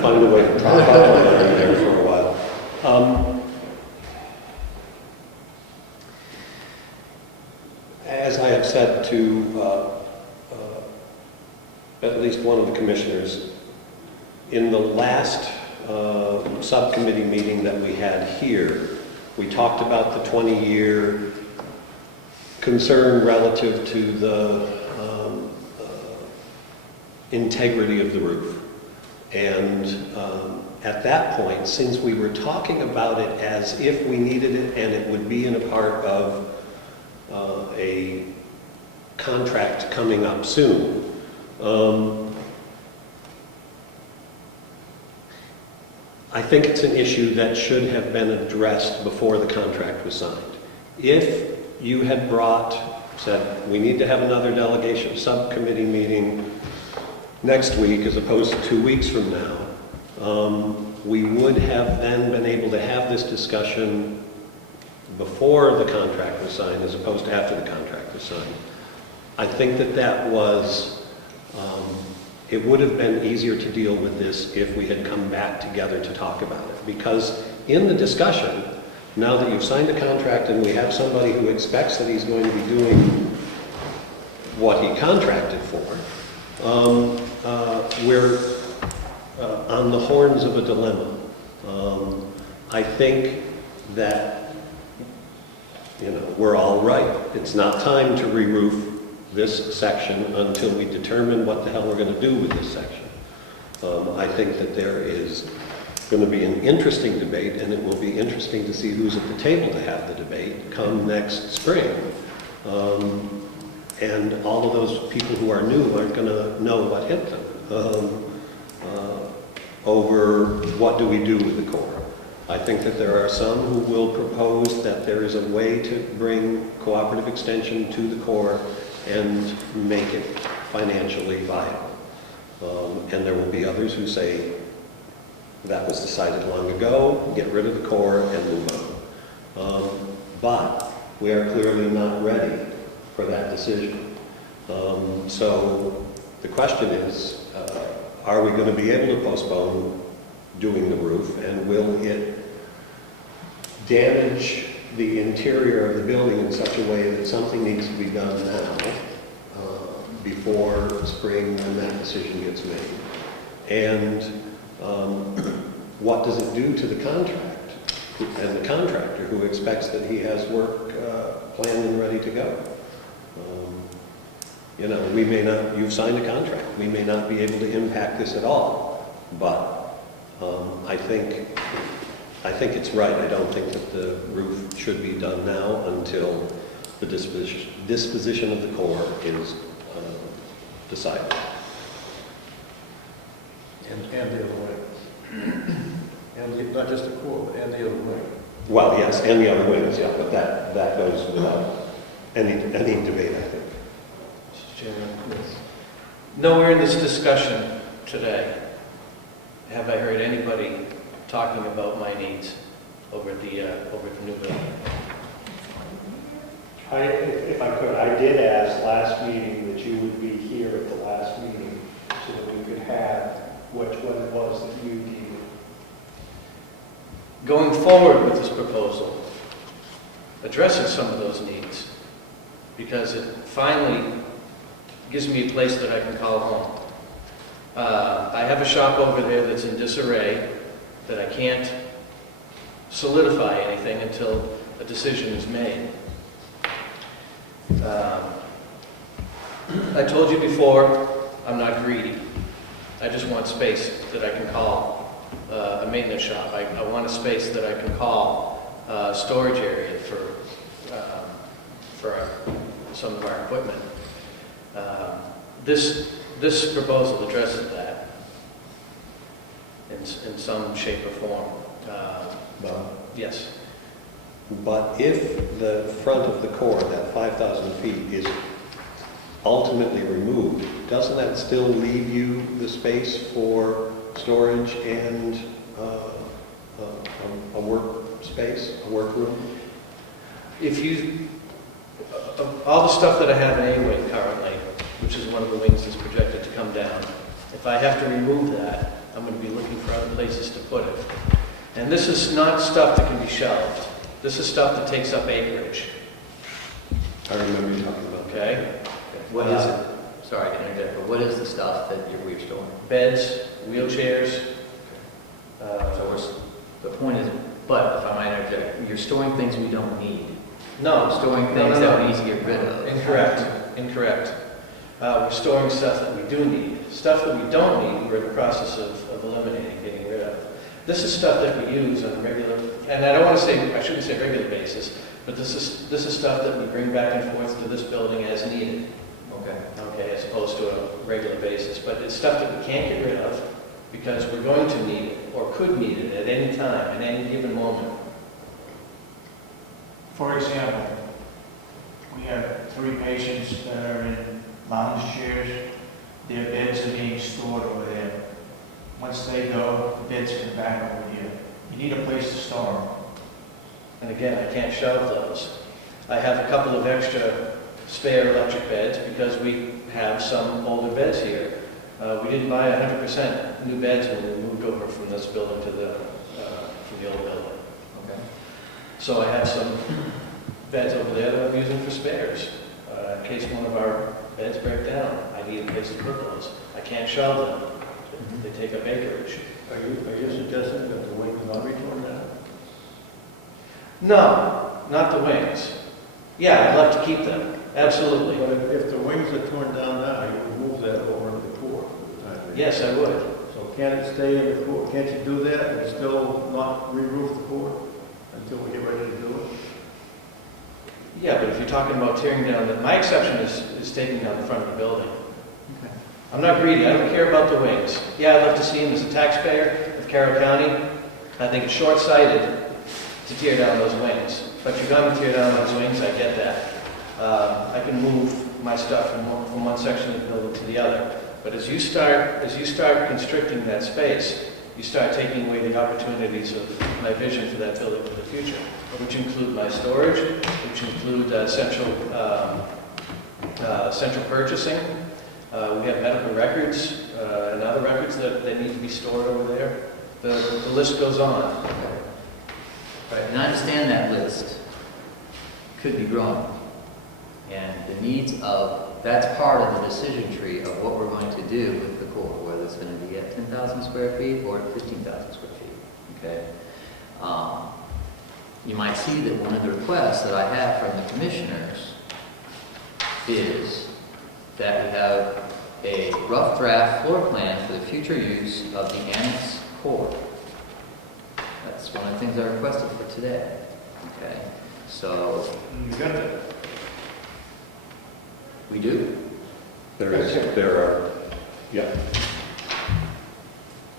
find a way to top up on there for a while. As I have said to at least one of the commissioners, in the last subcommittee meeting that we had here, we talked about the 20-year concern relative to the integrity of the roof. And at that point, since we were talking about it as if we needed it and it would be in a part of a contract coming up soon, I think it's an issue that should have been addressed before the contract was signed. If you had said, we need to have another delegation subcommittee meeting next week as opposed to 2 weeks from now, we would have then been able to have this discussion before the contract was signed as opposed to after the contract was signed. I think that that was, it would have been easier to deal with this if we had come back together to talk about it. Because in the discussion, now that you've signed a contract and we have somebody who expects that he's going to be doing what he contracted for, we're on the horns of a dilemma. I think that, you know, we're all right. It's not time to re-roof this section until we determine what the hell we're going to do with this section. I think that there is going to be an interesting debate, and it will be interesting to see who's at the table to have the debate come next spring. And all of those people who are new aren't going to know what hit them over what do we do with the core. I think that there are some who will propose that there is a way to bring cooperative extension to the core and make it financially viable. And there will be others who say that was decided long ago, get rid of the core and move on. But we are clearly not ready for that decision. So the question is, are we going to be able to postpone doing the roof, and will it damage the interior of the building in such a way that something needs to be done now before spring when that decision gets made? And what does it do to the contract and the contractor who expects that he has work planned and ready to go? You know, we may not, you've signed a contract, we may not be able to impact this at all, but I think it's right. I don't think that the roof should be done now until the disposition of the core is decided. And the other way. And not just the core, but and the other way. Well, yes, and the other wings, yeah, but that goes without any debate, I think. Mr. Chairman, nowhere in this discussion today have I heard anybody talking about my needs over at the new building. If I could, I did ask last meeting that you would be here at the last meeting so that we could have what it was that you needed. Going forward with this proposal addresses some of those needs, because it finally gives me a place that I can call home. I have a shop over there that's in disarray, that I can't solidify anything until a decision is made. I told you before, I'm not greedy. I just want space that I can call a maintenance shop. I want a space that I can call a storage area for some of our equipment. This proposal addresses that in some shape or form. Yes. But if the front of the core, that 5,000 feet, is ultimately removed, doesn't that still leave you the space for storage and a work space, a workroom? If you, all the stuff that I have in A-Wing currently, which is one of the wings that's projected to come down, if I have to remove that, I'm going to be looking for other places to put it. And this is not stuff that can be shelved. This is stuff that takes up acreage. I remember you talking about that. Okay? What is it? Sorry to interject, but what is the stuff that we're storing? Beds, wheelchairs. So the point is, but if I might interject, you're storing things we don't need. No. We're storing things that we need to get rid of. Incorrect. We're storing stuff that we do need. Stuff that we don't need, we're in the process of eliminating, getting rid of. This is stuff that we use on a regular, and I shouldn't say regular basis, but this is stuff that we bring back and forth to this building as needed. Okay, as opposed to a regular basis. But it's stuff that we can't get rid of because we're going to need it or could need it at any time, at any given moment. For example, we have 3 patients that are in lounge chairs. Their beds are being stored over there. Once they go, the beds come back over here. You need a place to store them. And again, I can't shelve those. I have a couple of extra spare electric beds because we have some older beds here. We didn't buy 100% new beds when we moved over from this building to from the old building. Okay. So I have some beds over there that I'm using for spares. In case one of our beds break down, I need a place to put those. I can't shelve them. They take up acreage. Are you suggesting that the wings not be torn down? No, not the wings. Yeah, I'd love to keep them, absolutely. But if the wings are torn down now, you would move that over into the core. Yes, I would. So can it stay in the core? Can't you do that and still not re-roof the core until we get ready to do it? Yeah, but if you're talking about tearing down, my exception is taking down the front of the building. Okay. I'm not greedy, I don't care about the wings. Yeah, I'd love to see them as a taxpayer of Carroll County. I think it's short-sighted to tear down those wings. But you're going to tear down those wings, I get that. I can move my stuff from one section of the building to the other. But as you start constricting that space, you start taking away the opportunities of my vision for that building for the future, which include my storage, which include central purchasing. We have medical records and other records that need to be stored over there. The list goes on. Right, and I understand that list could be growing. And the needs of, that's part of the decision tree of what we're going to do with the core, whether it's going to be at 10,000 square feet or at 15,000 square feet, okay? You might see that one of the requests that I have from the commissioners is that we have a rough draft floor plan for the future use of the annex core. That's one of the things I requested for today, okay? So, You got that? we do. There are, yeah.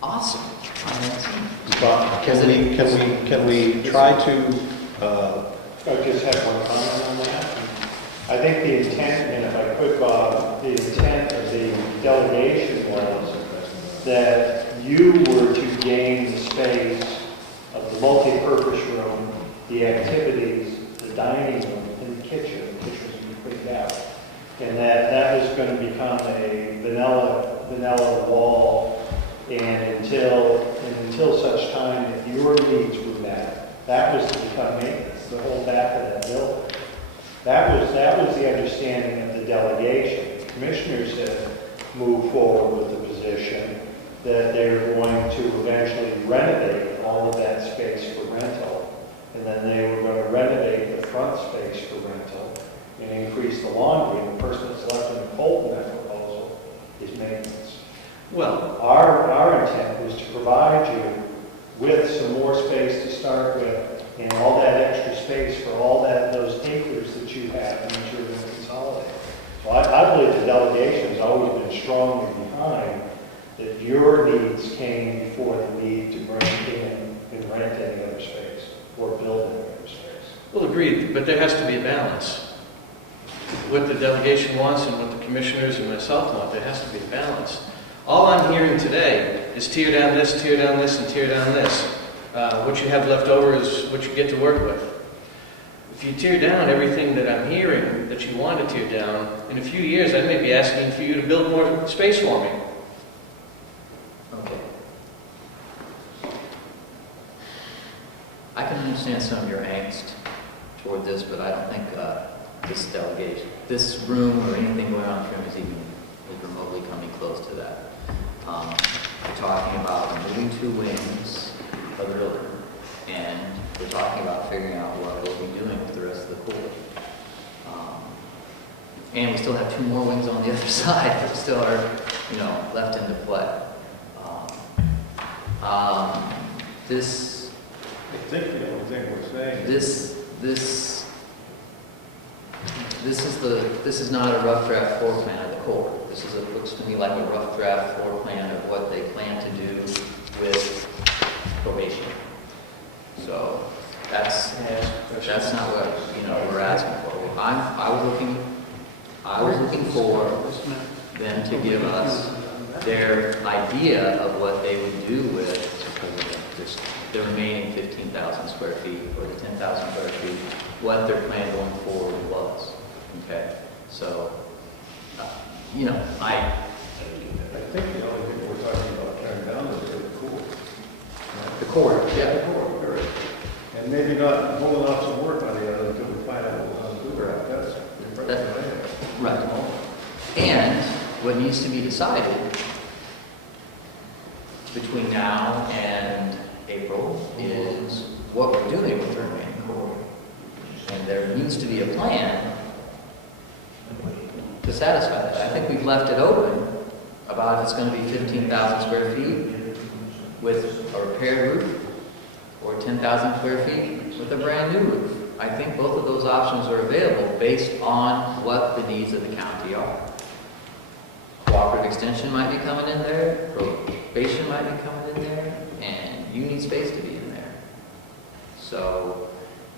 Awesome. But can we try to, I just have one comment on that. I think the intent, and if I could, Bob, the intent of the delegation was that you were to gain the space of the multi-purpose room, the activities, the dining room, and the kitchen. The kitchen was going to be cleaned out. And that was going to become a vanilla wall, and until such time that your needs were met, that was to become maintenance, the whole back of that building. That was the understanding of the delegation. The commissioners had moved forward with the position that they were going to eventually renovate all of that space for rental, and then they were going to renovate the front space for rental and increase the laundry, and the person that's left in the cold in that proposal is maintenance. Well, Our intent was to provide you with some more space to start with, and all that extra space for all those acres that you have and that you're going to consolidate. So I believe the delegation has always been strongly behind that your needs came before the need to bring in and rent any other space or build any other space. well, agreed, but there has to be a balance. What the delegation wants and what the commissioners and myself want, there has to be a balance. All I'm hearing today is tear down this, and tear down this. What you have left over is what you get to work with. If you tear down everything that I'm hearing that you want to tear down, in a few years I may be asking for you to build more space for me. Okay. I can understand some of your angst toward this, but I don't think this delegation, this room or anything going on here is even remotely coming close to that. We're talking about removing 2 wings of the building, and we're talking about figuring out what we'll be doing with the rest of the core. And we still have 2 more wings on the other side that still are, left into play. This I think the only thing we're saying. This is not a rough draft floor plan of the core. Looks to me like a rough draft floor plan of what they plan to do with probation. So that's not what we're asking for. I was looking for them to give us their idea of what they would do with the remaining 15,000 square feet or the 10,000 square feet, what their plan going forward was. Okay, so, you know, I think the only thing we're talking about tearing down is the core. the core, Yeah, the core, correct. And maybe not holding off some work on the other until we find out what we're going to do. Correct. That's the impression I have. right. And what needs to be decided between now and April is what we're doing with the remaining core. And there needs to be a plan to satisfy that. I think we've left it open about if it's going to be 15,000 square feet with a repaired roof or 10,000 square feet with a brand new roof. I think both of those options are available based on what the needs of the county are. Cooperative extension might be coming in there, probation might be coming in there, and you need space to be in there. So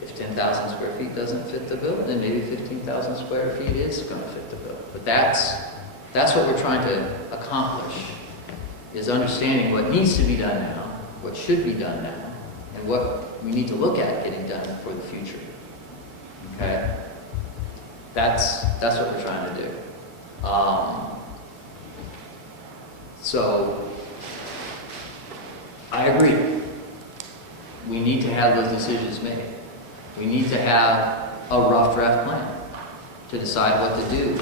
if 10,000 square feet doesn't fit the bill, then maybe 15,000 square feet is going to fit the bill. But that's what we're trying to accomplish, is understanding what needs to be done now, what should be done now, and what we need to look at getting done for the future. Okay? That's what we're trying to do. So, I agree. We need to have those decisions made. We need to have a rough draft plan to decide what to do.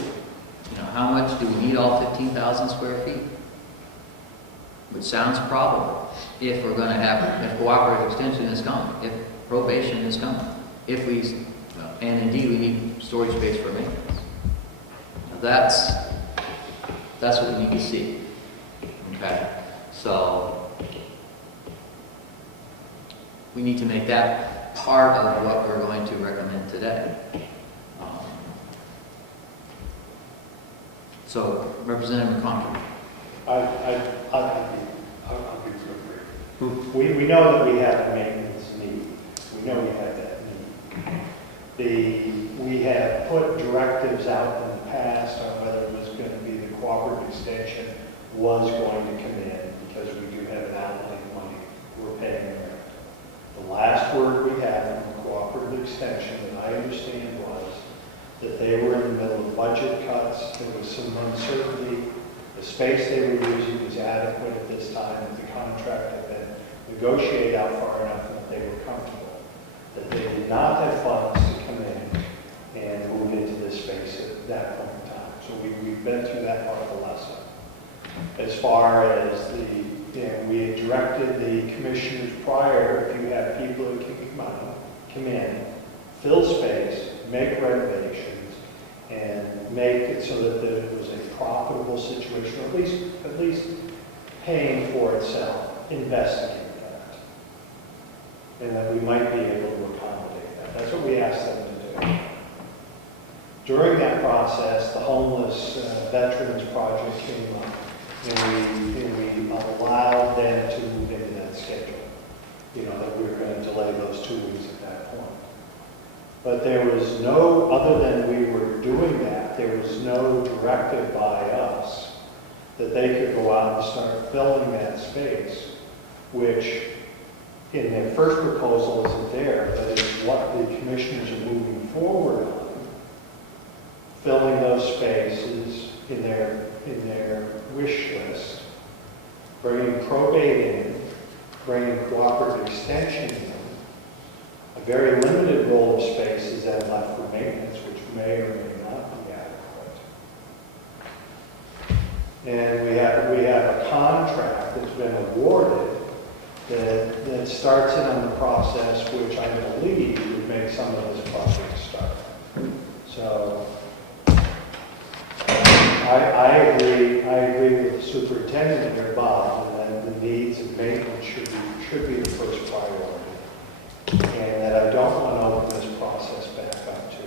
You know, how much do we need all 15,000 square feet? Which sounds probable if we're going to have, if cooperative extension is coming, if probation is coming, if we, and indeed we need storage space for maintenance. That's what we need to see. Okay, so we need to make that part of what we're going to recommend today. So, Representative McConkey. I'll be real brief. We know that we have a maintenance need. We know we have that need. We have put directives out in the past on whether it was going to be the cooperative extension was going to come in, because we do have an outlay of money we're paying rent. The last word we had from the cooperative extension that I understand was that they were in the middle of budget cuts. There was some uncertainty. The space they were using was adequate at this time, that the contract had been negotiated out far enough that they were comfortable, that they did not have funds to come in and move into this space at that point in time. So we've been through that part of the lesson. As far as we had directed the commissioners prior, if you have people that can come in, fill space, make renovations, and make it so that it was a profitable situation, or at least paying for itself, investigate that. And that we might be able to accommodate that. That's what we asked them to do. During that process, the homeless veterans project came up, and we allowed them to move into that schedule. You know, that we were going to delay those 2 weeks at that point. But there was no, other than we were doing that, there was no directive by us that they could go out and start filling that space, which in their first proposal isn't there, but is what the commissioners are moving forward on, filling those spaces in their wish list, bringing probate in, bringing cooperative extension in, a very limited roll of space is then left for maintenance, which may or may not be adequate. And we have a contract that's been awarded that starts in on the process, which I believe would make some of this project start. So I agree with the superintendent here, Bob, and that the needs of maintenance should be the first priority. And that I don't want to open this process back up to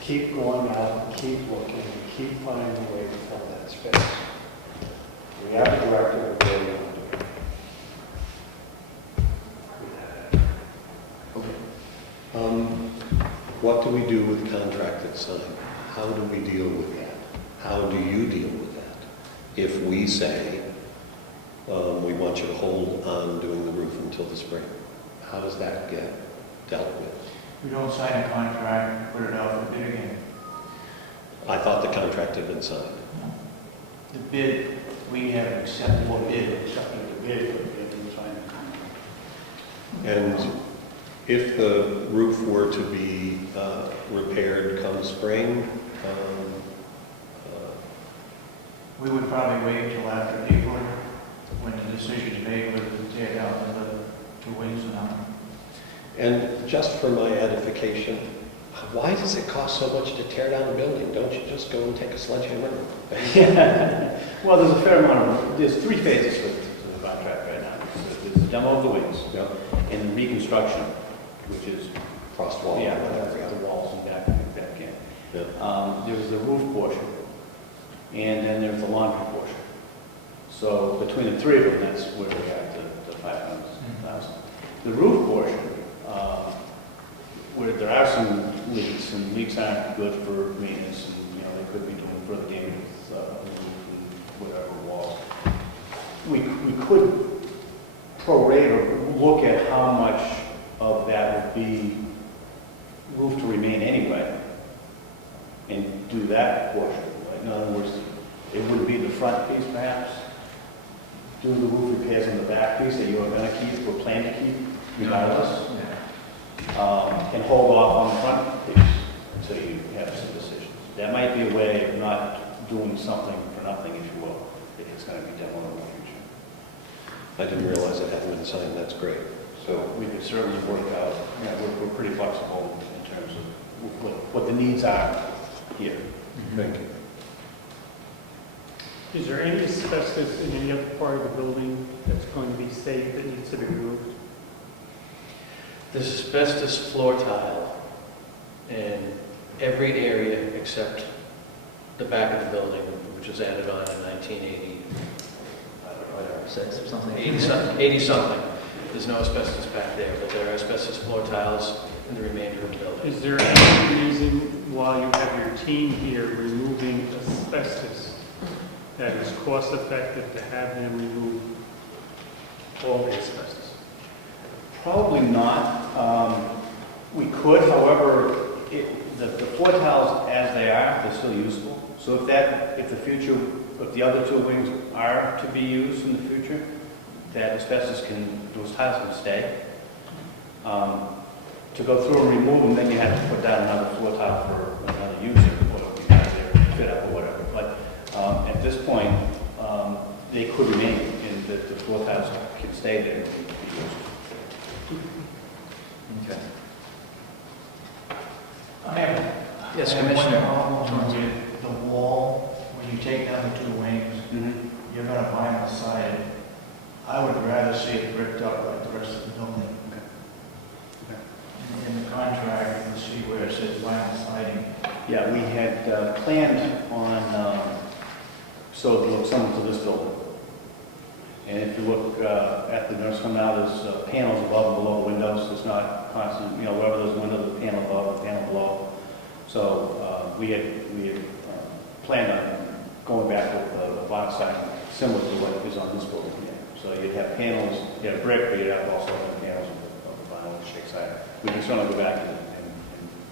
keep going out and keep looking and keep finding a way to fill that space. We have a directive of where we want to do. What do we do with contract that's signed? How do we deal with that? How do you deal with that? If we say, we want you to hold on doing the roof until the spring. How does that get dealt with? We don't sign a contract, put it out for bid again. I thought the contract had been signed. The bid, we have accepted the bid. Accepted the bid, but they didn't sign the contract. And if the roof were to be repaired come spring, We would probably wait until after April, when the decision is made whether to tear down the 2 wings or not. and just for my edification, why does it cost so much to tear down a building? Don't you just go and take a sledgehammer and bang? Well, there's a fair amount of, there's 3 phases to the contract right now. There's the demo of the wings, Yeah. and the reconstruction, which is, Cross wall. yeah, that's the walls and back in. Yeah. There was the roof portion, and then there's the laundry portion. So between the 3 of them, that's where we have the 500,000. The roof portion, where there are some leaks, and leaks aren't good for maintenance, and, they could be doing further damage with the roof and whatever walls. We could prorate or look at how much of that would be roof to remain anyway, and do that portion. In other words, it wouldn't be the front piece perhaps, do the roof repairs on the back piece that you are going to keep or plan to keep regardless, and hold off on the front piece until you have some decisions. That might be a way of not doing something for nothing, if you will, if it's going to be demo in the future. I didn't realize it hadn't been signed. That's great. So we could certainly work out, we're pretty flexible in terms of what the needs are here. Thank you. Is there any asbestos in any other part of the building that's going to be safe that needs to be removed? There's asbestos floor tile in every area except the back of the building, which was added on in 1980. Whatever, 6 or something? 80 something. There's no asbestos back there, but there are asbestos floor tiles in the remainder of the building. Is there any reason while you have your team here removing asbestos that is cost effective to have them remove all the asbestos? Probably not. We could, however, the floor tiles as they are, they're still useful. So if the other 2 wings are to be used in the future, that asbestos those tiles can stay. To go through and remove them, then you have to put down another floor tile for another user, or you have their fit up or whatever. But at this point, they could remain, and the floor tiles can stay there and be used. Okay. I have Yes, I have Commissioner. one problem with the wall, when you take down the 2 wings, you're going to vinyl side it. I would rather see it bricked up like the rest of the building. In the contract, you'll see where it says vinyl siding. Yeah, we had planned on, so it looks similar to this building. And if you look at the nurse home now, there's panels above and below the windows. There's not constant, wherever there's a window, there's a panel above, a panel below. So we had planned on going back with the box siding similar to what is on this building here. So you'd have panels, you have brick, but you'd have also the panels of the vinyl shake side. We can certainly go back and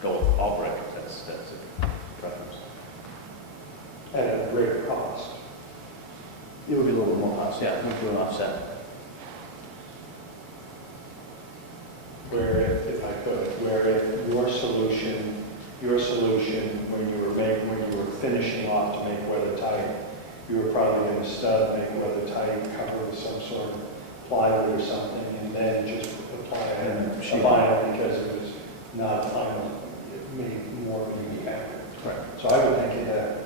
go with all brick. That's a preference. At a greater cost. It would be a little bit more cost, yeah, we do an offset. Where, if I could, where if your solution, when you were finishing off to make weathertight, you were probably going to stud, make weathertight, cover with some sort of plywood or something, and then just apply a vinyl because it was not final, it made more of a unique effort. Right. So I would think it had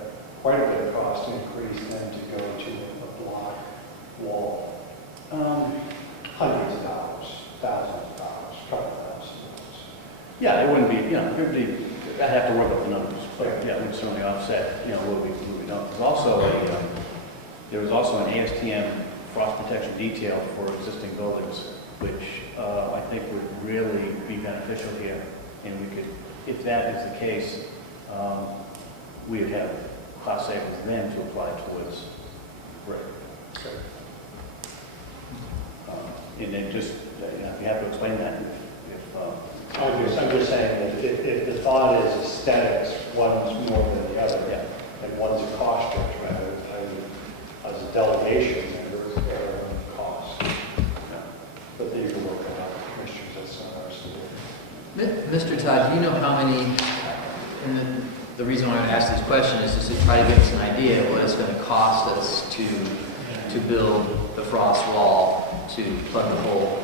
quite a bit of cost increase then to go to a block wall. Hundreds of dollars, thousands of dollars, couple $1,000. Yeah, it wouldn't be, it'd be, I'd have to work up the numbers, but yeah, we'd certainly offset, what we know. There was also an ASTM frost protection detail for existing buildings, which I think would really be beneficial here. And we could, if that is the case, we would have cost savings then to apply towards brick. and then just, you have to explain that if, I'm just saying that if the thought is aesthetics, one's more than the other, and one's a cost structure, as a delegation member, they're on cost. But they can work it out, commissioners, that's not ours to do. Mr. Todd, do you know how many, and the reason why I ask this question is just to try to give us an idea of what it's going to cost us to build the frost wall, to plug the hole.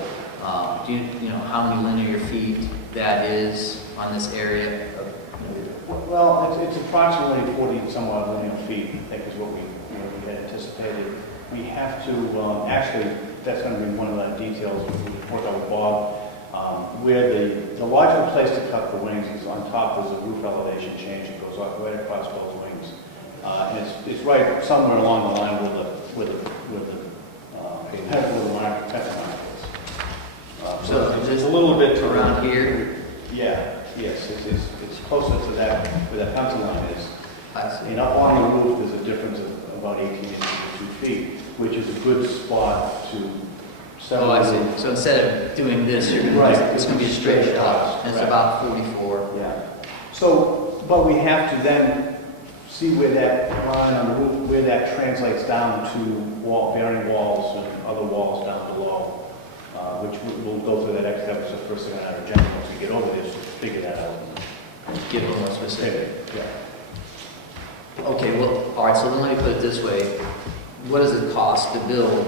Do you know how many linear feet that is on this area? well, it's approximately 40 somewhat linear feet, I think is what we had anticipated. We have to, actually, that's going to be one of the details we work out with Bob. Where the logical place to cut the wings is on top. There's a roof elevation change that goes up right across those wings, and it's right somewhere along the line where the mark is. So It's a little bit around here? Yeah. Yes. It's closer to that where that pencil line is. I see. And up on the roof, there's a difference of about 18 inches to 2 feet, which is a good spot to settle. Oh, I see. So instead of doing this, you're going Right. to, it's going to be a straight shot, and it's Right. about 44. Yeah. So, but we have to then see where that line on the roof, where that translates down to bearing walls and other walls down below, which we'll go through that extra. That was the first thing on our agenda once we get over this, to figure that out. Get a little more specific. Yeah. Okay, well, all right, so then let me put it this way. What does it cost to build,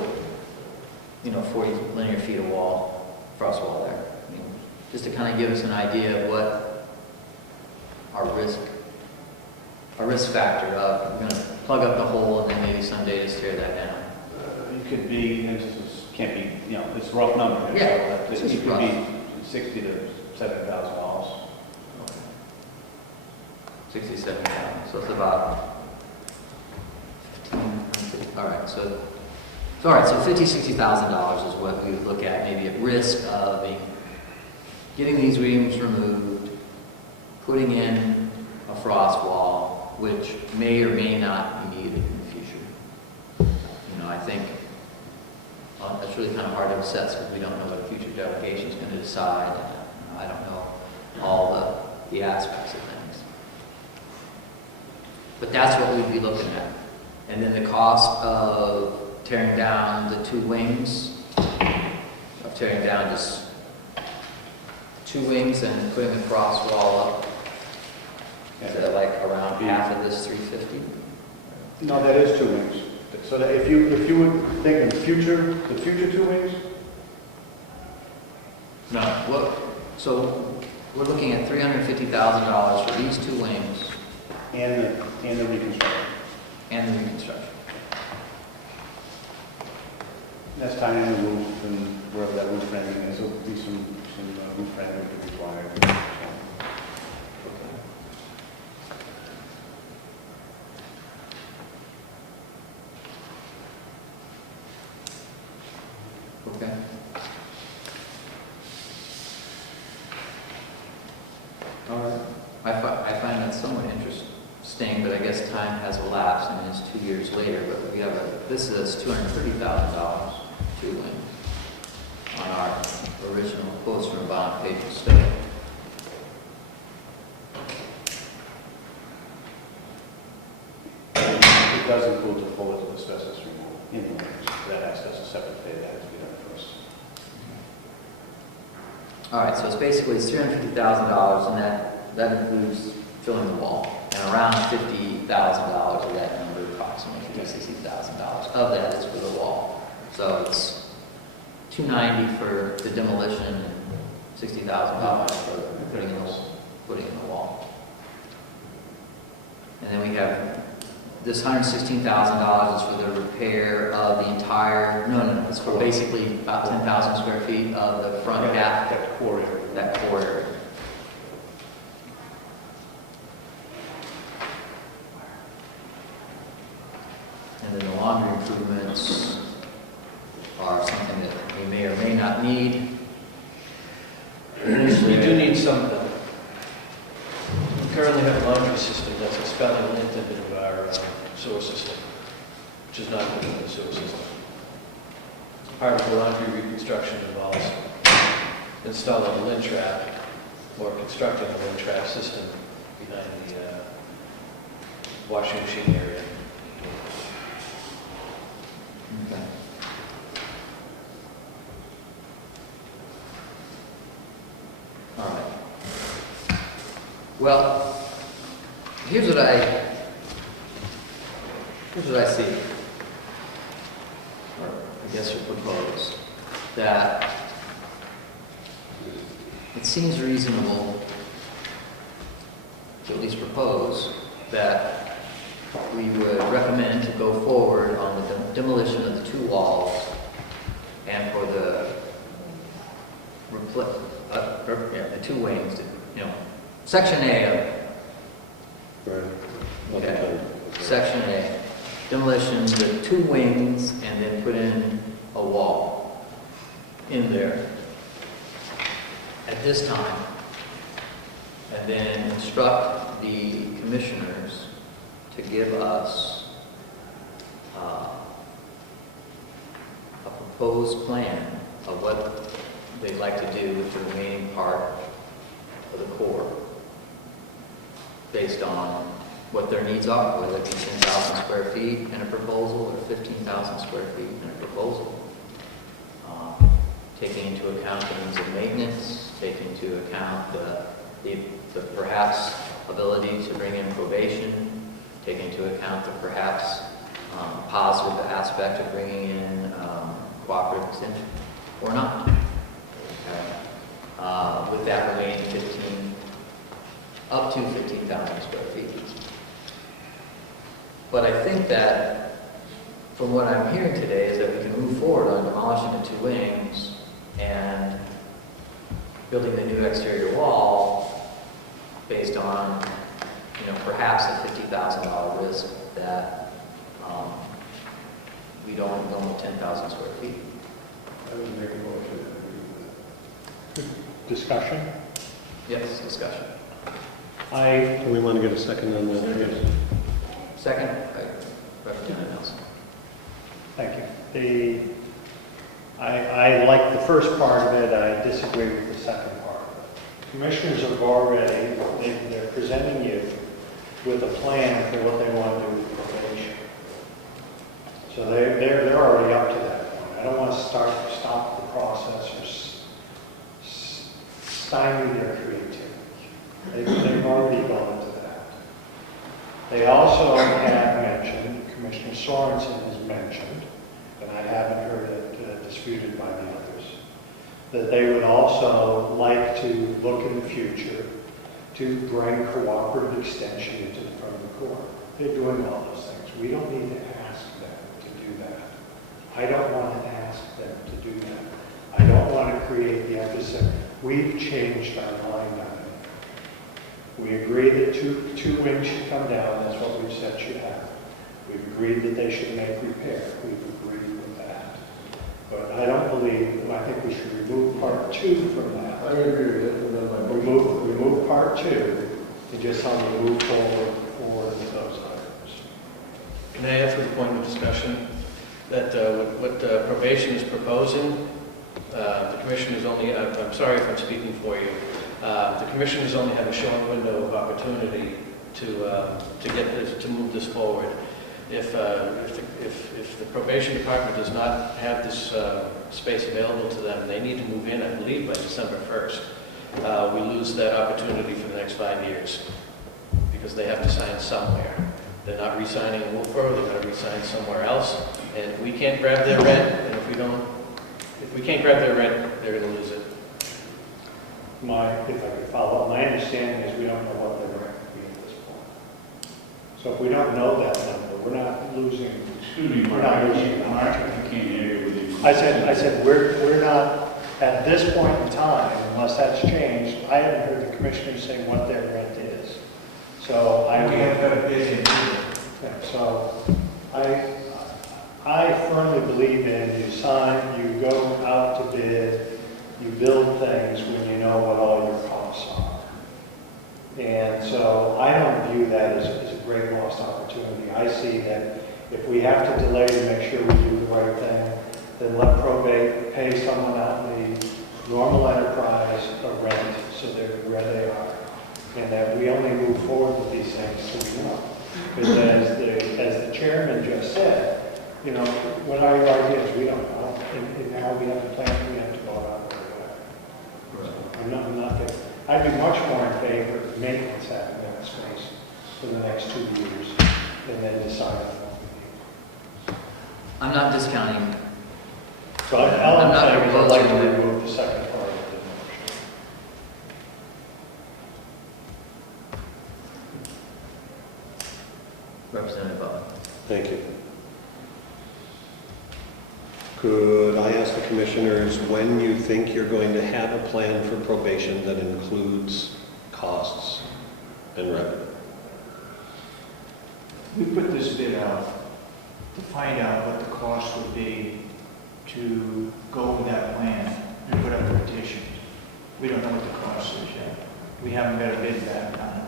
40 linear feet of wall, frost wall there? I mean, just to kind of give us an idea of what our risk factor of, we're going to plug up the hole and then maybe someday just tear that down. It could be, and this can't be, it's a rough number. Yeah, So it's it just could rough. be $60,000 to $70,000. 67 pounds, so it's about 1500. All right, so $50,000-$60,000 is what we would look at, maybe at risk of getting these wings removed, putting in a frost wall, which may or may not be needed in the future. I think that's really kind of hard to assess because we don't know what a future delegation is going to decide. I don't know all the aspects of things. But that's what we'd be looking at. And then the cost of tearing down the 2 wings, of tearing down just 2 wings and putting the frost wall up. Is that like around half of this 350? No, that is 2 wings. So that if you would think in the future 2 wings? No. What? So we're looking at $350,000 for these 2 wings And the reconstruction. and the reconstruction. That's tying in the roof and wherever that roof framing is, there'll be some roof framing to be required. Okay. All right. I find that somewhat interesting, but I guess time has elapsed and it's 2 years later, but we have this is $230,000, 2 wings, on our original quotes from a bond page study. It does include the full of asbestos removal in the wings. That's a separate pay that has to be done first. All right, so it's $350,000, and that includes filling the wall, and around $50,000 of that number, approximately $60,000 of that is for the wall. So it's $290,000 for the demolition and $60,000 for putting in the wall. And then we have this $116,000 is for the repair of the entire, no, it's for basically about 10,000 square feet of the front half, That core area. that core area. And then the laundry improvements are something that we may or may not need. We do need some of them. We currently have a laundry system that's expelling lint into our sewer system, which is not good in the sewer system. part of the laundry reconstruction involves installing a lint trap or constructing a lint trap system behind the washing machine area. Okay. All right. Well, here's what I see, or I guess you propose, that it seems reasonable to at least propose that we would recommend to go forward on the demolition of the 2 walls and for the the 2 wings, Section A Okay. Section A, demolition of the 2 wings and then put in a wall in there at this time. And then instruct the commissioners to give us a proposed plan of what they'd like to do with the remaining part of the core based on what their needs are, whether it be 10,000 square feet in a proposal or 15,000 square feet in a proposal. Taking into account the needs of maintenance, taking into account the perhaps ability to bring in probation, taking into account the perhaps positive aspect of bringing in cooperative extension, or not. With that remaining up to 15,000 square feet. But I think that from what I'm hearing today is that we can move forward on demolishing the 2 wings and building the new exterior wall based on, perhaps a $50,000 risk that we don't go with 10,000 square feet. I would make a motion. Discussion? Yes, discussion. Do we want to get a second on that? Second, Representative Nelson. Thank you. I like the first part of it. I disagree with the second part of it. Commissioners have already, they're presenting you with a plan for what they want to do with probation. So they're already up to that point. I don't want to stop the process or stymie their creativity. They've already gone into that. They also have mentioned, Commissioner Sorensen has mentioned, and I haven't heard it disputed by the others, that they would also like to look in the future to bring cooperative extension into the front of the core. They're doing all those things. We don't need to ask them to do that. I don't want to ask them to do that. I don't want to create the emphasis. We've changed our mind on it. We agree that two wings should come down. That's what we've said should happen. We've agreed that they should make repair. We've agreed with that. But I don't believe, I think we should remove part 2 from that. I agree with it, and then my motion. Remove part 2 and just how we move forward with those items. Can I add for the point of discussion that what probation is proposing, the commissioners only, I'm sorry if I'm speaking for you, the commissioners only have a short window of opportunity to move this forward. If the probation department does not have this space available to them, they need to move in, I believe, by December 1st. We lose that opportunity for the next 5 years because they have to sign somewhere. They're not re-signing in Wolfboro, they're going to re-sign somewhere else. And if we can't grab their rent, and if we can't grab their rent, they're going to lose it. If I could follow up, my understanding is we don't know what the rent will be at this point. So if we don't know that number, we're not losing. Excuse me, We're not losing. Mark, I can't hear you with you. I said we're not at this point in time, unless that's changed. I haven't heard the commissioners say what their rent is. So I firmly believe in you sign, you go out to bid, you build things when you know what all your costs are. And so I don't view that as a great lost opportunity. I see that if we have to delay to make sure we do the right thing, then let probate pay someone out in the normal enterprise or rent, so they're where they are. And that we only move forward with these things so we know. Because as the chairman just said, you know, what our ideas, we don't know. And now we have to plan, we have to go out where we are. I'm not there. I'd be much more in favor of maintenance happening in that space for the next 2 years and then decide on what we need. I'm not discounting. So all I'm I'm not saying is I'd like to proposing- remove the second part of the motion. Representative Butler. Thank you. Could I ask the commissioners when you think you're going to have a plan for probation that includes costs and revenue? We put this bid out to find out what the cost would be to go with that plan and put up a petition. We don't know what the cost is yet. We haven't got a bid back on it.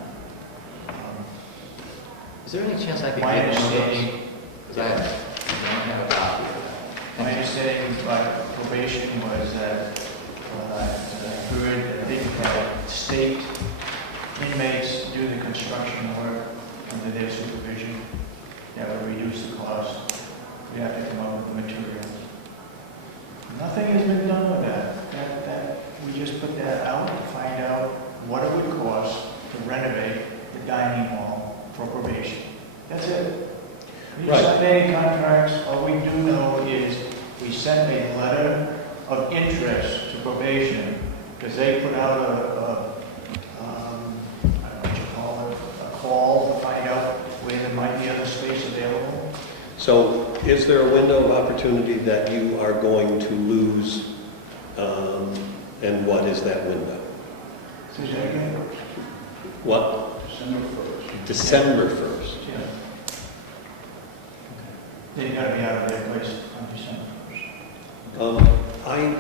Is there any chance I could My get one of those? understanding, Because I don't have a copy of that. my understanding by probation was that, I heard that they had state inmates do the construction work under their supervision. That would reduce the cost. We have to come up with the materials. Nothing has been done with that. We just put that out to find out what it would cost to renovate the dining hall for probation. That's it. We Right. didn't sign any contracts. All we do know is we sent a letter of interest to probation because they put out I don't know what you call it, a call to find out where there might be other space available. So is there a window of opportunity that you are going to lose, and what is that window? Say that again? What? December 1st. December 1st. Yeah. They gotta be out of their place on December 1st. I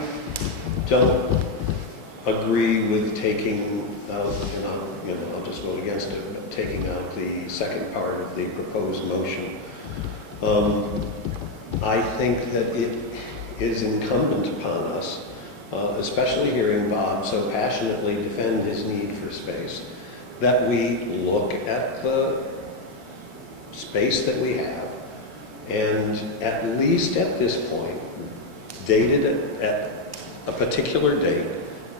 don't agree with taking out, and I'll just vote against it, but taking out the second part of the proposed motion. I think that it is incumbent upon us, especially hearing Bob so passionately defend his need for space, that we look at the space that we have and at least at this point, dated at a particular date,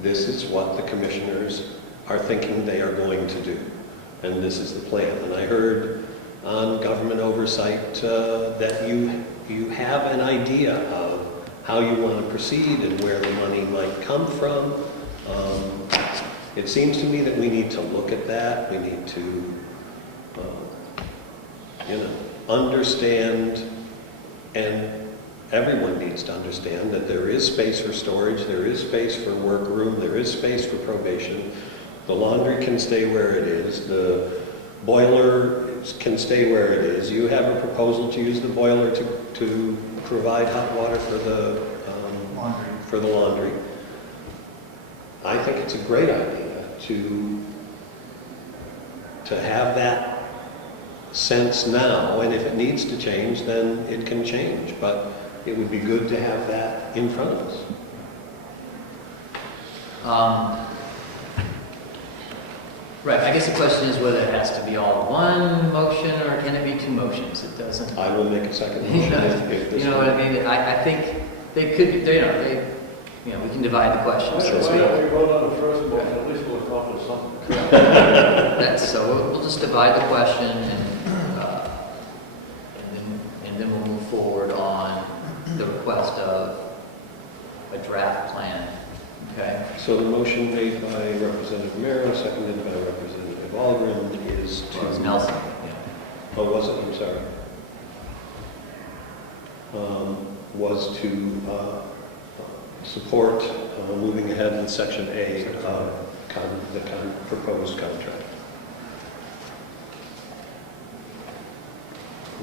this is what the commissioners are thinking they are going to do. And this is the plan. And I heard on government oversight that you have an idea of how you want to proceed and where the money might come from. It seems to me that we need to look at that. We need to, understand, and everyone needs to understand that there is space for storage, there is space for workroom, there is space for probation. The laundry can stay where it is. The boiler can stay where it is. You have a proposal to use the boiler to provide hot water for the laundry. I think it's a great idea to have that sense now, and if it needs to change, then it can change. But it would be good to have that in front of us. Right, I guess the question is whether it has to be all one motion or can it be two motions? It doesn't. I will make a second You motion if this know what I mean? I think they could, we can divide the questions. so to Why speak. don't we vote on the first motion, at least we'll accomplish something. So we'll just divide the question and then we'll move forward on the request of a draft plan. Okay? So the motion made by Representative Mero, seconded by Representative Algren is to... Well, it's Nelson. Yeah. Oh, was it? I'm sorry. Was to support moving ahead with Section A of the proposed contract,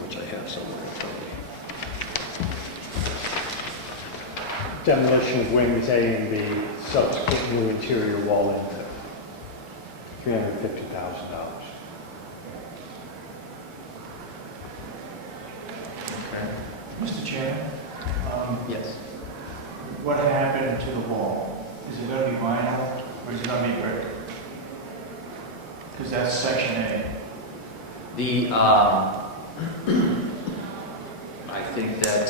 which I have somewhere in front of me. Demolition of wings A and B, subsequent new interior wall input, $350,000. Mr. Chairman, Yes. What happened to the wall? Is it gonna be vinyl or is it gonna be brick? Because that's section A. The, I think that,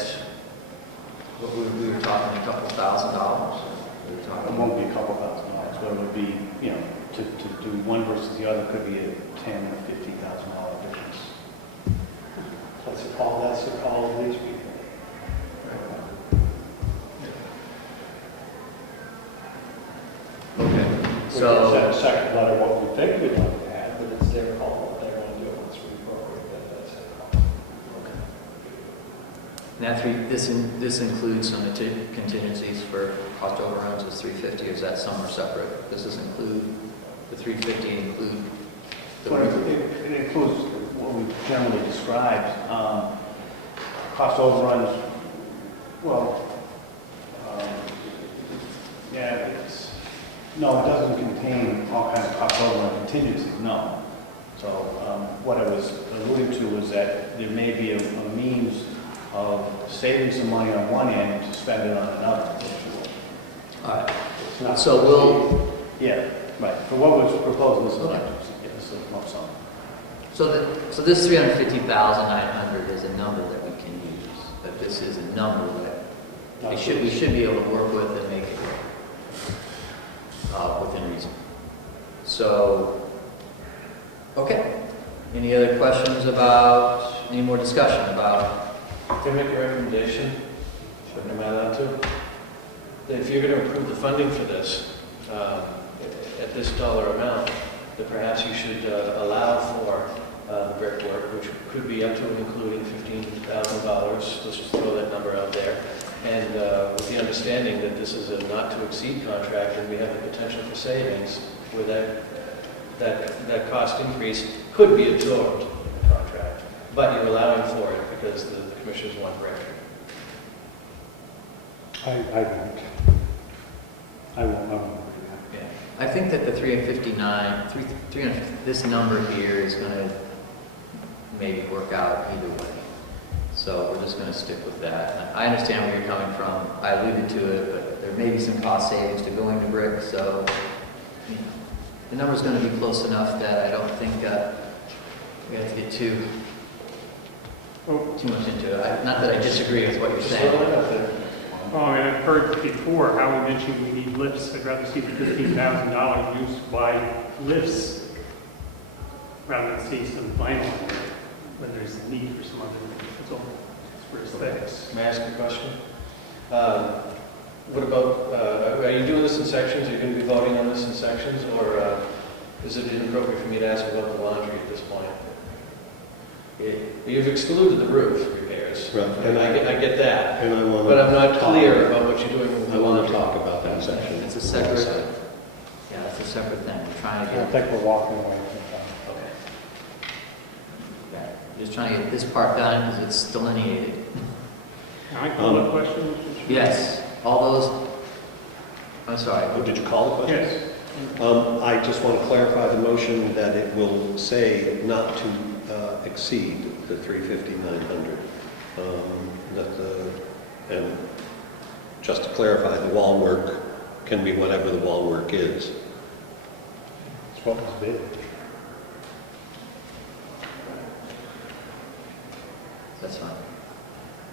what we were talking, $2,000. We were It talking. won't be a couple $1,000, but it would be, you know, to do one versus the other could be a $10,000 or $50,000 difference. That's a call of these people. Okay, We so, can send a second letter what we think we'd like to have, but it's their call, what they want to do, what's appropriate, that's their call. this includes some contingencies for cost overruns is 350, or is that some are separate? Does this include, the 350 include the Well, it includes what we generally described, cost overruns, well, yeah, no, it doesn't contain all kinds of cost overrun contingencies, no. So what I was alluding to was that there may be a means of saving some money on one end to spend it on another, if you will. All right, It's not- so we'll, Yeah, right, for what was proposed, this is like, yeah, this is a lump sum. so this 350,900 is a number that we can use, but this is a number that we should be able to work with and make it work within reason. So, okay. Any other questions about, any more discussion about? Can I make a recommendation? Am I allowed to? That if you're going to approve the funding for this, at this dollar amount, that perhaps you should allow for the brickwork, which could be up to and including $15,000. Let's just throw that number out there. And with the understanding that this is a not-to-exceed contract, and we have the potential for savings, where that cost increase could be absorbed in the contract. But you're allowing for it because the commissioners want brick. I won't agree Yeah. I think that the 300, this number here is going to maybe work out either way. So we're just going to stick with that. I understand where you're coming from. I alluded to it, but there may be some cost savings to going to brick. So you know, the number's going to be close enough that I don't think we have to get too much into it. Not that I disagree with what you're Just throw saying. it out there. Well, I mean, I've heard before, Howard mentioned we need lifts. I'd rather see the $15,000 used to buy lifts rather than see some vinyl when there's a need for some other, that's all, for aesthetics. May I ask a question? What about, are you doing this in sections? Are you going to be voting on this in sections? Or is it inappropriate for me to ask about the laundry at this point? You've excluded the roof repairs. Right. And I get that. And I want But I'm not to clear about what you're doing with I the want laundry. to talk about that section. It's a separate, yeah, it's a separate thing. We're trying to I don't get, think we're walking away from that. Okay. yeah, just trying to get this part done because it's delineated. Can I call a question, Mr. Chairman? Yes, all those, I'm sorry. Oh, did you call the question? Yes. I just want to clarify the motion that it will say not to exceed the 350,900. And just to clarify, the wall work can be whatever the wall work is. It's what was bid. That's fine.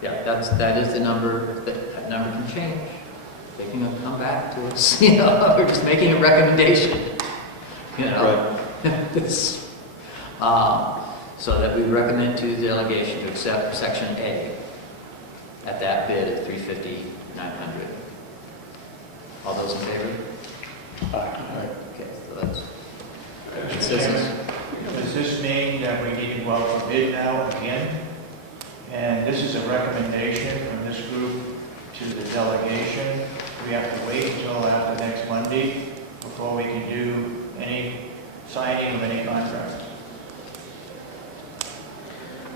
Yeah, that is the number, that number can change. They can come back to us, you know, we're just making a recommendation, you know. This, so that we recommend to the delegation to accept section A at that bid at 350,900. All those in favor? Okay, so that's Mr. consensus. Chairman, does this mean that we need to go out for bid now again? And this is a recommendation from this group to the delegation. We have to wait until after next Monday before we can do any signing of any contracts.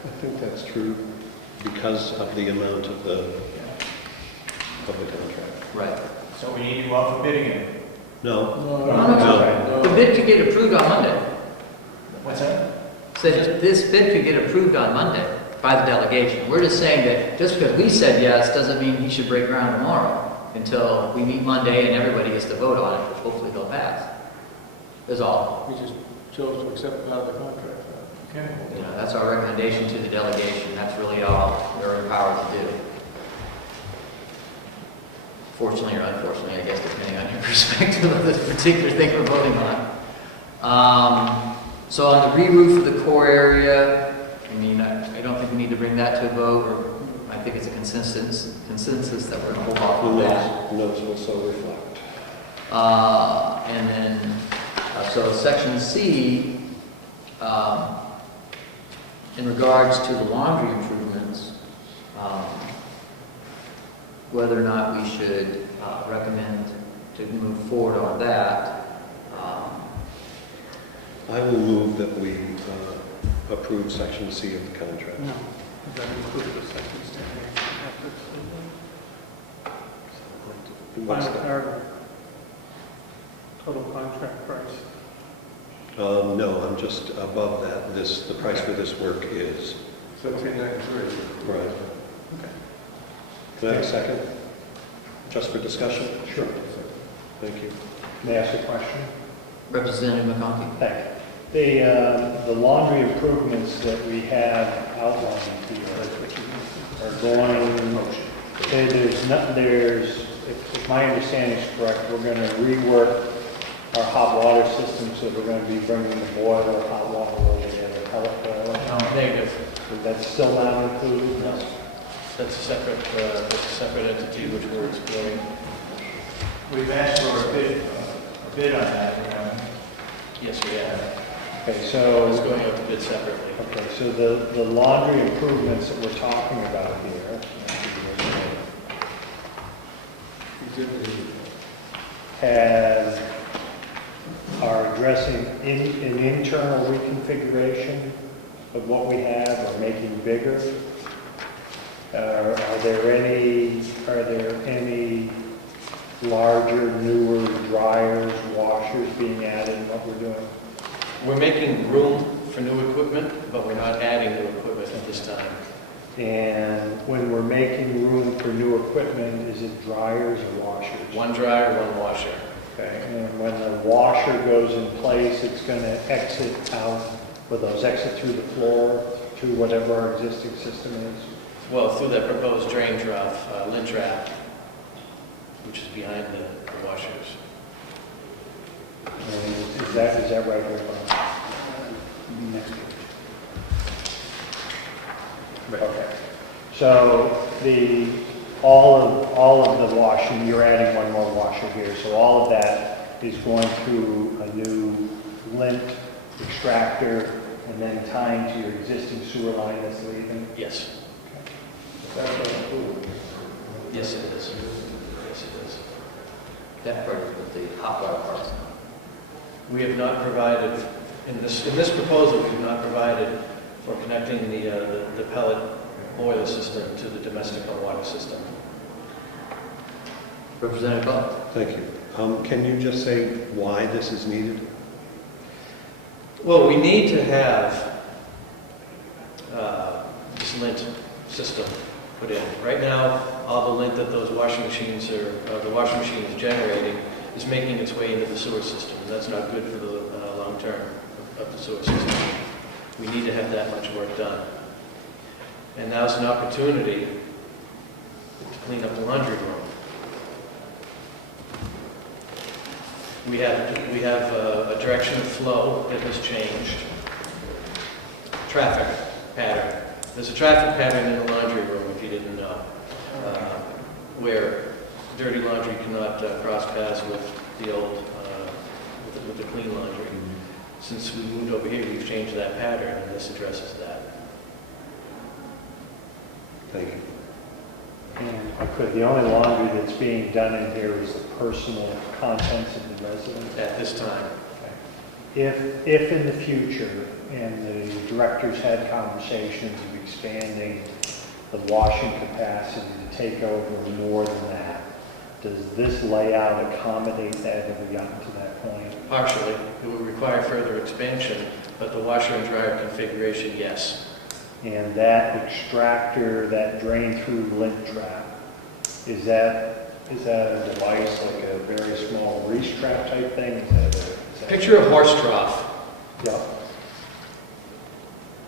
I think that's true because of the amount of the contract. Right. So we need to go out for bid again. No. No. The bid could get approved on Monday. What's that? So this bid could get approved on Monday by the delegation. We're just saying that just because we said yes, doesn't mean he should break ground tomorrow until we meet Monday and everybody gets to vote on it, which hopefully they'll pass. That's all. We just chose to accept part of the contract. Okay. You know, that's our recommendation to the delegation. That's really all we're empowered to do. Fortunately or unfortunately, I guess, depending on your perspective of this particular thing we're voting on. So on the re-roof of the core area, I mean, I don't think we need to bring that to a vote, or I think it's a consensus that we're going to hold off on that. Notes will so reflect. And then, so section C, in regards to the laundry improvements, whether or not we should recommend to move forward on that. I will move that we approve section C of the contract. No, that includes the second standard. What's Final that? paragraph. Total contract price. No, I'm just above that. The price for this work is. So it's in that three. Right. Okay. Can I have a second? Just for discussion? Sure. Thank you. May I ask a question? Representative McConkey. Thank you. The laundry improvements that we have outlined here are going, if my understanding is correct, we're going to rework our hot water system, so we're going to be bringing the boiler, hot water over there, the pellet boiler. No, negative. So that's still not included? No. That's a separate entity which we're exploring. We've asked for a bid on that, Yes, we have. Okay, so. It's going out to bid separately. Okay, so the laundry improvements that we're talking about here are addressing an internal reconfiguration of what we have or making bigger. Are there any larger, newer dryers, washers being added in what we're doing? We're making room for new equipment, but we're not adding new equipment at this time. And when we're making room for new equipment, is it dryers or washers? One dryer, one washer. Okay, and when the washer goes in place, it's going to exit out, will those exit through the floor, through whatever our existing system is? Well, through that proposed drain trough, lint trap, which is behind the washers. And is that right here? Next page. Okay. So all of the washing, you're adding one more washer here, so all of that is going through a new lint extractor and then tying to your existing sewer line that's leaving? Yes. That's what I'm doing. Yes, it is. Yes, it is. That part is with the hot water parts. We have not provided, in this proposal, we have not provided for connecting the pellet boiler system to the domestic hot water system. Representative Buck. Thank you. Can you just say why this is needed? Well, we need to have this lint system put in. Right now, all the lint that those washing machines the washing machine is generating is making its way into the sewer system, and that's not good for the long term of the sewer system. We need to have that much work done. And now's an opportunity to clean up the laundry room. We have a direction of flow that has changed. Traffic pattern. There's a traffic pattern in the laundry room, if you didn't know, where dirty laundry cannot cross paths with the old, with the clean laundry. Since we moved over here, we've changed that pattern, and this addresses that. Thank you. And if I could, the only laundry that's being done in here is the personal contents of the residence. At this time. If in the future, and the directors had conversations of expanding the washing capacity to take over more than that, does this layout accommodate that? Have we gotten to that point? Partially, it would require further expansion, but the washer and dryer configuration, yes. And that extractor, that drain through lint trap, is that a device like a very small grease trap type thing? Is that Picture a horse trough. Yep.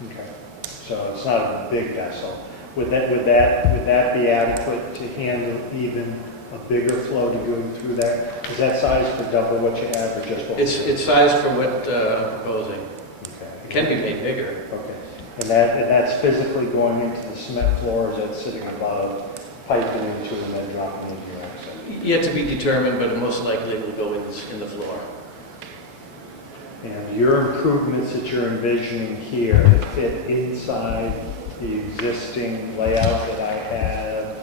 Okay, so it's not a big vessel. Would that be adequate to handle even a bigger flow to going through that? Is that size for double what you have or just what? It's sized for what I'm proposing. Okay. It can be made bigger. Okay. And that's physically going into the cement floor, or is that sitting above, piping into and then dropping into your access? Yet to be determined, but most likely it will go in the floor. And your improvements that you're envisioning here that fit inside the existing layout that I have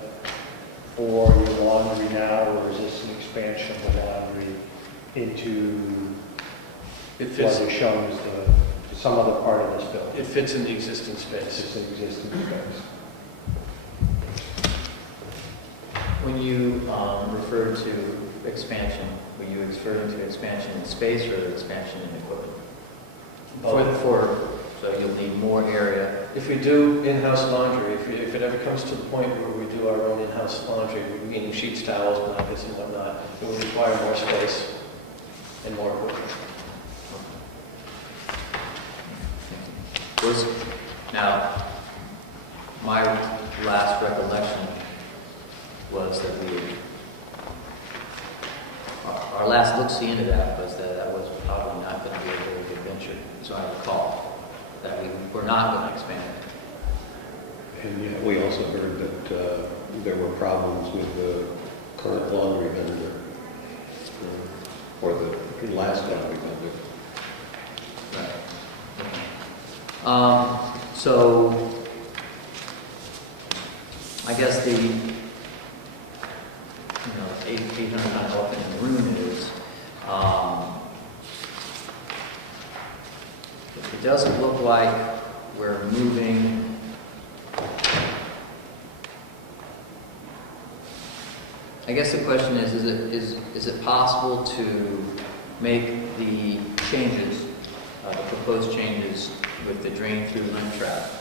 for your laundry now, or is this an expansion of the laundry into It what fits, is shown as some other part of this building? it fits in the existing It's space. just an existing space. When you referred to expansion, were you referring to expansion in space or expansion in equipment? So you'll need more area. If we do in-house laundry, if it ever comes to the point where we do our own in-house laundry, meaning sheets, towels, blankets, and whatnot, it will require more space and more equipment. Now, my last recollection was that our last look-see into that was that was probably not going to be a very good venture. So I recall that we were not going to expand it. And yet we also heard that there were problems with the current laundry vendor, or the last laundry vendor. Right. So I guess the 800-pound elephant in the room is it doesn't look like we're moving. I guess the question is it possible to make the changes, the proposed changes with the drain through lint trap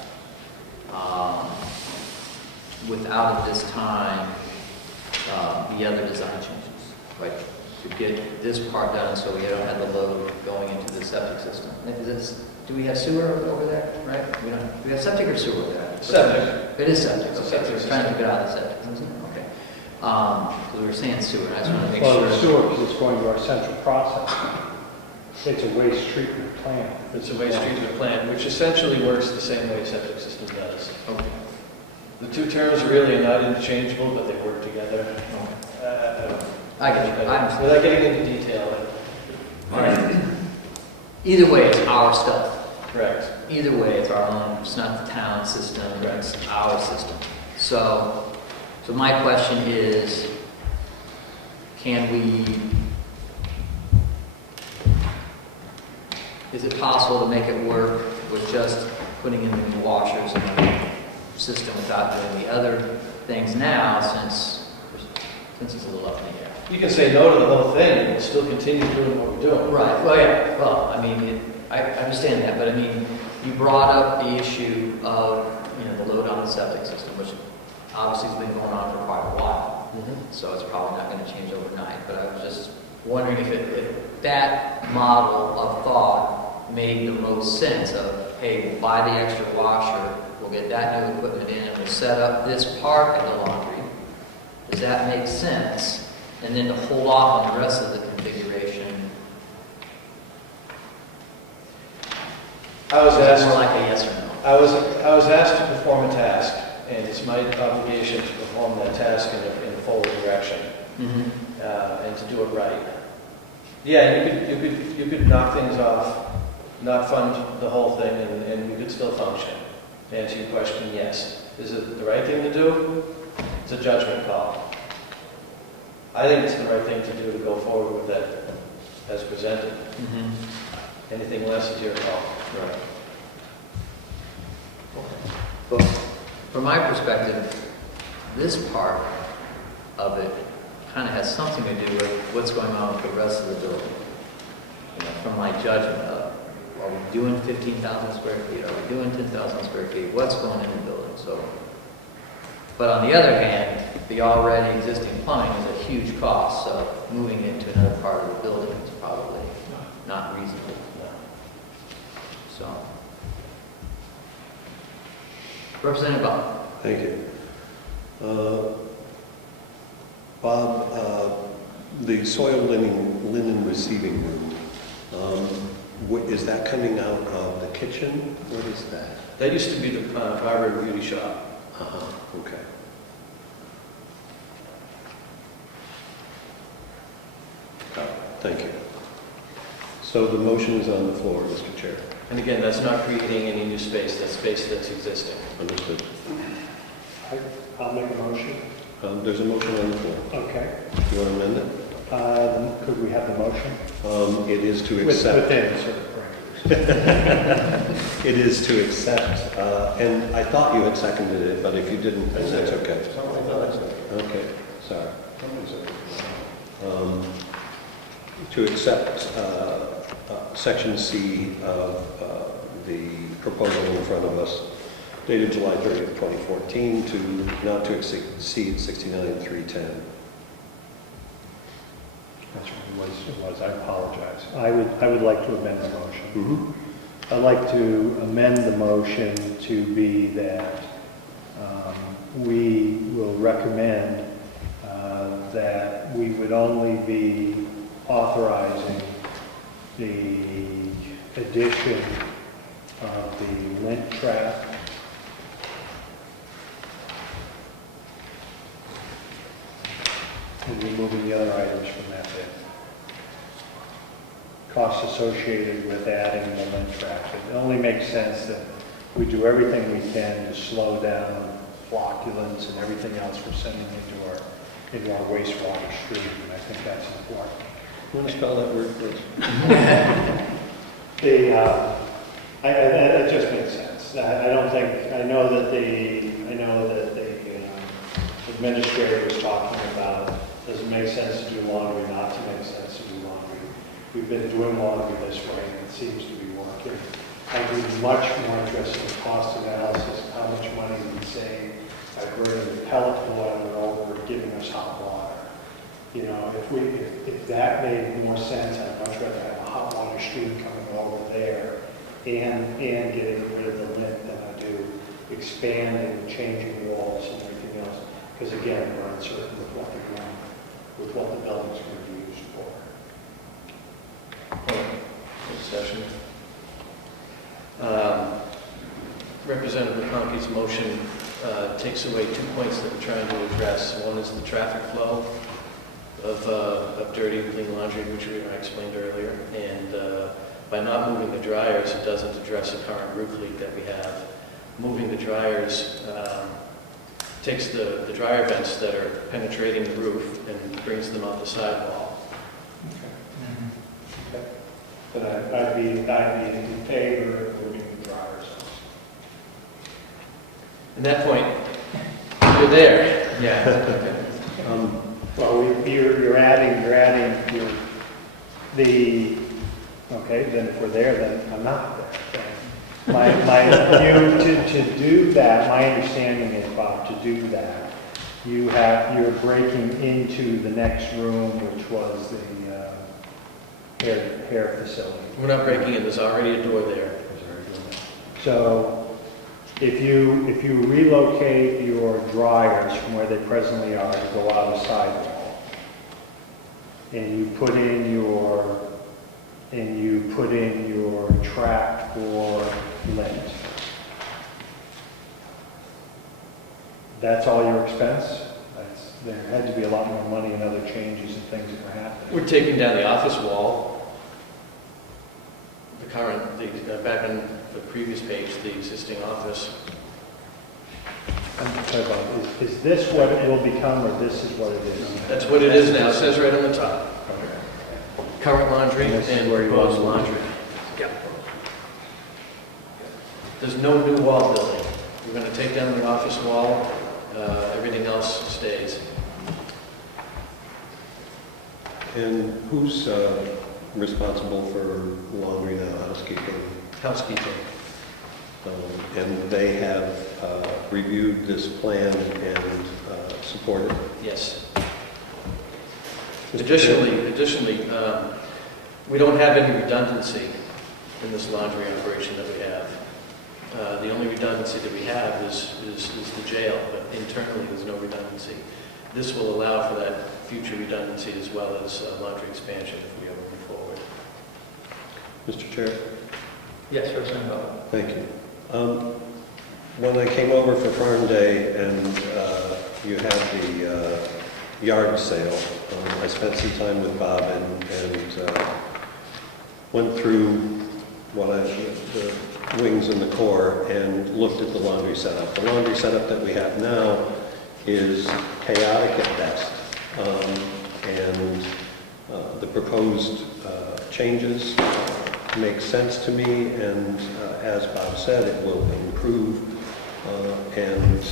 without at this time the other design changes, right? To get this part done so we don't have the load going into the septic system. Do we have sewer over there, right? We don't. Do we have septic or sewer over there? Septic. It is septic. It's a Okay. septic We're trying to get out of the septic, isn't it? Okay. Because we were saying sewer, and I just want to make Well, sure. the sewer, because it's going to our central process. It's a waste treatment plant. It's a waste treatment plant, which essentially works the same way a septic system does. Okay. The two terms really are not interchangeable, but they work together. I get you. Without getting into detail. Either way, it's our stuff. Correct. Either way, it's our own. It's not the town system. It's our system. So my question is, is it possible to make it work with just putting in the washers in the system without doing the other things now, since it's a little up in the air? You can say no to the whole thing, and we'll still continue doing what we're doing. Right, well, yeah, well, I mean, I understand that, but I mean, you brought up the issue of, the load on the septic system, which obviously has been going on for quite a while, so it's probably not going to change overnight, but I was just wondering if that model of thought made the most sense of, hey, we'll buy the extra washer, we'll get that new equipment in, and we'll set up this part in the laundry. Does that make sense? And then to hold off on the rest of the configuration. I was More asked, like a yes or no. I was asked to perform a task, and it's my obligation to perform that task in a forward direction, and to do it right. Yeah, you could knock things off, not fund the whole thing, and we could still function. To answer your question, yes. Is it the right thing to do? It's a judgment call. I think it's the right thing to do to go forward with that as presented. Anything less is your call. Right. But from my perspective, this part of it kind of has something to do with what's going on with the rest of the building. From my judgment of, are we doing 15,000 square feet? Are we doing 10,000 square feet? What's going in the building? So, but on the other hand, the already existing plumbing is a huge cost, so moving into another part of the building is probably not reasonable. So, Representative Bob. Thank you. Bob, the soil linen receiving room, is that coming out of the kitchen? What is that? That used to be the barber and beauty shop. Okay. Thank you. So the motion is on the floor, Mr. Chair. And again, that's not creating any new space, that's space that's existing. Understood. I'll make a motion. There's a motion on the floor. Okay. Do you want to amend it? Could we have the motion? It is to accept. Within certain parameters. It is to accept, and I thought you had seconded it, but if you didn't, then that's okay. Somebody thought I said. Okay, sorry. Somebody said. To accept Section C of the proposal in front of us, dated July 30th, 2014, to not to exceed 69,310. That's what it was. I apologize. I would like to amend the motion. Mm-hmm. I'd like to amend the motion to be that we will recommend that we would only be authorizing the addition of the lint trap and removing the other items from that bid. Costs associated with adding the lint trap. It only makes sense that we do everything we can to slow down flocculants and everything else we're sending into our wastewater stream, and I think that's important. You want to spell that word, please? It just makes sense. I don't think, I know that the administrator was talking about, does it make sense to do laundry, not to make sense to do laundry? We've been doing laundry this way, and it seems to be working. I'd be much more interested in cost analysis, how much money we save by bringing the pellet boiler over, giving us hot water. You know, if that made more sense, I'd much rather have a hot water stream coming over there and getting rid of the lint than I do expanding and changing walls and everything else. Because again, we're uncertain with what the building's going to be used for. Discussion. Representative McConkey's motion takes away 2 points that we're trying to address. One is the traffic flow of dirty and clean laundry, which I explained earlier. And by not moving the dryers, it doesn't address the current roof leak that we have. Moving the dryers takes the dryer vents that are penetrating the roof and brings them up the sidewall. Okay. But I'd be in favor of moving the dryers. At that point, you're there. Yeah. Well, you're adding okay, then if we're there, then I'm not there. To do that, my understanding is, Bob, to do that, you're breaking into the next room, which was the hair facility. We're not breaking in. There's already a door there. So if you relocate your dryers from where they presently are to go out a sidewall, and you put in your trap for lint, that's all your expense? There had to be a lot more money and other changes and things that were happening. We're taking down the office wall. Back on the previous page, the existing office. I'm sorry about, is this what it will become, or this is what it is? That's what it is now. It says right on the top. Okay. Current laundry And this is and where you want proposed to- laundry. Yep. There's no new wall building. We're going to take down the office wall. Everything else stays. And who's responsible for laundry now, housekeeping. Housekeeping. And they have reviewed this plan and supported it. Yes. Mr. Chair? Additionally, we don't have any redundancy in this laundry operation that we have. The only redundancy that we have is the jail, but internally there's no redundancy. This will allow for that future redundancy as well as laundry expansion if we ever move forward. Mr. Chair? Yes, Representative Bell. Thank you. When I came over for Farm Day and you had the yard sale, I spent some time with Bob and went through the wings and the core and looked at the laundry setup. The laundry setup that we have now is chaotic at best. And the proposed changes make sense to me, and as Bob said, it will improve and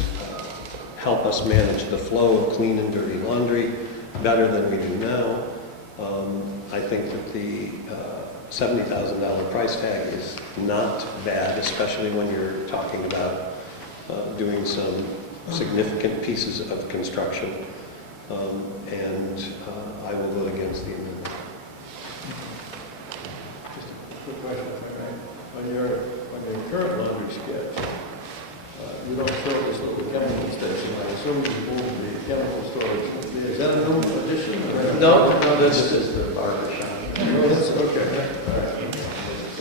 help us manage the flow of clean and dirty laundry better than we do now. I think that the $70,000 price tag is not bad, especially when you're talking about doing some significant pieces of construction. And I will vote against the amendment. Quick question, on your current laundry sketch, you don't show this little chemical station. I assume you moved the chemical storage. Is that a new addition? No, this is the barber shop. No, that's okay. All right.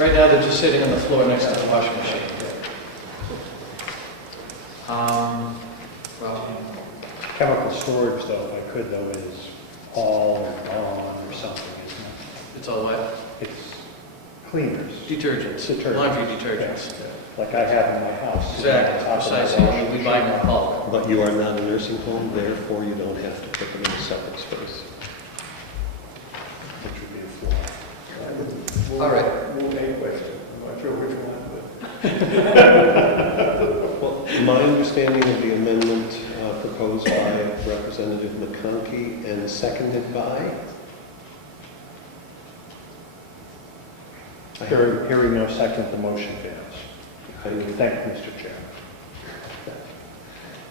right now they're just sitting on the floor next to the washing machine. Well, Chemical storage, though, if I could, though, is all or gone or something, isn't it? It's all what? It's cleaners, Detergents. Detergents. Laundry detergents. like I have in my house. Exactly, precisely. We buy them in bulk. But you are not a nursing home, therefore you don't have to put them in a separate space. Which would be a flaw. All right. Move a question. I'm not sure which one, Well, my understanding of the amendment proposed by Representative McConkey and seconded by? Hearing no second, the motion fails. Thank you. Thank you, Mr. Chair.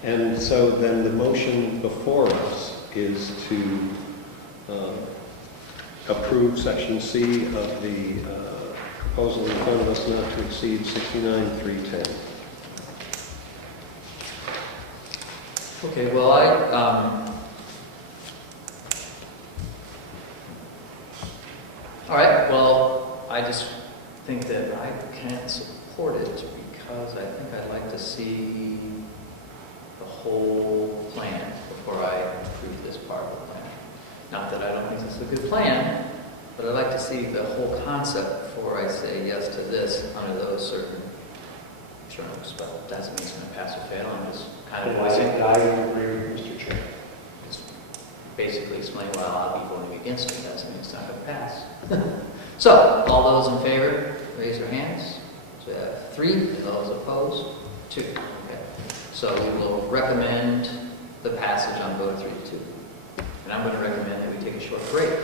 And so then the motion before us is to approve section C of the proposal in front of us not to exceed 69,310. Okay, well, all right, well, I just think that I can't support it because I think I'd like to see the whole plan before I approve this part of the plan. Not that I don't think this is a good plan, but I'd like to see the whole concept before I say yes to this under those certain terms. But it doesn't mean it's going to pass or fail. I'm just kind of voicing. I agree with Mr. Chair. Just basically explain why I'll be voting against it. Doesn't mean it's not going to pass. So, all those in favor, raise your hands. So we have 3, and those opposed, 2. Okay. So we will recommend the passage on vote 3-2. And I'm going to recommend that we take a short break. So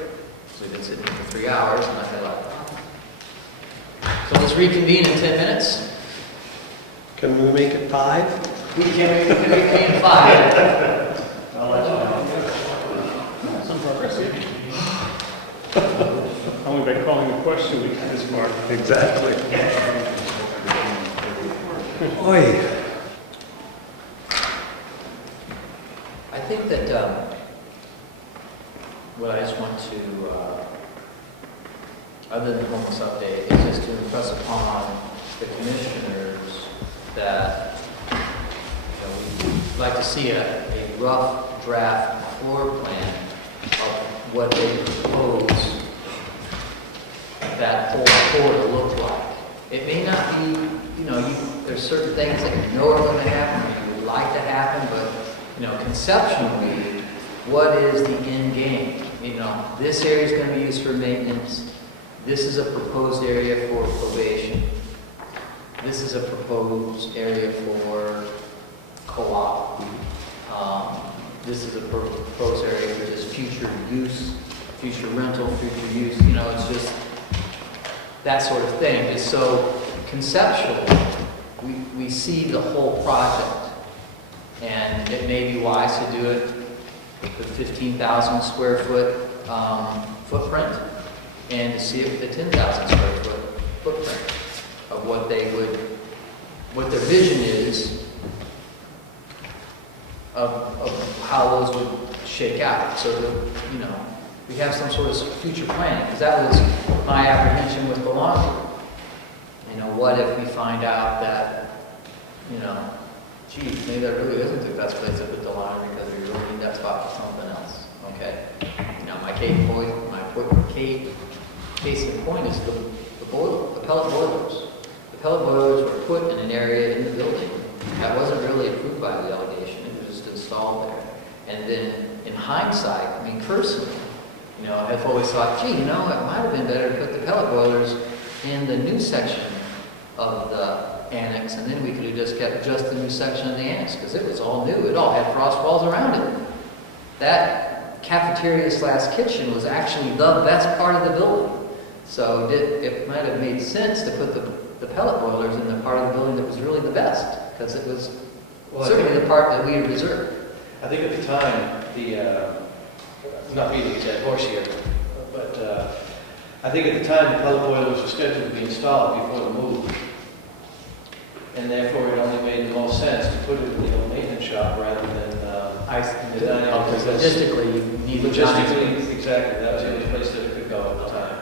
we've been sitting here for 3 hours and I've had a lot of coffee. So let's reconvene in 10 minutes. Can we make it 5? We can reconvene in 5. Some progress here. Only by calling the question we get this far. Exactly. Oi. I think that what I just want to, other than the homeless update, is just to impress upon the commissioners that we'd like to see a rough draft floor plan of what they propose that whole floor to look like. It may not be, there's certain things that you know are going to happen, or you would like to happen, but, conceptually, what is the end game? This area is going to be used for maintenance. This is a proposed area for probation. This is a proposed area for co-op. This is a proposed area for this future use future rental, future use, it's just that sort of thing. It's so conceptual. We see the whole project, and it may be wise to do it with 15,000 square foot footprint, and to see it with a 10,000 square foot footprint of what their vision is of how those would shake out, so that, we have some sort of future planning, because that was my apprehension with the laundry. What if we find out that, gee, maybe that really isn't the best place to put the laundry because we really need that spot for something else, okay? My case in point is the pellet boilers. The pellet boilers were put in an area in the building that wasn't really approved by the delegation, it was just installed there. And then in hindsight, personally, I've always thought, gee, it might have been better to put the pellet boilers in the new section of the annex, and then we could have just kept just the new section of the annex, because it was all new. It all had frost walls around it. That cafeteria/kitchen was actually the best part of the building. So it might have made sense to put the pellet boilers in the part of the building that was really the best, because it was certainly the part that we had reserved. I think at the time, not beating a dead horse here, but I think at the time the pellet boilers were scheduled to be installed before the move. And therefore it only made the most sense to put it in the old maintenance shop rather than the dining room. Logistically, you need the Logistically, exactly, that was the only place that it could go at the time.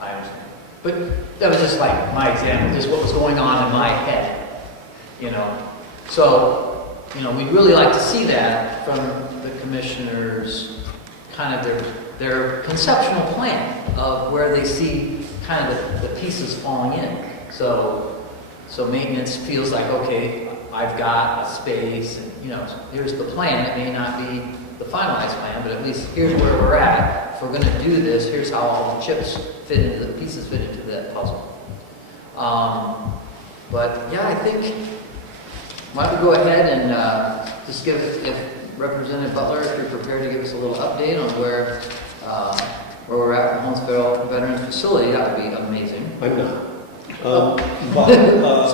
I understand. But that was just like my example, just what was going on in my head, So, we'd really like to see that from the commissioners, kind of their conceptual plan of where they see kind of the pieces falling in. So maintenance feels like, okay, I've got a space, and here's the plan. It may not be the finalized plan, but at least here's where we're at. If we're going to do this, here's how all the pieces fit into that puzzle. But yeah, I think why don't we go ahead and just give, if Representative Butler, if you're prepared to give us a little update on where we're at with Holmes Federal Veterans Facility, that would be amazing. I'm not. So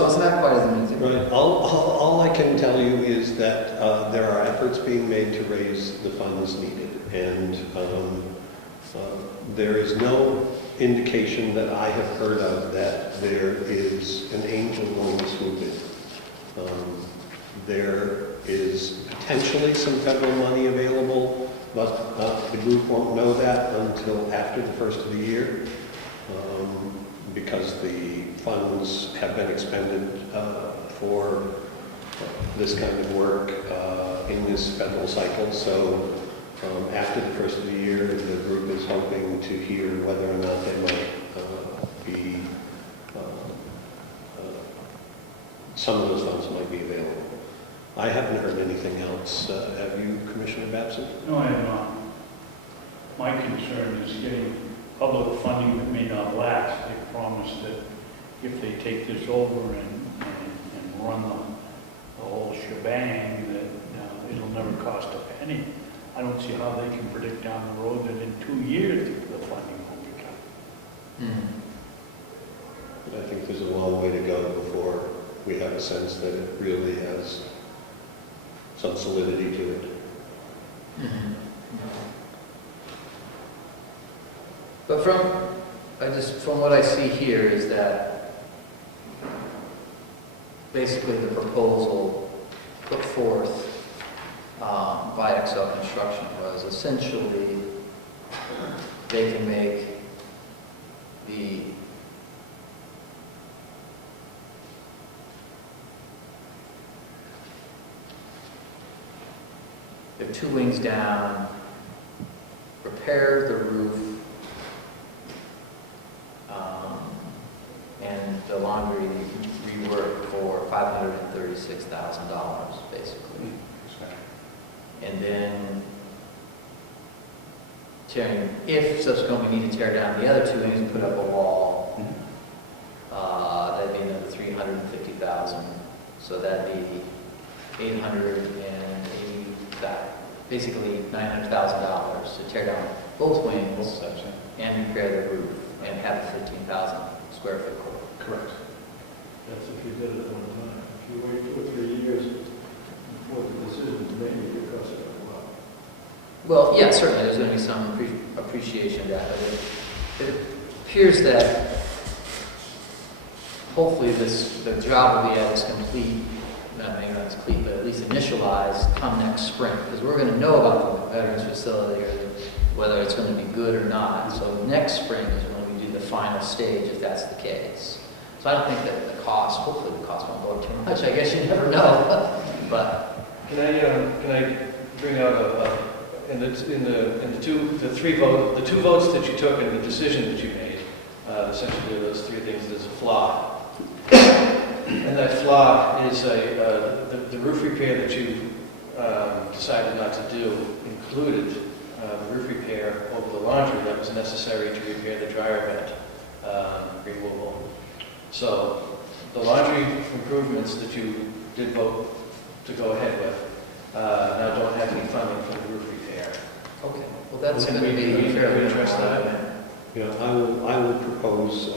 it's not quite as amazing. Right. All I can tell you is that there are efforts being made to raise the funds needed, and there is no indication that I have heard of that there is an angel going to swoop in. There is potentially some federal money available, but the group won't know that until after the first of the year, because the funds have been expended for this kind of work in this federal cycle. So after the first of the year, the group is hoping to hear whether or not they might be, some of those funds might be available. I haven't heard anything else. Have you, Commissioner Babson? No, I have not. My concern is getting public funding that may not last. They promise that if they take this over and run the whole shebang, that it'll never cost a penny. I don't see how they can predict down the road that in 2 years the funding will be cut. I think there's a long way to go before we have a sense that it really has some solidity to it. But from what I see here is that basically the proposal put forth by Excel Construction was essentially they can make the 2 wings down, repair the roof, and the laundry rework for $536,000, basically. And then if subsequently we need to tear down the other 2 wings and put up a wall, that'd be another $350,000. So that'd be $880,000, basically $900,000 to tear down both Both wings steps, yeah. and repair the roof and have a 15,000 square foot core. Correct. That's if you did it at one time. If you wait 2 or 3 years before the decision's made, it could cost you a lot. Well, yeah, certainly, there's going to be some appreciation of that, but it appears that hopefully the job will be as complete, maybe not as complete, but at least initialized come next spring, because we're going to know about the veterans facility, or whether it's going to be good or not. So next spring is when we do the final stage, if that's the case. So I don't think that the cost, hopefully the cost won't go up too much, I guess you never know, but. Can I bring out the two votes that you took and the decision that you made, essentially those three things, there's a flaw. And that flaw is the roof repair that you decided not to do included the roof repair over the laundry that was necessary to repair the dryer vent removal. So the laundry improvements that you did vote to go ahead with now don't have any funding for the roof repair. Okay, well, that's Can going to we be fairly address that? Yeah, I will propose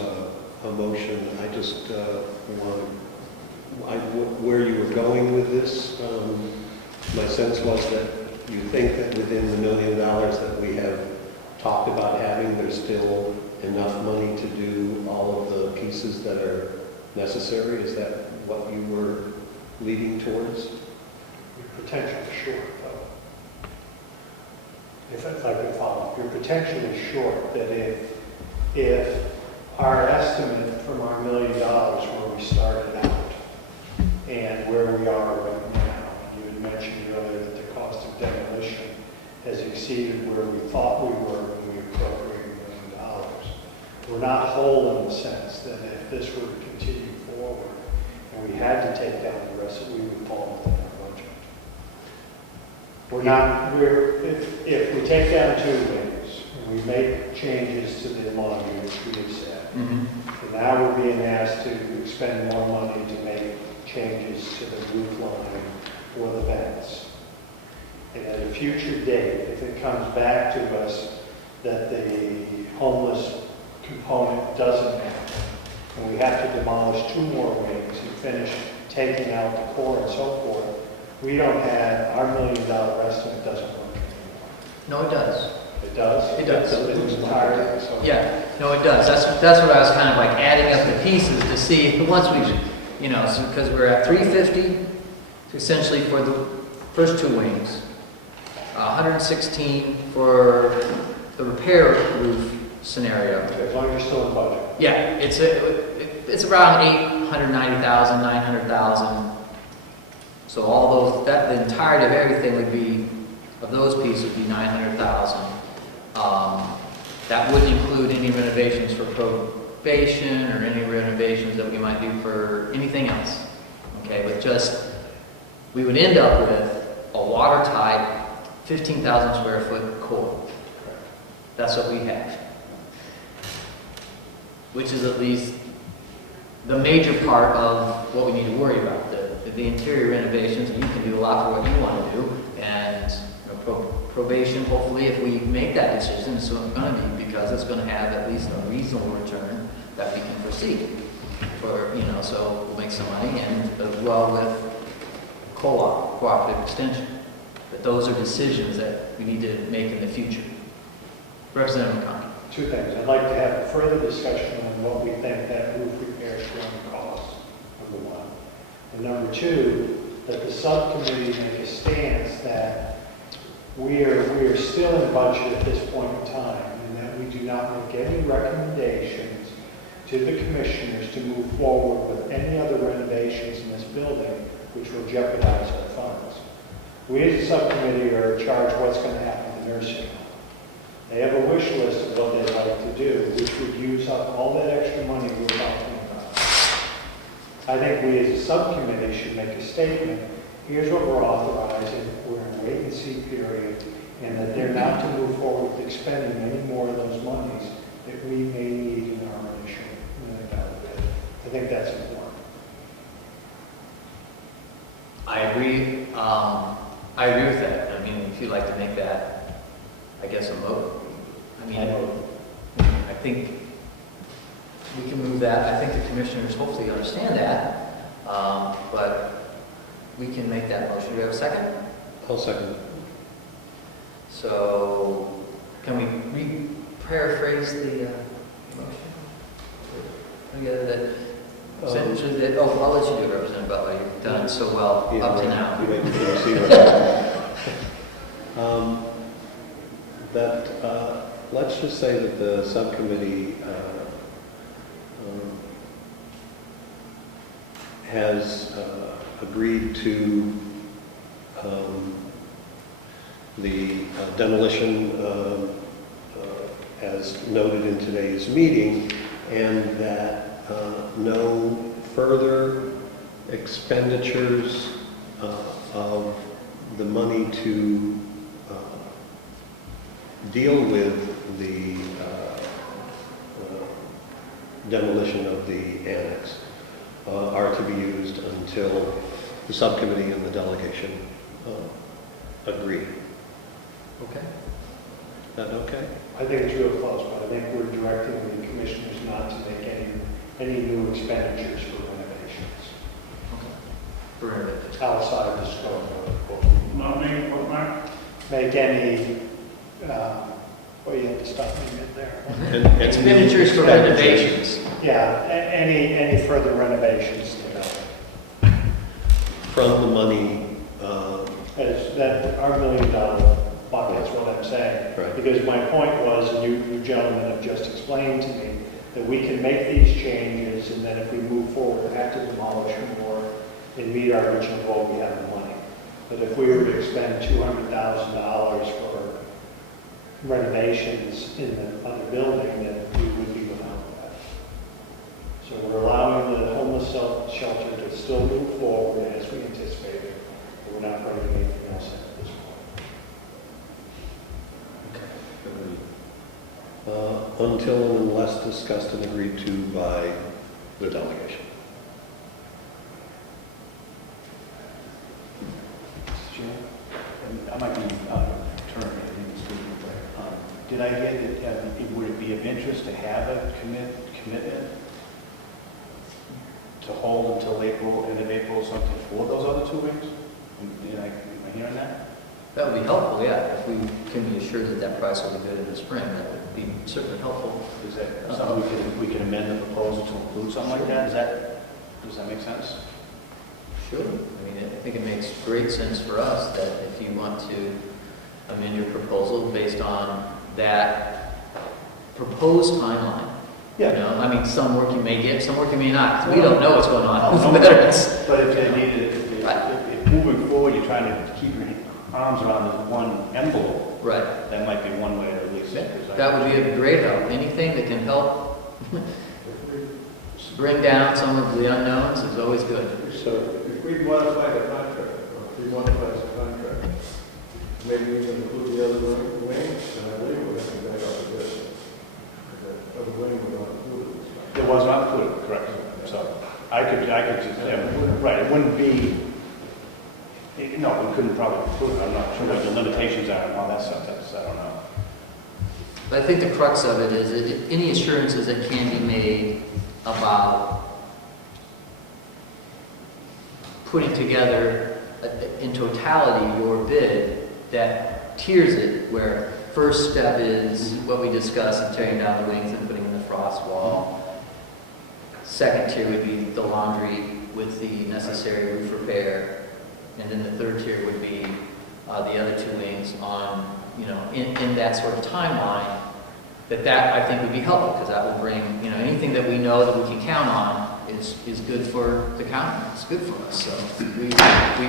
a motion. I just want where you were going with this. My sense was that you think that within the $1 million that we have talked about having, there's still enough money to do all of the pieces that are necessary. Is that what you were leading towards? You're potentially short, though. If I could follow, you're potentially short that if our estimate from our $1 million where we started out and where we are right now, you had mentioned earlier that the cost of demolition has exceeded where we thought we were when we appropriated $1 million. We're not whole in the sense that if this were to continue forward and we had to take down the rest, we would fall within our budget. If we take down 2 wings and we make changes to the laundry, which we have said, and now we're being asked to expend more money to make changes to the roof line or the vents. And at a future date, if it comes back to us that the homeless component doesn't happen, and we have to demolish 2 more wings and finish taking out the core and so forth, we don't have, our $1 million estimate doesn't work anymore. No, it does. It does? It does. It's entirely, so. Yeah, no, it does. That's what I was kind of like adding up the pieces to see once we, because we're at 350 essentially for the first 2 wings, 116 for the repair roof scenario. As long as you're still in budget. Yeah, it's around 890,000, 900,000. So all those, the entirety of everything would be, of those pieces would be 900,000. That wouldn't include any renovations for probation or any renovations that we might do for anything else. Okay, but just, we would end up with a watertight 15,000 square foot core. That's what we have. Which is at least the major part of what we need to worry about. The interior renovations, you can do a lot for what you want to do, and probation, hopefully, if we make that decision, it's going to be because it's going to have at least a reasonable return that we can foresee. So we'll make some money, and as well with co-op, cooperative extension. But those are decisions that we need to make in the future. Representative McConnell. 2 things. I'd like to have a further discussion on what we think that roof repair is going to cost, number 1. And number 2, that the subcommittee make a stance that we are still in budget at this point in time, and that we do not make any recommendations to the commissioners to move forward with any other renovations in this building which will jeopardize our funds. We as a subcommittee are charged what's going to happen to the nursing home. They have a wish list of what they'd like to do, which would use up all that extra money we're talking about. I think we as a subcommittee should make a statement, here's what we're authorizing, we're in a wait-and-see period, and that they're not to move forward with expending any more of those monies that we may need in our initial bid. I think that's important. I agree. I agree with that. I mean, if you'd like to make that I guess, a vote. I mean, I think we can move that. I think the commissioners hopefully understand that, but we can make that motion. Do we have a second? I'll second. So, can we paraphrase the motion? Together that, essentially that, oh, I'll let you do it, Representative Butler. You've done it so well up to now. Wait until you see what's happening. Let's just say that the subcommittee has agreed to the demolition as noted in today's meeting, and that no further expenditures of the money to deal with the demolition of the annex are to be used until the subcommittee and the delegation agree. Okay. Is that okay? I think it's real close, but I think we're directing the commissioners not to make any new expenditures for renovations For renovations. outside the scope of Not me, what, Mark? make any, well, you have to stop me in there. And Expenditures for renovations. Yeah, any further renovations to go. from the money, As that, our $1 million bucket, that's what I'm saying. Right. Because my point was, and you gentlemen have just explained to me, that we can make these changes, and then if we move forward, have to demolish more and meet our original goal, we have the money. But if we were to expend $200,000 for renovations in the other building, then we would be without that. So we're allowing the homeless shelter to still move forward as we anticipated. But we're not bringing anything else in at this point. until and unless discussed and agreed to by the delegation. Mr. Chair, and I might be terminating this meeting, but did I get that, would it be of interest to have a commitment to hold until April, end of April, something for those other 2 weeks? Am I hearing that? That would be helpful, yeah. If we can be assured that that price will be good in the spring, that would be certainly helpful. Is that something we can amend the proposal to include something like that? Does that make sense? Sure. I mean, I think it makes great sense for us that if you want to amend your proposal based on that proposed timeline. Yeah. You know, I mean, some work you may get, some work you may not, 'cause we don't know what's going on with the veterans. But if they needed, if moving forward, you're trying to keep your arms around this one envelope, Right. that might be one way to at least. That would be a great help. Anything that can help bring down some of the unknowns is always good. So if we modify the contract, or if we modify the contract, maybe we can include the other wings, and I believe we're going to back up to this. The other wing we're not included. It was not included, correct. So I could just, right, it wouldn't be, no, we couldn't probably include it. I'm not sure what the limitations are and all that stuff. I don't know. I think the crux of it is that any assurances that can be made about putting together in totality your bid that tiers it, where first step is what we discussed of tearing down the wings and putting in the frost wall. Second tier would be the laundry with the necessary roof repair. And then the third tier would be the other two wings on, in that sort of timeline. That I think would be helpful, because that will bring, anything that we know that we can count on is good for the county. It's good for us. So we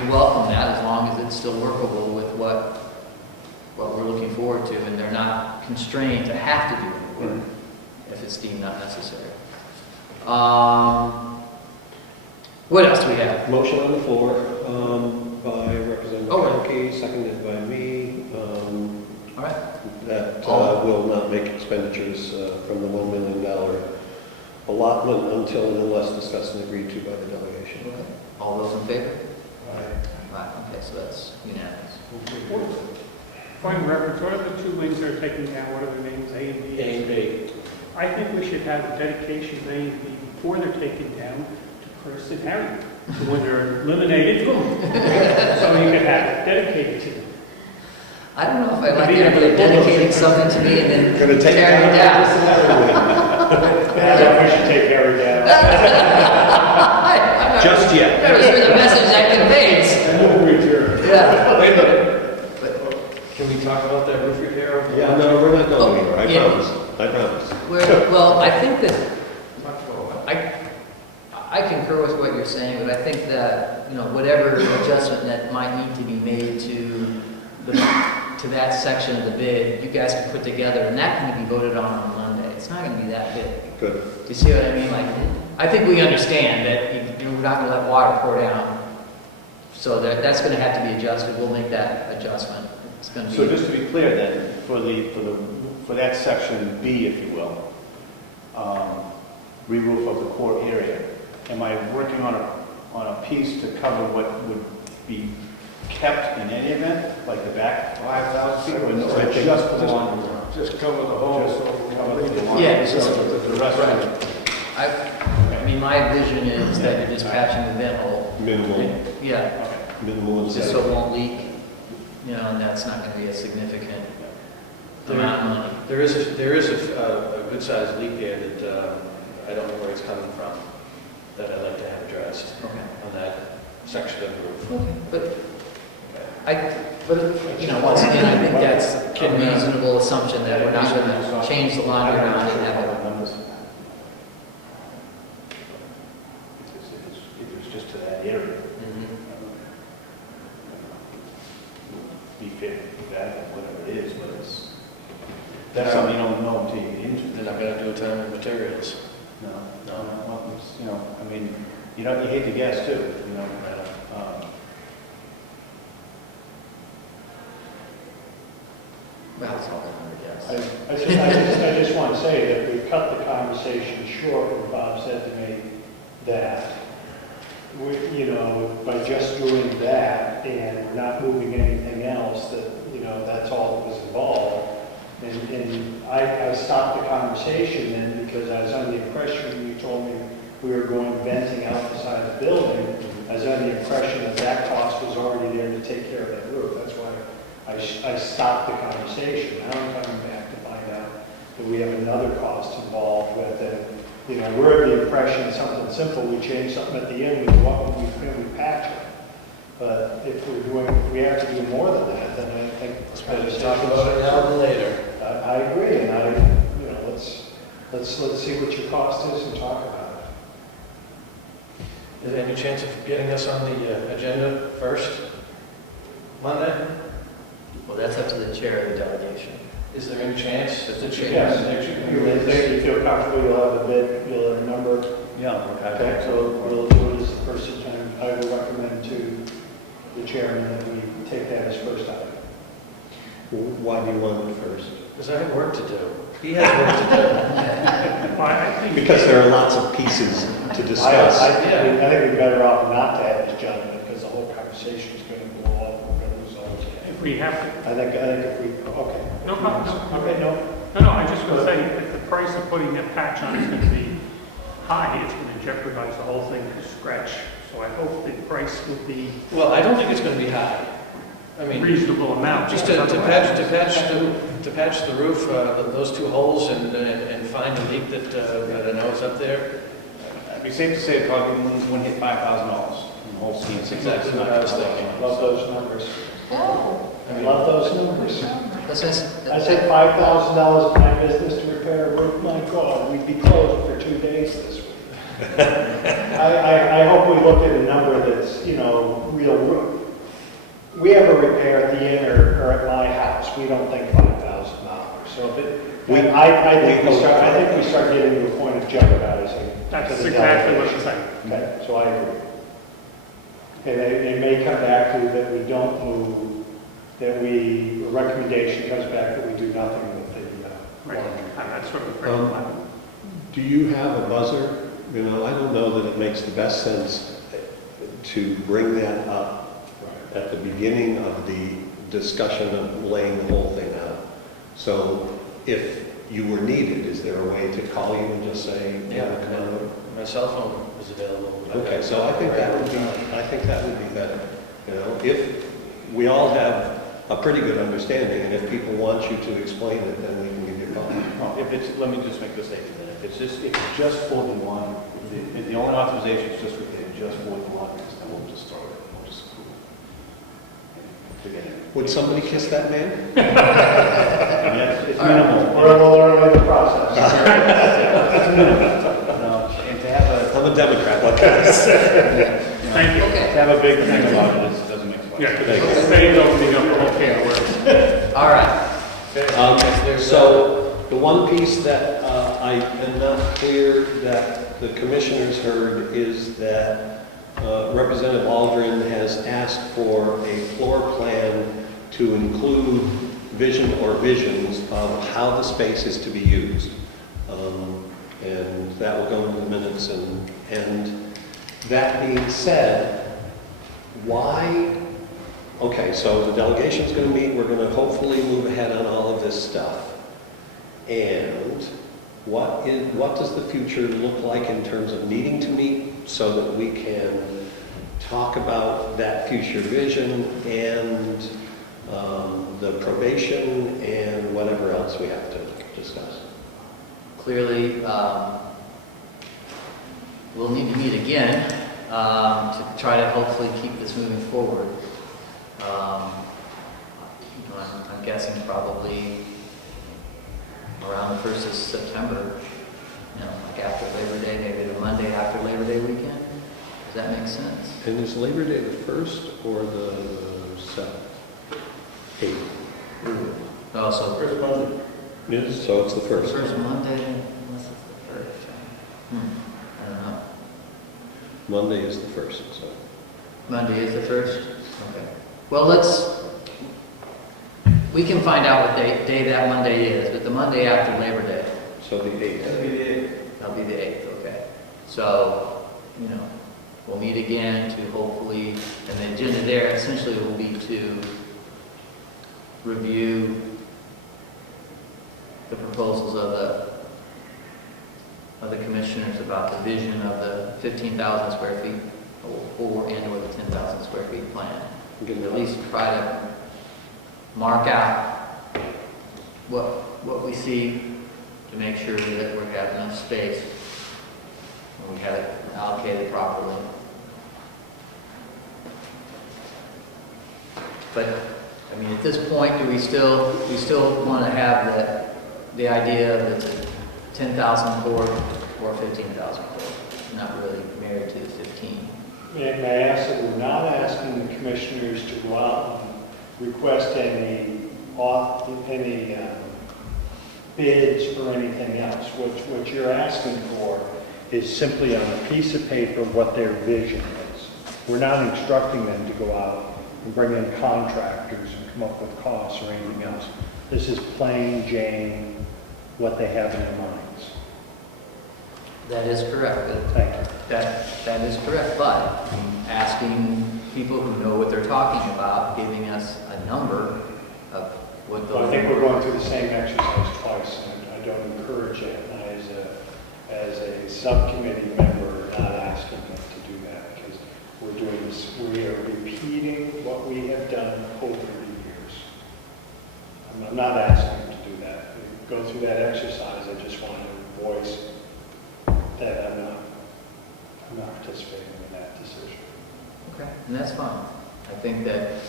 welcome that, as long as it's still workable with what we're looking forward to, and they're not constrained to have to do any work if it's deemed not necessary. What else do we have? Motion on the floor by Representative Conkey, seconded by me, All right. that will not make expenditures from the $1 million allotment until and unless discussed and agreed to by the delegation. Okay. All those in favor? Right. Okay, so that's unanimous. Point of reference, what are the two wings that are taken down? What are their names, A and B? A and B. I think we should have a dedication of A and B before they're taken down to Chris and Harry. So when they're eliminated, boom. So you can have it dedicated to them. I don't know if I like anybody dedicating something to me and then Gonna take tearing it down. I thought we should take Harry down. Just yet. Never sure the message that conveys. Yeah. Wait a minute. Can we talk about that roof repair? Yeah, no, we're not going anywhere, I Yeah. promise, I promise. Well, I think that, I concur with what you're saying, but I think that, you know, whatever adjustment that might need to be made to that section of the bid, you guys can put together, and that can be voted on Monday. It's not gonna be that big. Good. Do you see what I mean? Like, I think we understand that you're not gonna let water pour down. So that's gonna have to be adjusted. We'll make that adjustment. It's gonna be. So just to be clear then, for that section B, if you will, re-roof of the core area, am I working on a piece to cover what would be kept in any event, like the back 5,000 feet, or just for the lawn? Just cover the whole. Just cover the lawn. Yeah. So the rest of it. I mean, my vision is that you're just patching the vent hole. Minimal, Yeah, minimal. just so it won't leak, you know, and that's not gonna be a significant amount of money. There is a good sized leak there that I don't know where it's coming from, that I'd like to have addressed Okay. on that section of the roof. Okay, but, you know, once again, I think that's a reasonable assumption that we're not gonna change the line or not and have it. If it's just to that area, Mhm. be fit, whatever it is, but that's something you don't know until you get into it. They're not gonna do a time and materials. No, well, it's, I mean, you hate to guess too, Well, it's all gonna be, I just want to say that we cut the conversation short when Bob said to me that by just doing that and not moving anything else, that, that's all that was involved. And I stopped the conversation then because I was under the impression, you told me we were going venting out the side of the building. I was under the impression that cost was already there to take care of that roof. That's why I stopped the conversation. Now I'm coming back to find out that we have another cost involved with it. We're of the impression something simple, we change something at the end, we patch it. But if we have to do more than that, then I think. Let's talk about it now and later. I agree, and let's see what your cost is and talk about it. Is there any chance of getting us on the agenda first? Monday? well, that's up to the chair of the delegation. Is there any chance that the Yes, you feel comfortable, you'll have a bid, you'll have a number. Yeah. Okay, so we'll do it as the first time. I will recommend to the chairman that we take that as first item. Why do you want it first? Because I have work to do. He has work to do. Well, I think Because there are lots of pieces to discuss. I think we're better off not to have this gentleman, because the whole conversation is going to blow up, we're going to lose all this. if we have to, I think if we, okay. no, Okay, no. I just want to say, if the price of putting that patch on is going to be high, it's going to jeopardize the whole thing to scratch. So I hope the price will be Well, I don't think it's going to be high. I mean, reasonable amount. just to patch the roof, those two holes and find the leak that I know is up there. It'd be safe to say it probably wouldn't hit $5,000 in the whole scene. That's exactly what I was thinking. Love those numbers. I mean, Love those numbers. That's I said $5,000 in my business to repair a roof, my God, we'd be closed for 2 days this week. I hope we look at a number that's, real roof. We have a repair at the inn or at my house, we don't think $5,000. So I think we start getting to a point of jeopardizing. That's to the exactly what delegation. I'm saying. Okay, so I agree. And it may come back to that we don't move, the recommendation comes back that we do nothing with the Right, laundry. that's sort of the plan. Do you have a buzzer? I don't know that it makes the best sense to bring that up at the beginning of the discussion of laying the whole thing out. So if you were needed, is there a way to call you and just say, Yeah, come on over? my cell phone is available. Okay, so I think that would be better. You know, if we all have a pretty good understanding, and if people want you to explain it, then we can give you a call. Well, if it's, let me just make this statement, then. If it's just for the one, if the only authorization is just for the one, then we'll just throw it, we'll just approve it. Forget it. Would somebody kiss that man? Yes, it's minimal. We're a little early in the process. It's minimal. No, and to have I'm a Democrat, what can I say? Thank you. to have a big thing about it doesn't make sense. Yeah, because they don't need a whole can of worms. All right. So the one piece that I am not clear that the commissioners heard is that Representative Aldrin has asked for a floor plan to include vision or visions of how the space is to be used. And that will go into the minutes. And that being said, why? Okay, so the delegation's going to meet. We're going to hopefully move ahead on all of this stuff. And what does the future look like in terms of needing to meet so that we can talk about that future vision and the probation and whatever else we have to discuss? Clearly, we'll need to meet again to try to hopefully keep this moving forward. I'm guessing probably around the 1st of September, like after Labor Day, maybe the Monday after Labor Day weekend. Does that make sense? And is Labor Day the 1st or the 7th? 8th. Oh, so First Monday. Yes, so it's the 1st. first Monday, unless it's the 1st. I don't know. Monday is the 1st, so. Monday is the 1st? Okay. Well, we can find out what day that Monday is, but the Monday after Labor Day. So the 8th. That'll be the 8th. That'll be the 8th, okay. So, we'll meet again to hopefully, and the agenda there essentially will be to review the proposals of the commissioners about the vision of the 15,000 square feet or the 10,000 square feet plan. We can at least try to mark out what we see to make sure that we have enough space and we have it allocated properly. But, at this point, do we still want to have the idea that it's a 10,000 court or 15,000 court? Not really married to the 15. May I ask that we're not asking the commissioners to go out and request any bids or anything else. What you're asking for is simply on a piece of paper what their vision is. We're not instructing them to go out and bring in contractors and come up with costs or anything else. This is plain Jane what they have in their minds. That is correct. Thank you. That is correct, but asking people who know what they're talking about, giving us a number of what Well, I those... think we're going through the same exercise twice, and I don't encourage it. And as a subcommittee member, not asking them to do that, because we're doing this, we are repeating what we have done over the years. I'm not asking them to do that. We go through that exercise, I just want to voice that I'm not participating in that decision. Okay, and that's fine. I think that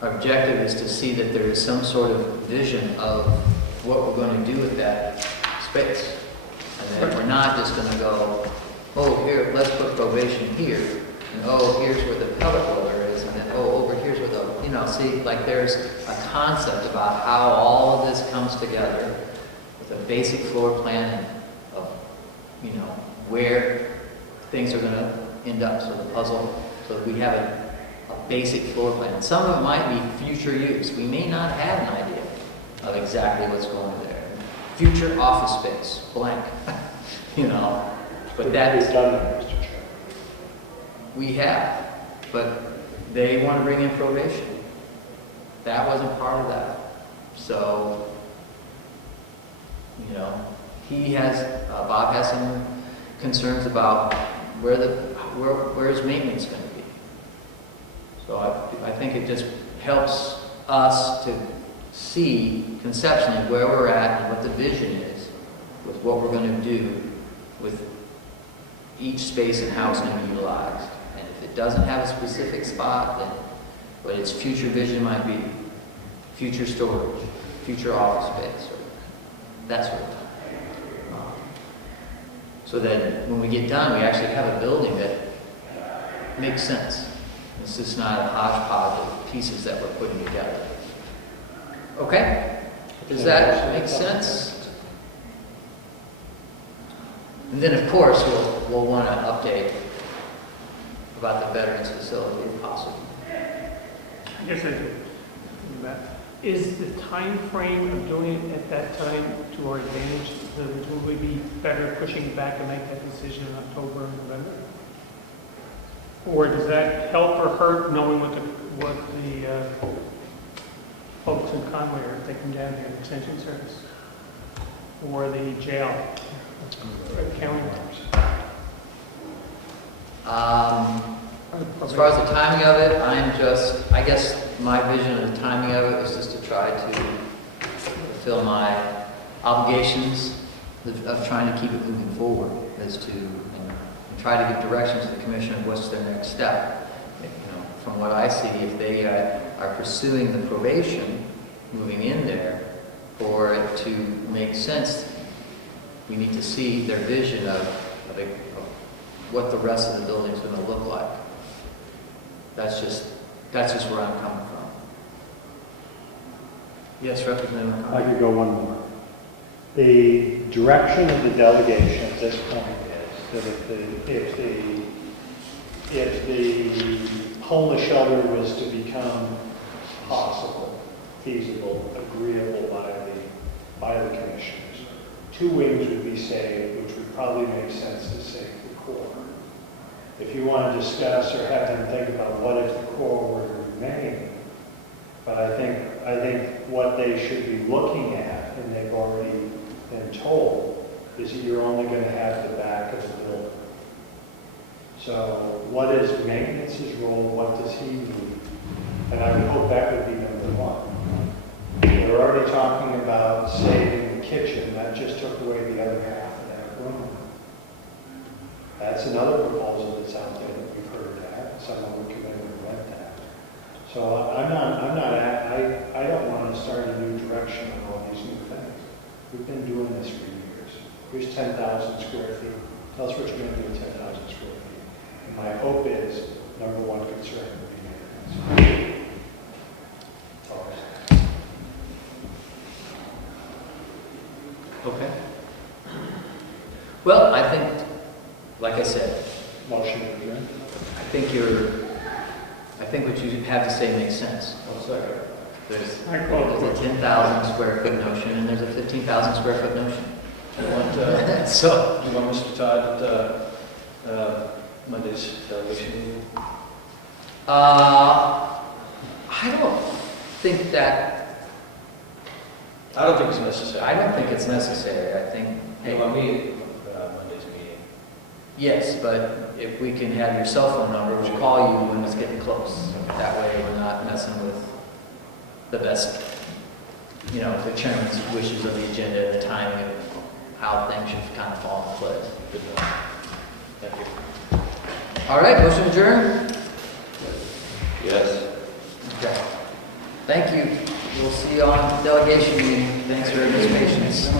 our objective is to see that there is some sort of vision of what we're going to do with that space. And that we're not just going to go, oh, here, let's put probation here, and oh, here's where the pellet roller is, and then, oh, over here's where the, see, like there's a concept about how all of this comes together with a basic floor plan of, where things are going to end up, so the puzzle, so that we have a basic floor plan. Some of it might be future use. We may not have an idea of exactly what's going there. Future office space, blank, but that's... We've done that, Mr. Chairman. We have, but they want to bring in probation. that wasn't part of that. So, you know, Bob has some concerns about where is maintenance going to be. So I think it just helps us to see conceptually where we're at and what the vision is with what we're going to do with each space and how it's going to be utilized. And if it doesn't have a specific spot, then what its future vision might be, future storage, future office space, or that sort of thing. So that when we get done, we actually have a building that makes sense. It's just not a hodgepodge of pieces that we're putting together. Okay? Does that make sense? And then, of course, we'll want to update about the veterans facility if possible. I guess I do. Is the time frame of doing it at that time to our advantage? Would we be better pushing it back and make that decision in October and November? Or does that help or hurt knowing what the folks in Conway are taking down here, extension service? Or the jail, county workers? As far as the timing of it, I guess my vision of the timing of it was just to try to fulfill my obligations of trying to keep it moving forward, as to and try to give direction to the commission of what's their next step. You know, from what I see, if they are pursuing the probation, moving in there, for it to make sense, we need to see their vision of what the rest of the building is going to look like. That's just where I'm coming from. Yes, Representative I McConnell. could go one more. The direction of the delegation at this point is that if the homeless shelter was to become possible, feasible, agreeable by the commissioners, 2 wings would be saved, which would probably make sense to save the core. If you want to discuss or have them think about what if the core were to remain, but I think what they should be looking at, and they've already been told, is that you're only going to have the back of the building. So what is maintenance's role? What does he need? And I would hope that would be number 1. They're already talking about saving the kitchen. That just took away the other half of that room. That's another proposal that's out there that we've heard that. Someone would come in and rent that. So I don't want to start a new direction on all these new things. We've been doing this for years. Here's 10,000 square feet. Tell us what you're going to do with 10,000 square feet. And my hope is, number 1 concern would be maintenance. Okay. Well, I think, like I said, Motion to adjourn. I think what you have to say makes sense. One second. There's I call a 10,000 square foot notion, and there's a 15,000 square foot notion. Do you want, So, do you want Mr. Todd at Monday's delegation meeting? I don't think it's necessary. I don't think it's necessary. I think, You want me at Monday's meeting? yes, but if we can have your cell phone number, we'll call you when it's getting close. That way we're not messing with the best, the chairman's wishes of the agenda and the timing of how things should kind of fall into place. Good enough. Thank you. All right, motion adjourned? Yes. Okay. Thank you. We'll see you on delegation meeting. Thanks for your patience.